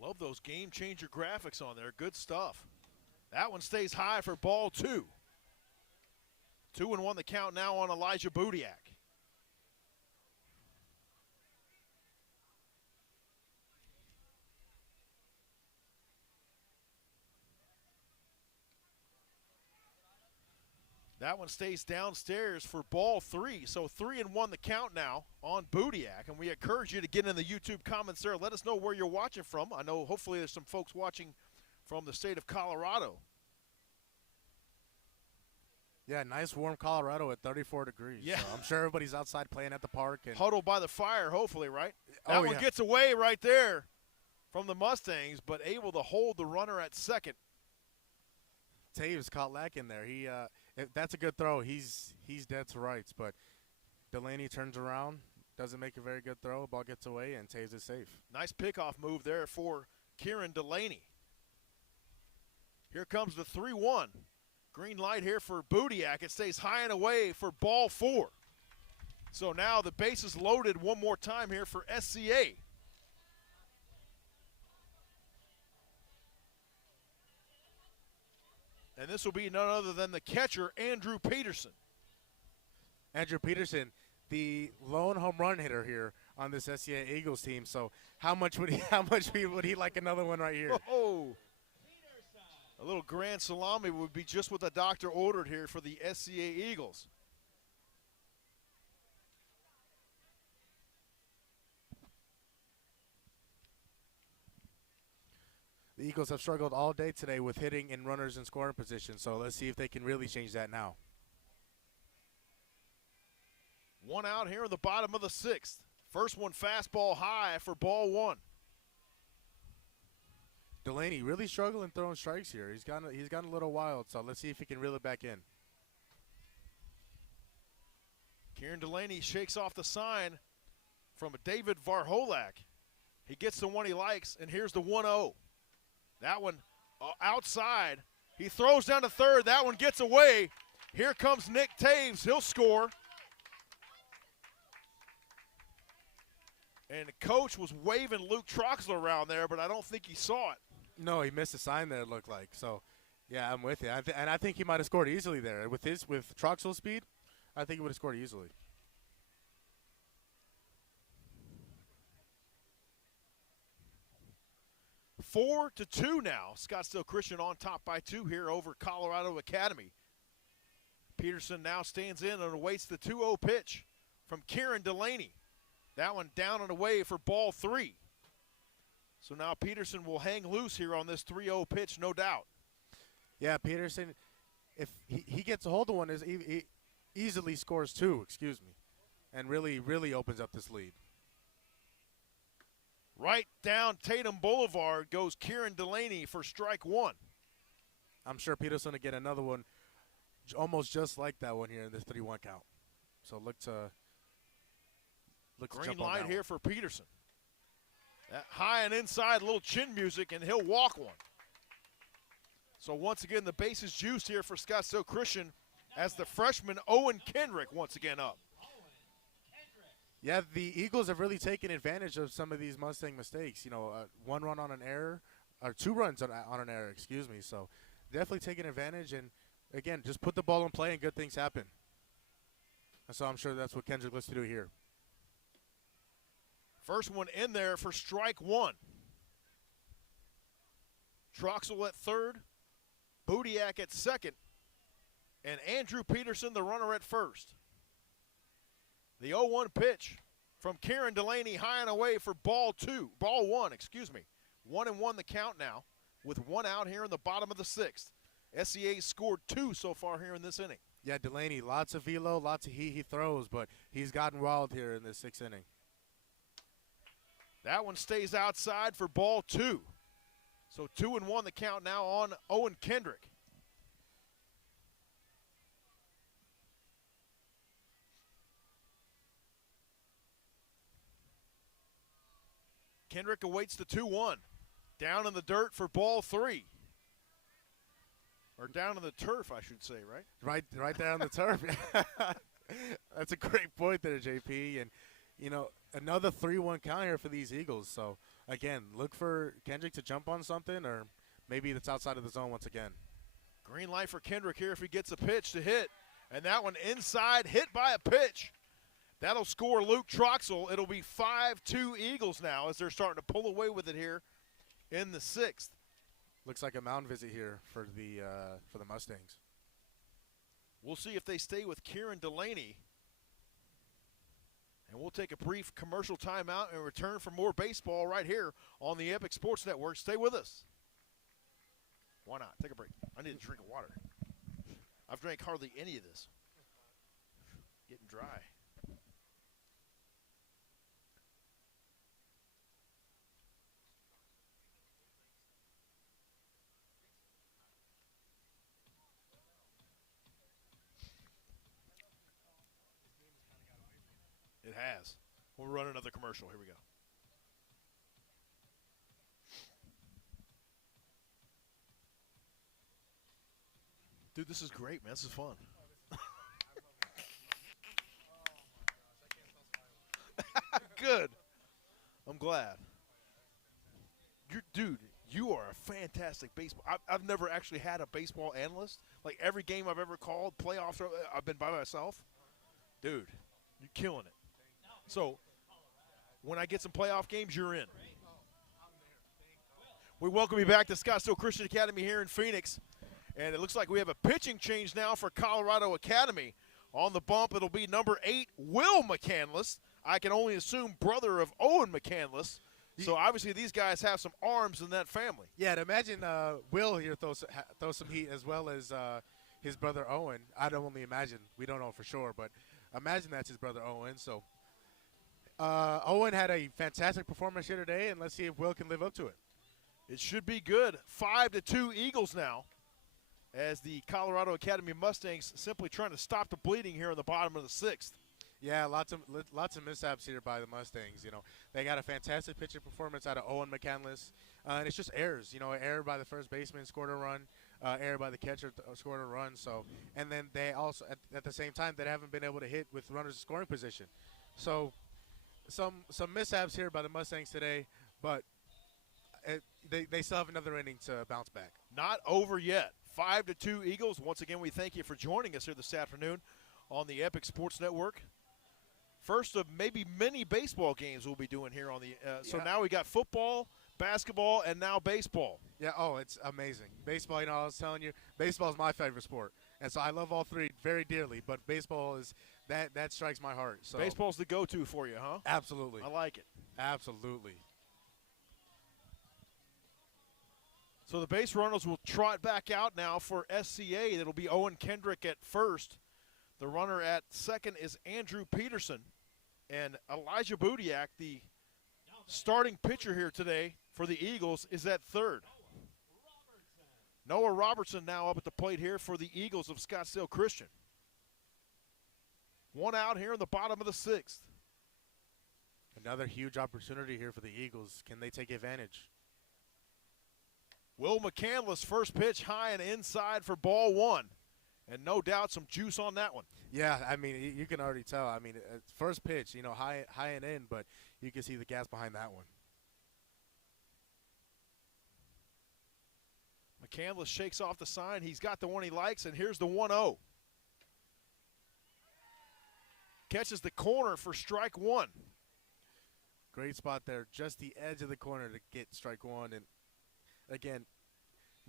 Love those game changer graphics on there. Good stuff. That one stays high for ball two. 2-1 the count now on Elijah Budiak. That one stays downstairs for ball three. So 3-1 the count now on Budiak. And we encourage you to get in the YouTube comments there. Let us know where you're watching from. I know hopefully there's some folks watching from the state of Colorado. Yeah, nice warm Colorado at 34 degrees. Yeah. So I'm sure everybody's outside playing at the park. And Huddled by the fire, hopefully, right? That one yeah. gets away right there from the Mustangs, but able to hold the runner at second. Taves caught lacking there. If that's a good throw. He's dead to rights, but Delaney turns around, doesn't make a very good throw. Ball gets away, and Taves is safe. Nice pickoff move there for Kieran Delaney. Here comes the 3-1. Green light here for Budiak. It stays high and away for ball four. So now the base is loaded one more time here for SCA. And this will be none other than the catcher, Andrew Peterson. Andrew Peterson, the lone home run hitter here on this SCA Eagles team. So how much would he like another one right here? Oh, a little grand salami would be just what the doctor ordered here for the SCA Eagles. The Eagles have struggled all day today with hitting and runners in scoring position. So let's see if they can really change that now. One out here in the bottom of the sixth. First one fastball high for ball one. Delaney really struggling throwing strikes here. He's gotten a little wild, so let's see if he can reel it back in. Kieran Delaney shakes off the sign from David Varholak. He gets the one he likes, and here's the 1-0. That one outside. He throws down to third. That one gets away. Here comes Nick Taves. He'll score. And the coach was waving Luke Troxler around there, but I don't think he saw it. No, he missed a sign there, it looked like. So Yeah, I'm with you. And I think he might have scored easily there with Troxel's speed. I think he would have scored easily. Four to two now. Scottsdale Christian on top by 2 here over Colorado Academy. Peterson now stands in and awaits the 2-0 pitch from Kieran Delaney. That one down and away for ball 3. So now Peterson will hang loose here on this 3-0 pitch, no doubt. Yeah, Peterson, if he gets a hold of one, he easily scores 2, and really, really opens up this lead. Right down Tatum Boulevard goes Kieran Delaney for strike 1. I'm sure Peterson will get another one almost just like that one here in this 3-1 count. So look to Green jump on light that here one. for Peterson. That high and inside, little chin music, and he'll walk one. So once again, the base is juiced here for Scottsdale Christian as the freshman Owen Kendrick once again up. Yeah, the Eagles have really taken advantage of some of these Mustang mistakes. 1 run on an error, or 2 runs on an error, So definitely taking advantage, and again, just put the ball in play and good things happen. And so I'm sure that's what Kendrick looks to do here. First one in there for strike 1. Troxel at third, Budiak at second, and Andrew Peterson, the runner, at first. The 0-1 pitch from Kieran Delaney, high and away for ball 1. 1-1 the count now, with 1 out here in the bottom of the 6th. SCA scored 2 so far here in this inning. Yeah, Delaney, lots of velo, lots of he throws, but he's gotten wild here in this 6th inning. That one stays outside for ball 2. So 2-1 the count now on Owen Kendrick. Kendrick awaits the 2-1. Down in the dirt for ball 3. Or down in the turf, I should say, right? Right there on the turf. That's a great point there, JP. And, another 3-1 count here for these Eagles. So, again, look for Kendrick to jump on something, or maybe that's outside of the zone once again. Green light for Kendrick here if he gets a pitch to hit. And that one inside, hit by a pitch. That'll score Luke Troxel. It'll be 5-2 Eagles now as they're starting to pull away with it here in the 6th. Looks like a mound visit here for the Mustangs. We'll see if they stay with Kieran Delaney. And we'll take a brief commercial timeout and return for more baseball right here on the Epic Sports Network. Stay with us. Why not? Take a break. I need a drink of water. I've drank hardly any of this. Getting dry. It has. We'll run another commercial. Here we go. Dude, this is great, man. This is fun. Good. I'm glad. Dude, you are a fantastic baseball. I've never actually had a baseball analyst. Like every game I've ever called, playoffs, I've been by myself. Dude, you're killing it. So, when I get some playoff games, you're in. We welcome you back to Scottsdale Christian Academy here in Phoenix. And it looks like we have a pitching change now for Colorado Academy. On the bump, it'll be number 8, Will McCandless. I can only assume brother of Owen McCandless. So, obviously, these guys have some arms in that family. Yeah, and imagine Will here throw some heat as well as his brother Owen. I don't only imagine. We don't know for sure, but imagine that's his brother Owen. So, Owen had a fantastic performance here today, and let's see if Will can live up to it. It should be good. 5-2 Eagles now, as the Colorado Academy Mustangs simply trying to stop the bleeding here in the bottom of the 6th. Yeah, lots of mishaps here by the Mustangs. They got a fantastic pitching performance out of Owen McCandless, and it's just errors. Error by the first baseman scored a run, error by the catcher scored a run. So, and then they also at the same time they haven't been able to hit with runners in scoring position. So. Some mishaps here by the Mustangs today, but they still have another inning to bounce back. Not over yet. 5-2 Eagles. Once again, we thank you for joining us here this afternoon on the Epic Sports Network. First of maybe many baseball games we'll be doing here on the so now we got football, basketball, and now baseball. Yeah, oh, it's amazing. Baseball, I was telling you, baseball is my favorite sport. And so I love all three very dearly, but baseball is that strikes my heart. So Baseball's the go-to for you, huh? absolutely. I like it. Absolutely. So the base runners will trot back out now for SCA. That'll be Owen Kendrick at first. The runner at second is Andrew Peterson. And Elijah Budiak, the starting pitcher here today for the Eagles, is at third. Noah Robertson now up at the plate here for the Eagles of Scottsdale Christian. One out here in the bottom of the sixth. Another huge opportunity here for the Eagles. Can they take advantage? Will McCandless first pitch high and inside for ball one. And no doubt some juice on that one. Yeah, I mean, you can already tell. I mean, first pitch, high and in, but you can see the gas behind that one. McCandless shakes off the sign. He's got the one he likes, and here's the 1-0. Catches the corner for strike one. Great spot there, just the edge of the corner to get strike one. And, again,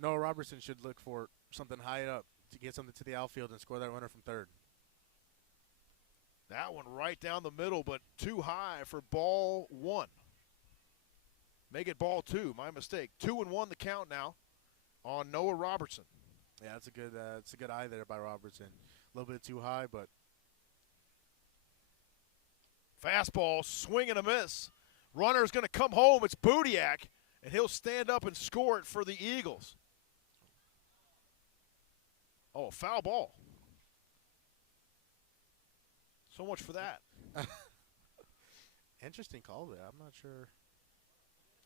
Noah Robertson should look for something high up to get something to the outfield and score that runner from third. That one right down the middle, but too high for ball one. Make it ball two, my mistake. 2-1 the count now on Noah Robertson. Yeah, it's a good eye there by Robertson. A little bit too high, but fastball, swing and a miss. Runner's going to come home. It's Budiak, and he'll stand up and score it for the Eagles. Oh, foul ball. So much for that. Interesting call there. I'm not sure.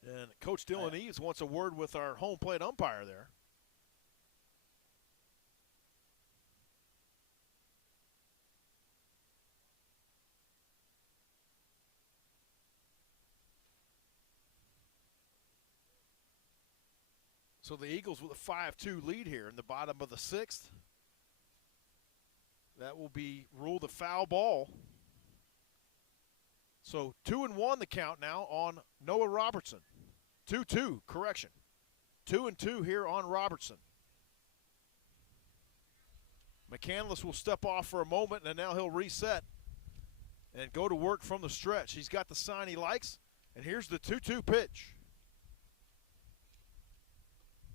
And Coach Dylan Eves wants a word with our home plate umpire there. So the Eagles with a 5-2 lead here in the bottom of the sixth. That will be ruled a foul ball. So 2-1 the count now on Noah Robertson. 2-2, correction. 2-2 here on Robertson. McCandless will step off for a moment, and now he'll reset and go to work from the stretch. He's got the sign he likes, and here's the 2-2 pitch.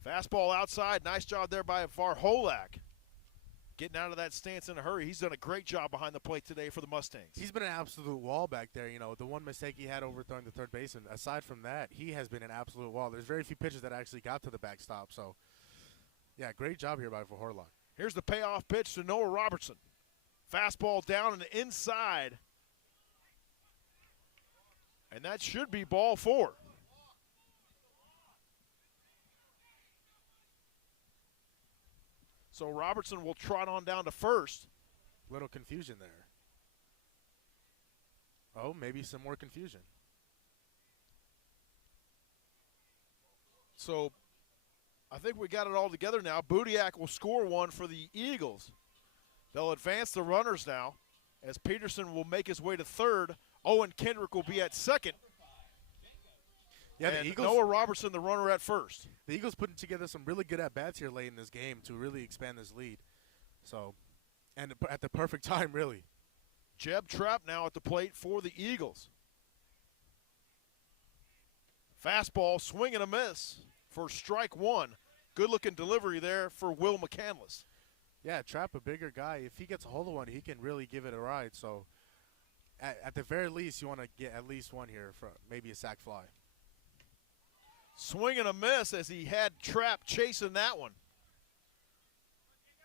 Fastball outside. Nice job there by Varholak. Getting out of that stance in a hurry. He's done a great job behind the plate today for the Mustangs. He's been an absolute wall back there. The one mistake he had overthrowing the third baseman, aside from that, he has been an absolute wall. There's very few pitches that actually got to the backstop. So, yeah, great job here by Varholak. Here's the payoff pitch to Noah Robertson. Fastball down and inside. And that should be ball four. So Robertson will trot on down to first. Little confusion there. Oh, maybe some more confusion. So I think we got it all together now. Budiak will score one for the Eagles. They'll advance the runners now as Peterson will make his way to third. Owen Kendrick will be at second. Yeah, and the Eagles, Noah Robertson, the runner, at first. The Eagles putting together some really good at-bats here late in this game to really expand this lead. So, and at the perfect time, really. Jeb Trapp now at the plate for the Eagles. Fastball, swing and a miss for strike one. Good-looking delivery there for Will McCandless. Yeah, Trapp, a bigger guy. If he gets a hold of one, he can really give it a ride. So, at the very least, you want to get at least one here for maybe a sac fly. Swing and a miss as he had Trapp chasing that one.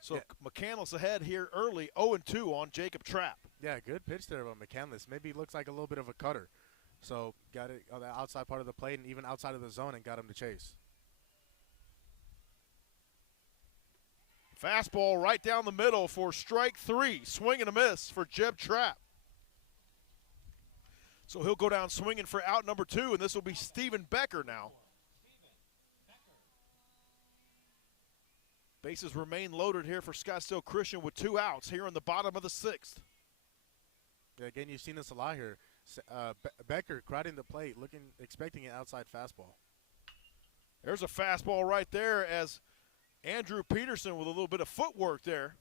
So yeah. McCandless ahead here early, 0-2 on Jacob Trapp. Yeah, good pitch there by McCandless. Maybe he looks like a little bit of a cutter. So got it on the outside part of the plate and even outside of the zone and got him to chase. Fastball right down the middle for strike three. Swing and a miss for Jeb Trapp. So he'll go down swinging for out number two, and this will be Stephen Becker now. Bases remain loaded here for Scottsdale Christian with 2 outs here in the bottom of the 6th. Yeah, again, you've seen this a lot here. Becker crowding the plate, expecting an outside fastball. There's a fastball right there as Andrew Peterson with a little bit of footwork there.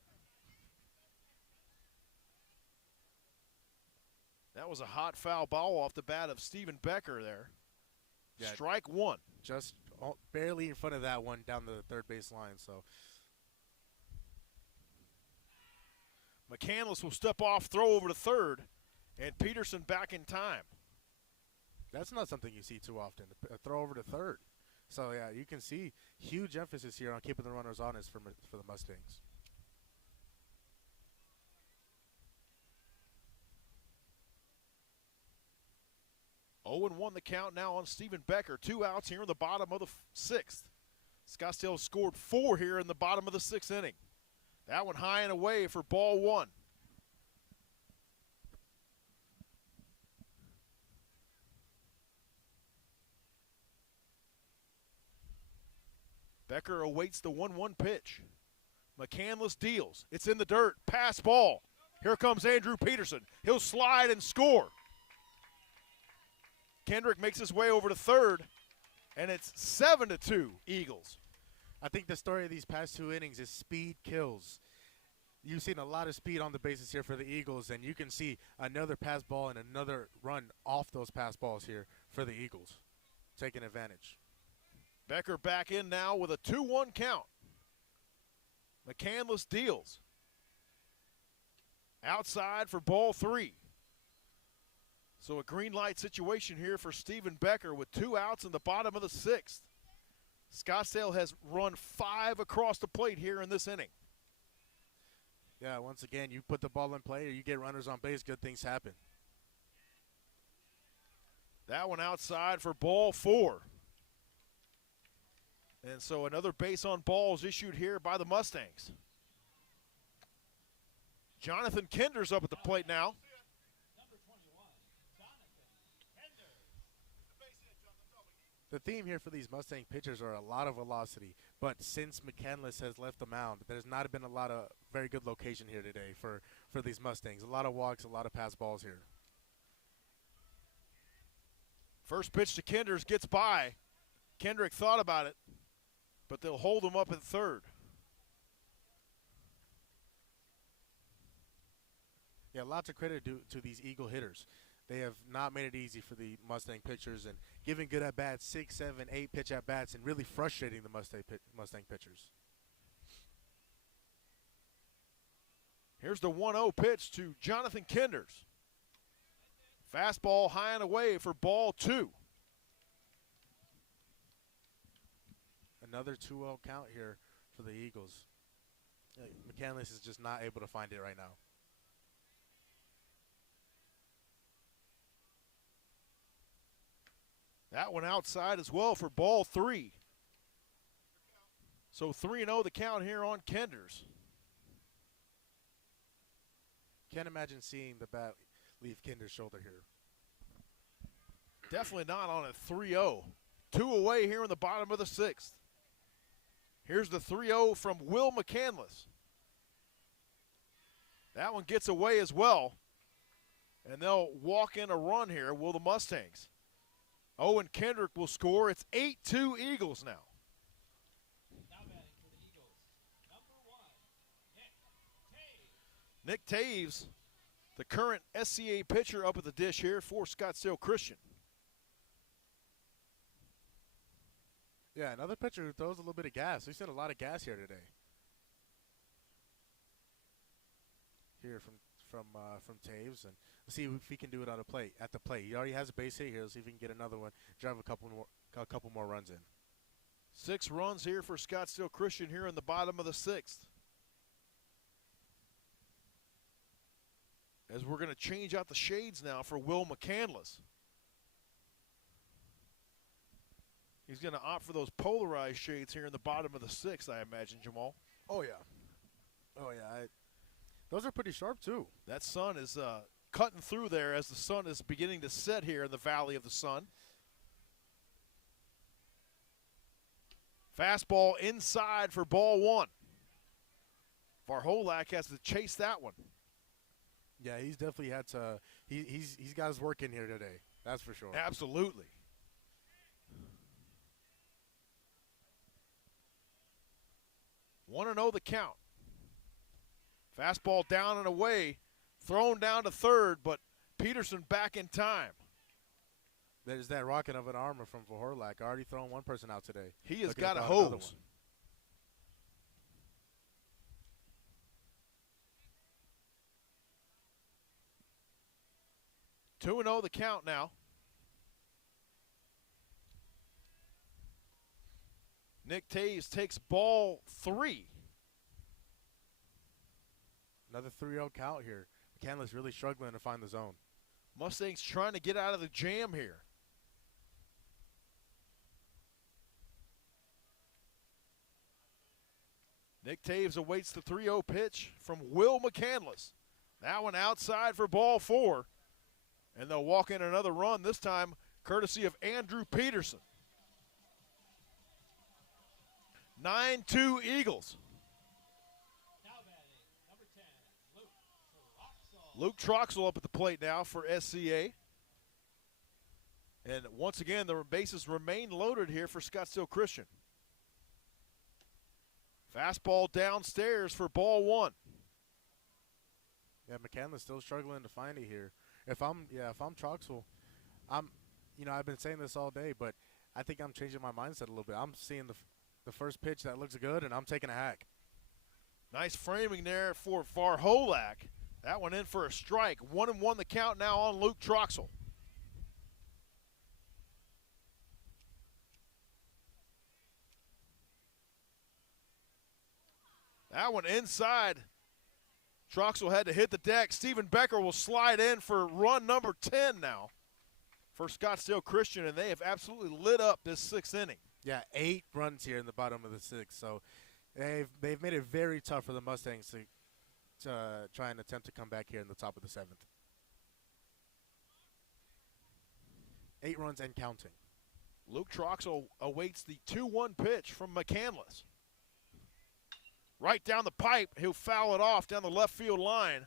That was a hot foul ball off the bat of Steven Becker there. Yeah. Strike 1. Just barely in front of that one down the third base line. So McCandless will step off, throw over to third, and Peterson back in time. that's not something you see too often, a throw over to third. So, yeah, you can see huge emphasis here on keeping the runners honest for the Mustangs. Oh and 1 the count now on Steven Becker. 2 outs here in the bottom of the 6th. Scottsdale scored 4 here in the bottom of the 6th inning. That one high and away for ball 1. Becker awaits the 1-1 pitch. McCandless deals. It's in the dirt. Pass ball. Here comes Andrew Peterson. He'll slide and score. Kendrick makes his way over to third, and it's 7-2 Eagles. I think the story of these past 2 innings is speed kills. You've seen a lot of speed on the bases here for the Eagles, and you can see another pass ball and another run off those pass balls here for the Eagles, taking advantage. Becker back in now with a 2-1 count. McCandless deals. Outside for ball 3. So a green light situation here for Steven Becker with 2 outs in the bottom of the 6th. Scottsdale has run 5 across the plate here in this inning. Yeah, once again, you put the ball in play or you get runners on base, good things happen. That one outside for ball 4. And so another base on balls issued here by the Mustangs. Jonathan Kinder's up at the plate now. The theme here for these Mustang pitchers are a lot of velocity, but since McCandless has left the mound, there's not been a lot of very good location here today for these Mustangs. A lot of walks, a lot of pass balls here. First pitch to Kenders gets by. Kendrick thought about it, but they'll hold him up at third. Yeah, lots of credit to these Eagle hitters. They have not made it easy for the Mustang pitchers and giving good at-bats, 6, 7, 8 pitch at-bats, and really frustrating the Mustang pitchers. Here's the 1-0 pitch to Jonathan Kenders. Fastball high and away for ball 2. Another 2-0 count here for the Eagles. McCandless is just not able to find it right now. That one outside as well for ball 3. So 3-0 the count here on Kenders. Can't imagine seeing the bat leave Kinder's shoulder here. Definitely not on a 3-0. 2 away here in the bottom of the 6th. Here's the 3-0 from Will McCandless. That one gets away as well. And they'll walk in a run here, will the Mustangs. Owen Kendrick will score. It's 8-2 Eagles now. Now batting for the Eagles, number 1, Nick Taves, the current SCA pitcher up at the dish here for Scottsdale Christian. Yeah, another pitcher who throws a little bit of gas. We've seen a lot of gas here today. Here from Taves, and let's see if he can do it at the plate. He already has a base hit here. Let's see if he can get another one, drive a couple more runs in. 6 runs here for Scottsdale Christian here in the bottom of the 6th. As we're going to change out the shades now for Will McCandless. He's going to opt for those polarized shades here in the bottom of the 6th, I imagine, Jamal. Oh, yeah. Oh, yeah. Those are pretty sharp, too. That sun is cutting through there as the sun is beginning to set here in the Valley of the Sun. Fastball inside for ball 1. Varholak has to chase that one. Yeah, he's definitely had to. He's got his work in here today. That's for sure. Absolutely. Want to know the count. Fastball down and away, thrown down to third, but Peterson back in time. There's that rocket of an armor from Vorlak. Already thrown one person out today. He has Looking got to a throw another hose. one. 2-0 the count now. Nick Taves takes ball 3. Another 3-0 count here. McCandless really struggling to find the zone. Mustangs trying to get out of the jam here. Nick Taves awaits the 3-0 pitch from Will McCandless. That one outside for ball 4. And they'll walk in another run, this time courtesy of Andrew Peterson. 9-2 Eagles. Now batting, number 10, Luke Troxel. Luke Troxel up at the plate now for SCA. And once again, the bases remain loaded here for Scottsdale Christian. Fastball downstairs for ball 1. Yeah, McCandless still struggling to find it here. If I'm Troxel, I've been saying this all day, but I think I'm changing my mindset a little bit. I'm seeing the first pitch that looks good, and I'm taking a hack. Nice framing there for Varholak. That one in for a strike. 1-1 the count now on Luke Troxel. That one inside. Troxel had to hit the deck. Stephen Becker will slide in for run number 10 now for Scottsdale Christian, and they have absolutely lit up this 6th inning. Yeah, 8 runs here in the bottom of the 6th. So they've made it very tough for the Mustangs to try and attempt to come back here in the top of the 7th. 8 runs and counting. Luke Troxel awaits the 2-1 pitch from McCandless. Right down the pipe, he'll foul it off down the left field line.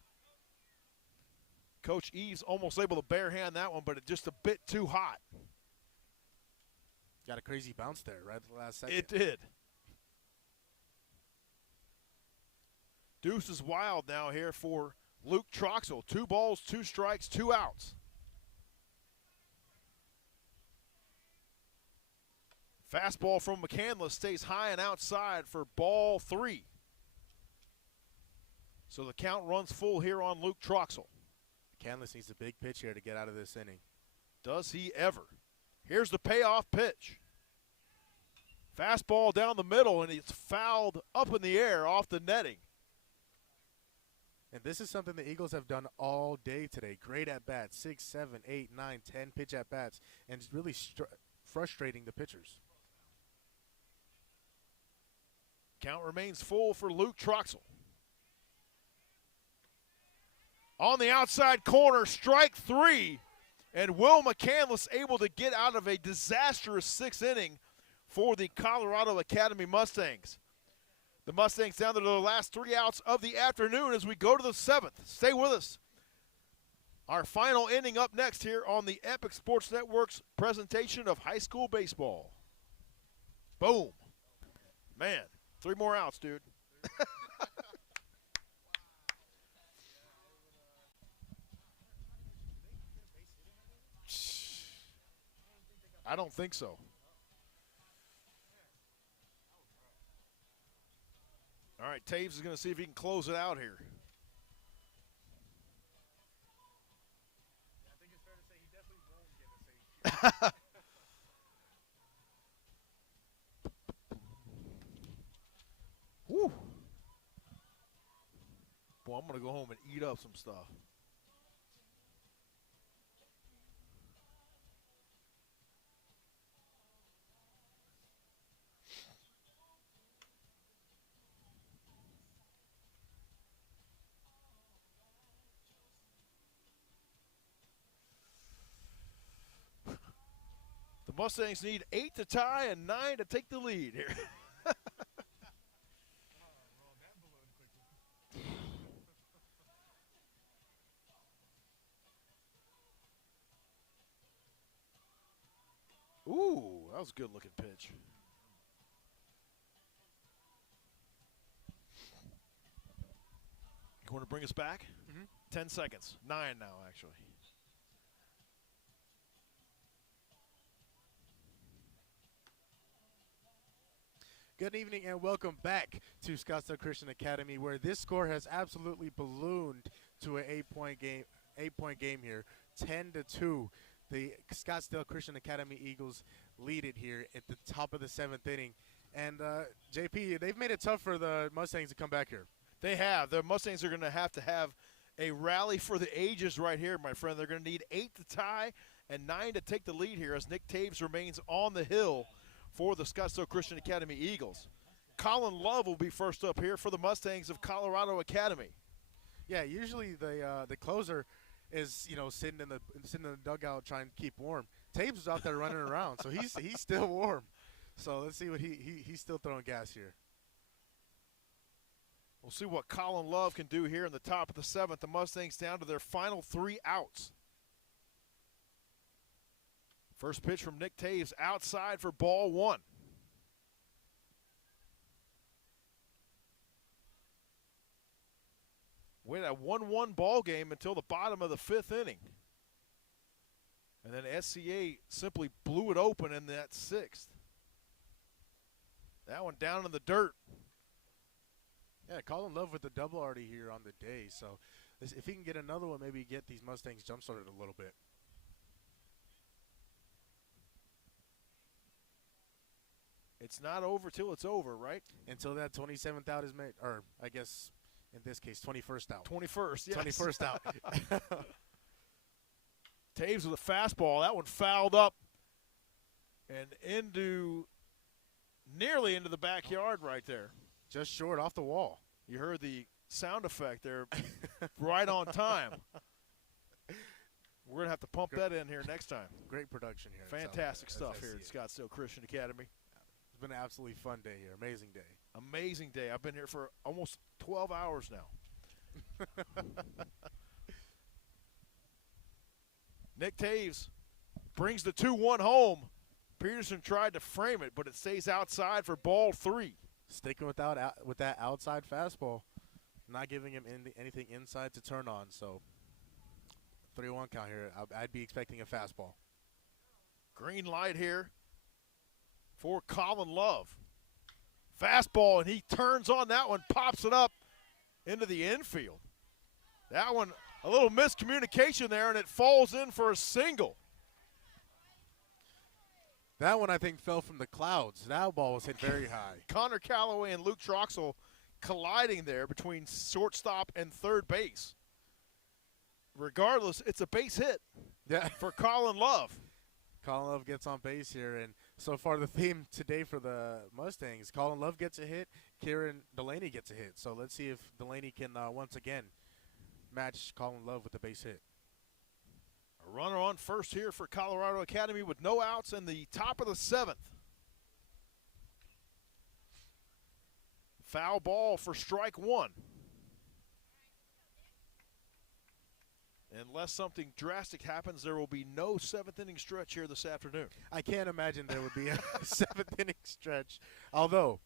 Coach Eves almost able to barehand that one, but it just a bit too hot. Got a crazy bounce there right at the last second. It did. Deuce is wild now here for Luke Troxel. 2 balls, 2 strikes, 2 outs. Fastball from McCandless stays high and outside for ball 3. So the count runs full here on Luke Troxel. McCandless needs a big pitch here to get out of this inning. Does he ever? Here's the payoff pitch. Fastball down the middle, and it's fouled up in the air off the netting. And this is something the Eagles have done all day today. Great at-bats, 6, 7, 8, 9, 10 pitch at-bats, and it's really frustrating the pitchers. Count remains full for Luke Troxel. On the outside corner, strike 3, and Will McCandless able to get out of a disastrous 6th inning for the Colorado Academy Mustangs. The Mustangs down to the last 3 outs of the afternoon as we go to the 7th. Stay with us. Our final inning up next here on the Epic Sports Network's presentation of high school baseball. Boom. Man, 3 more outs, dude. I don't think so. All right, Taves is going to see if he can close it out here. I think it's fair to say he definitely won't get a save. Woo. Boy, I'm going to go home and eat up some stuff. The Mustangs need 8 to tie and 9 to take the lead here. Ooh, that was a good-looking pitch. You want to bring us back? 10 seconds. 9 now, actually. Good evening and welcome back to Scottsdale Christian Academy, where this score has absolutely ballooned to an 8-point game. 8-point game here, 10-2. The Scottsdale Christian Academy Eagles lead it here at the top of the 7th inning. And JP, they've made it tough for the Mustangs to come back here. They have. The Mustangs are going to have a rally for the ages right here, my friend. They're going to need 8 to tie and 9 to take the lead here as Nick Taves remains on the hill for the Scottsdale Christian Academy Eagles. Colin Love will be first up here for the Mustangs of Colorado Academy. Yeah, usually the closer is sitting in the dugout trying to keep warm. Taves is out there running around, so he's still warm. So let's see what he's still throwing gas here. We'll see what Colin Love can do here in the top of the 7th. The Mustangs down to their final 3 outs. First pitch from Nick Taves outside for ball 1. We had a 1-1 ball game until the bottom of the 5th inning. And then SCA simply blew it open in that 6th. That one down in the dirt. Yeah, Colin Love with the double already here on the day. So if he can get another one, maybe get these Mustangs jump-started a little bit. It's not over till it's over, right? Until that 27th out is made, or I guess in this case, 21st out. 21st, yes. 21st out. Taves with a fastball. That one fouled up and nearly into the backyard right there. Just short off the wall. You heard the sound effect there right on time. We're going to have to pump that in here next time. Great production here. Fantastic stuff here at Scottsdale Christian Academy. It's been an absolutely fun day here. Amazing day. Amazing day. I've been here for almost 12 hours now. Nick Taves brings the 2-1 home. Peterson tried to frame it, but it stays outside for ball 3. Sticking with that outside fastball. Not giving him anything inside to turn on. So 3-1 count here. I'd be expecting a fastball. Green light here for Colin Love. Fastball, and he turns on that one, pops it up into the infield. That one, a little miscommunication there, and it falls in for a single. That one, I think, fell from the clouds. That ball was hit very high. Connor Calloway and Luke Troxel colliding there between shortstop and third base. Regardless, it's a base hit for Colin Love. Colin Love gets on base here, and so far the theme today for the Mustangs, Colin Love gets a hit, Kieran Delaney gets a hit. So let's see if Delaney can once again match Colin Love with the base hit. A runner on first here for Colorado Academy with no outs in the top of the 7th. Foul ball for strike 1. Unless something drastic happens, there will be no 7th inning stretch here this afternoon. I can't imagine there would be a 7th inning stretch. Although,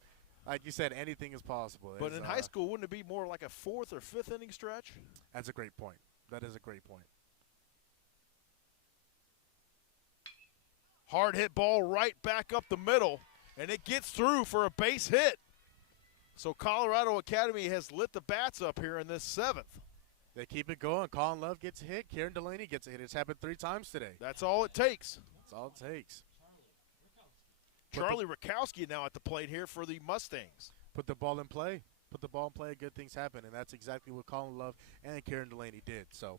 like you said, anything is possible. But in high school, wouldn't it be more like a 4th or 5th inning stretch? That's a great point. That is a great point. Hard hit ball right back up the middle, and it gets through for a base hit. So Colorado Academy has lit the bats up here in this 7th. They keep it going. Colin Love gets a hit. Kieran Delaney gets a hit. It's happened 3 times today. That's all it takes. That's all it takes. Charlie Rakowski now at the plate here for the Mustangs. Put the ball in play. Put the ball in play, good things happen, and that's exactly what Colin Love and Kieran Delaney did. So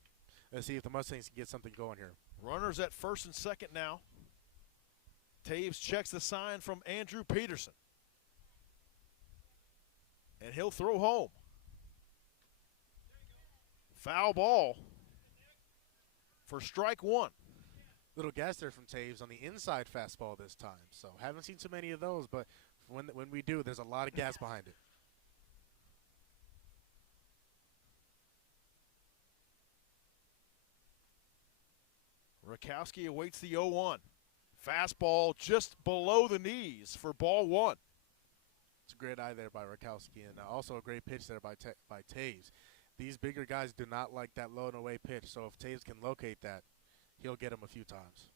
let's see if the Mustangs can get something going here. Runners at first and second now. Taves checks the sign from Andrew Peterson. And he'll throw home. Foul ball for strike 1. Little gas there from Taves on the inside fastball this time. So haven't seen so many of those, but when we do, there's a lot of gas behind it. Rakowski awaits the 0-1. Fastball just below the knees for ball one. It's a great eye there by Rakowski, and also a great pitch there by Taves. These bigger guys do not like that low and away pitch, so if Taves can locate that, he'll get him a few times.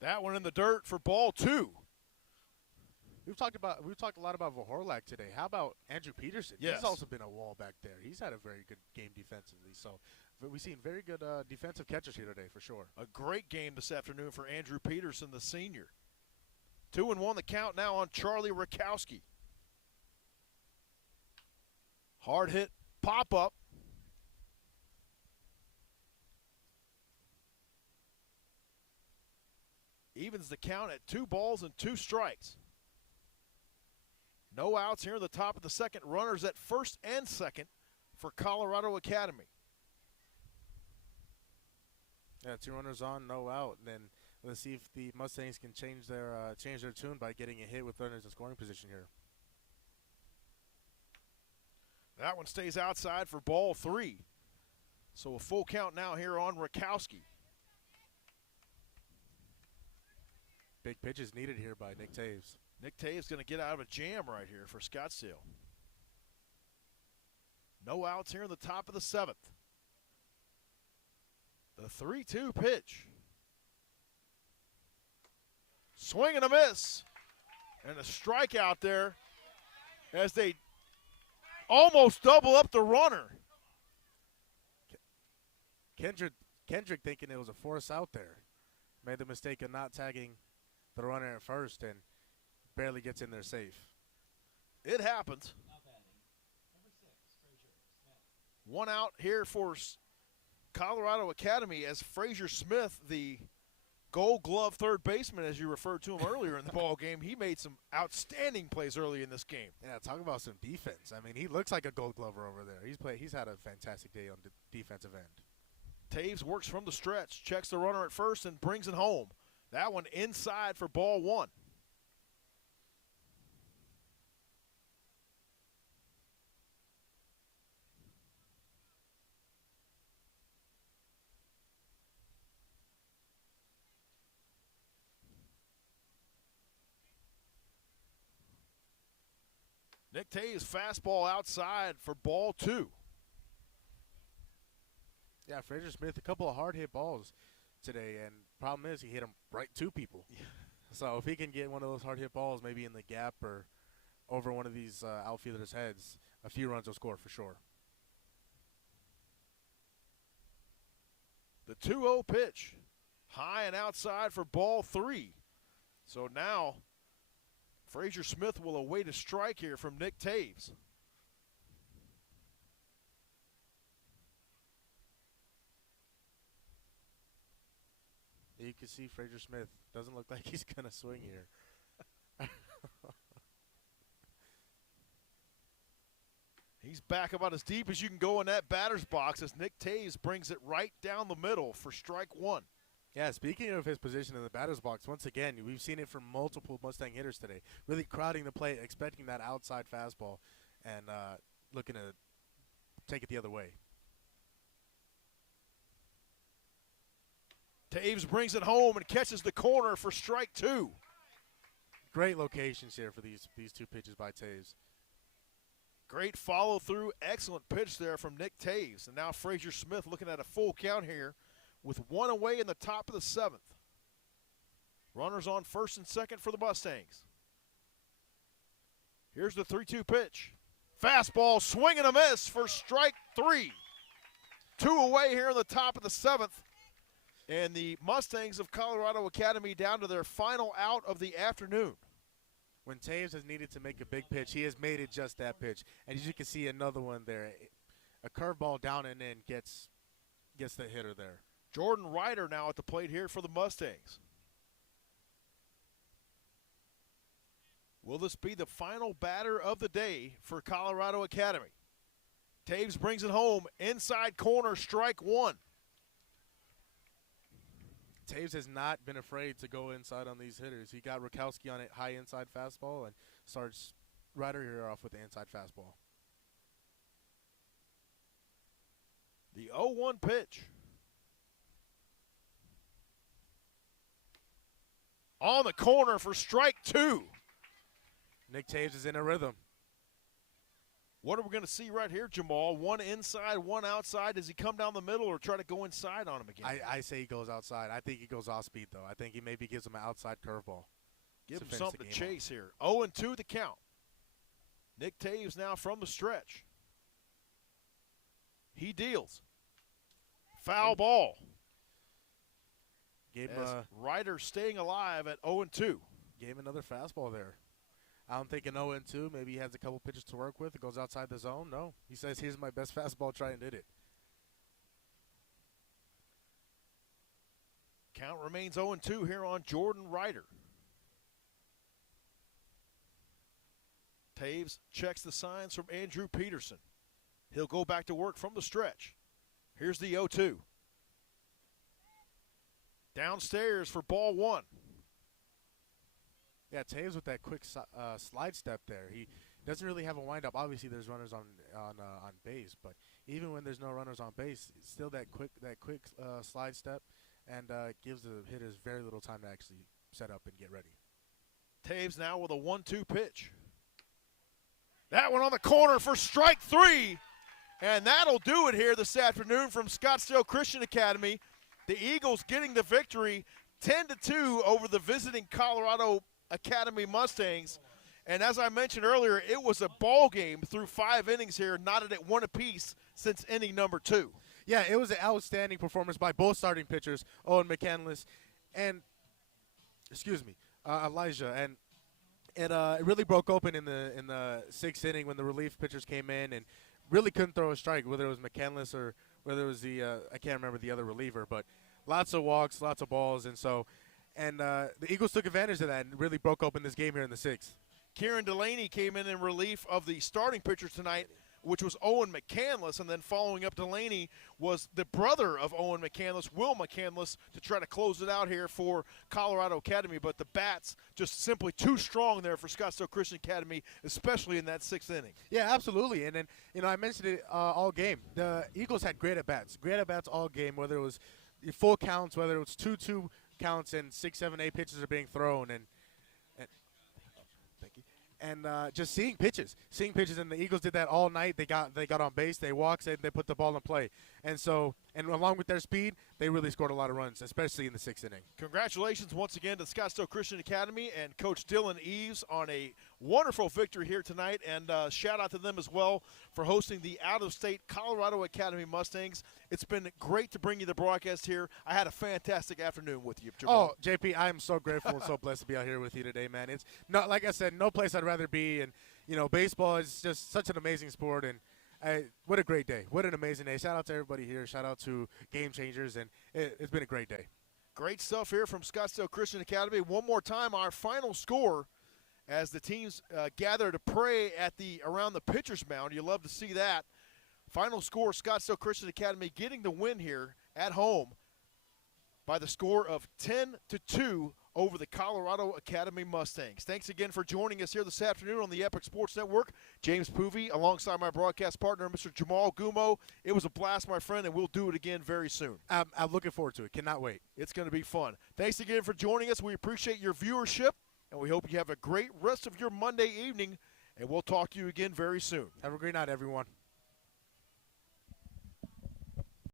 That one in the dirt for ball two. We've talked a lot about Vohorlak today. How about Andrew Peterson? Yes. He's also been a wall back there. He's had a very good game defensively. So we've seen very good defensive catchers here today for sure. A great game this afternoon for Andrew Peterson, the senior. 2-1 the count now on Charlie Rakowski. Hard hit pop up. Evens the count at 2 balls and 2 strikes. No outs here in the top of the second. Runners at first and second for Colorado Academy. Yeah, 2 runners on, no out. And then let's see if the Mustangs can change their tune by getting a hit with runners in scoring position here. That one stays outside for ball 3. So a full count now here on Rakowski. Big pitches needed here by Nick Taves. Nick Taves going to get out of a jam right here for Scottsdale. No outs here in the top of the 7th. The 3-2 pitch. Swing and a miss. And a strikeout there as they almost double up the runner. Kendrick thinking it was a force out there. Made the mistake of not tagging the runner at first and barely gets in there safe. It happens. Now batting, number 6, Frazier Smith. 1 out here for Colorado Academy as Frazier Smith, the Gold Glove third baseman, as you referred to him earlier in the ball game, he made some outstanding plays early in this game. Yeah, talk about some defense. I mean, he looks like a Gold Glover over there. He's had a fantastic day on the defensive end. Taves works from the stretch, checks the runner at first and brings it home. That one inside for ball 1. Nick Taves fastball outside for ball 2. Yeah, Frazier Smith, a couple of hard hit balls today, and problem is he hit them right to people. So if he can get one of those hard hit balls maybe in the gap or over one of these outfielders' heads, a few runs will score for sure. The 2-0 pitch, high and outside for ball 3. So now Frazier Smith will await a strike here from Nick Taves. You can see Frazier Smith doesn't look like he's going to swing here. He's back about as deep as you can go in that batter's box as Nick Taves brings it right down the middle for strike 1. Yeah, speaking of his position in the batter's box, once again, we've seen it from multiple Mustang hitters today, really crowding the plate, expecting that outside fastball, and looking to take it the other way. Taves brings it home and catches the corner for strike 2. Great locations here for these 2 pitches by Taves. Great follow through, excellent pitch there from Nick Taves. And now Frazier Smith looking at a full count here with 1 away in the top of the 7th. Runners on first and second for the Mustangs. Here's the 3-2 pitch. Fastball, swing and a miss for strike 3. 2 away here in the top of the 7th. And the Mustangs of Colorado Academy down to their final out of the afternoon. When Taves has needed to make a big pitch, he has made it just that pitch. And as you can see, another one there. A curveball down and in gets the hitter there. Jordan Ryder now at the plate here for the Mustangs. Will this be the final batter of the day for Colorado Academy? Taves brings it home, inside corner, strike 1. Taves has not been afraid to go inside on these hitters. He got Rakowski on a high inside fastball and starts Ryder here off with the inside fastball. The 0-1 pitch. On the corner for strike 2. Nick Taves is in a rhythm. What are we going to see right here, Jamal? One inside, one outside. Does he come down the middle or try to go inside on him again? I say he goes outside. I think he goes off speed, though. I think he maybe gives him an outside curveball. Give him finish something the to game chase here. 0-2 the count. Nick Taves now from the stretch. He deals. Foul ball. Gave him, As Ryder staying alive at 0-2. gave him another fastball there. I'm thinking 0-2. Maybe he has a couple pitches to work with. It goes outside the zone. No. He says, here's my best fastball. Try and hit it. Count remains 0-2 here on Jordan Ryder. Taves checks the signs from Andrew Peterson. He'll go back to work from the stretch. Here's the 0-2. Downstairs for ball 1. Yeah, Taves with that quick slide step there. He doesn't really have a windup. Obviously, there's runners on base, but even when there's no runners on base, it's still that quick slide step, and gives the hitters very little time to actually set up and get ready. Taves now with a 1-2 pitch. That one on the corner for strike 3, and that'll do it here this afternoon from Scottsdale Christian Academy. The Eagles getting the victory 10-2 over the visiting Colorado Academy Mustangs. And as I mentioned earlier, it was a ball game through 5 innings here, knotted at 1 apiece since inning number 2. Yeah, it was an outstanding performance by both starting pitchers, Owen McCandless and, Elijah. And it really broke open in the 6th inning when the relief pitchers came in and really couldn't throw a strike, whether it was McCandless or whether it was the I can't remember the other reliever, but lots of walks, lots of balls, and the Eagles took advantage of that and really broke open this game here in the 6th. Kieran Delaney came in relief of the starting pitcher tonight, which was Owen McCandless, and then following up Delaney was the brother of Owen McCandless, Will McCandless, to try to close it out here for Colorado Academy. But the bats just simply too strong there for Scottsdale Christian Academy, especially in that 6th inning. Yeah, absolutely. And then, I mentioned it all game. The Eagles had great at-bats all game, whether it was full counts, whether it was 2-2 counts and 6, 7, 8 pitches are being thrown. And thank you. And just seeing pitches, and the Eagles did that all night. They got on base, they walked, and they put the ball in play. And along with their speed, they really scored a lot of runs, especially in the 6th inning. Congratulations once again to Scottsdale Christian Academy and Coach Dylan Eves on a wonderful victory here tonight. And shout out to them as well for hosting the out-of-state Colorado Academy Mustangs. It's been great to bring you the broadcast here. I had a fantastic afternoon with you, Jamal. Oh, JP, I am so grateful and so blessed to be out here with you today, man. It's not, like I said, no place I'd rather be. And, baseball is just such an amazing sport. And what a great day. What an amazing day. Shout out to everybody here. Shout out to Game Changers. And it's been a great day. Great stuff here from Scottsdale Christian Academy. One more time, our final score as the teams gather to pray around the pitcher's mound. You love to see that. Final score, Scottsdale Christian Academy getting the win here at home by the score of 10-2 over the Colorado Academy Mustangs. Thanks again for joining us here this afternoon on the Epic Sports Network. James Poovey alongside my broadcast partner, Mr. Jamal Gumo. It was a blast, my friend, and we'll do it again very soon. I'm looking forward to it. Cannot wait. It's going to be fun. Thanks again for joining us. We appreciate your viewership, and we hope you have a great rest of your Monday evening, and we'll talk to you again very soon. Have a great night, everyone.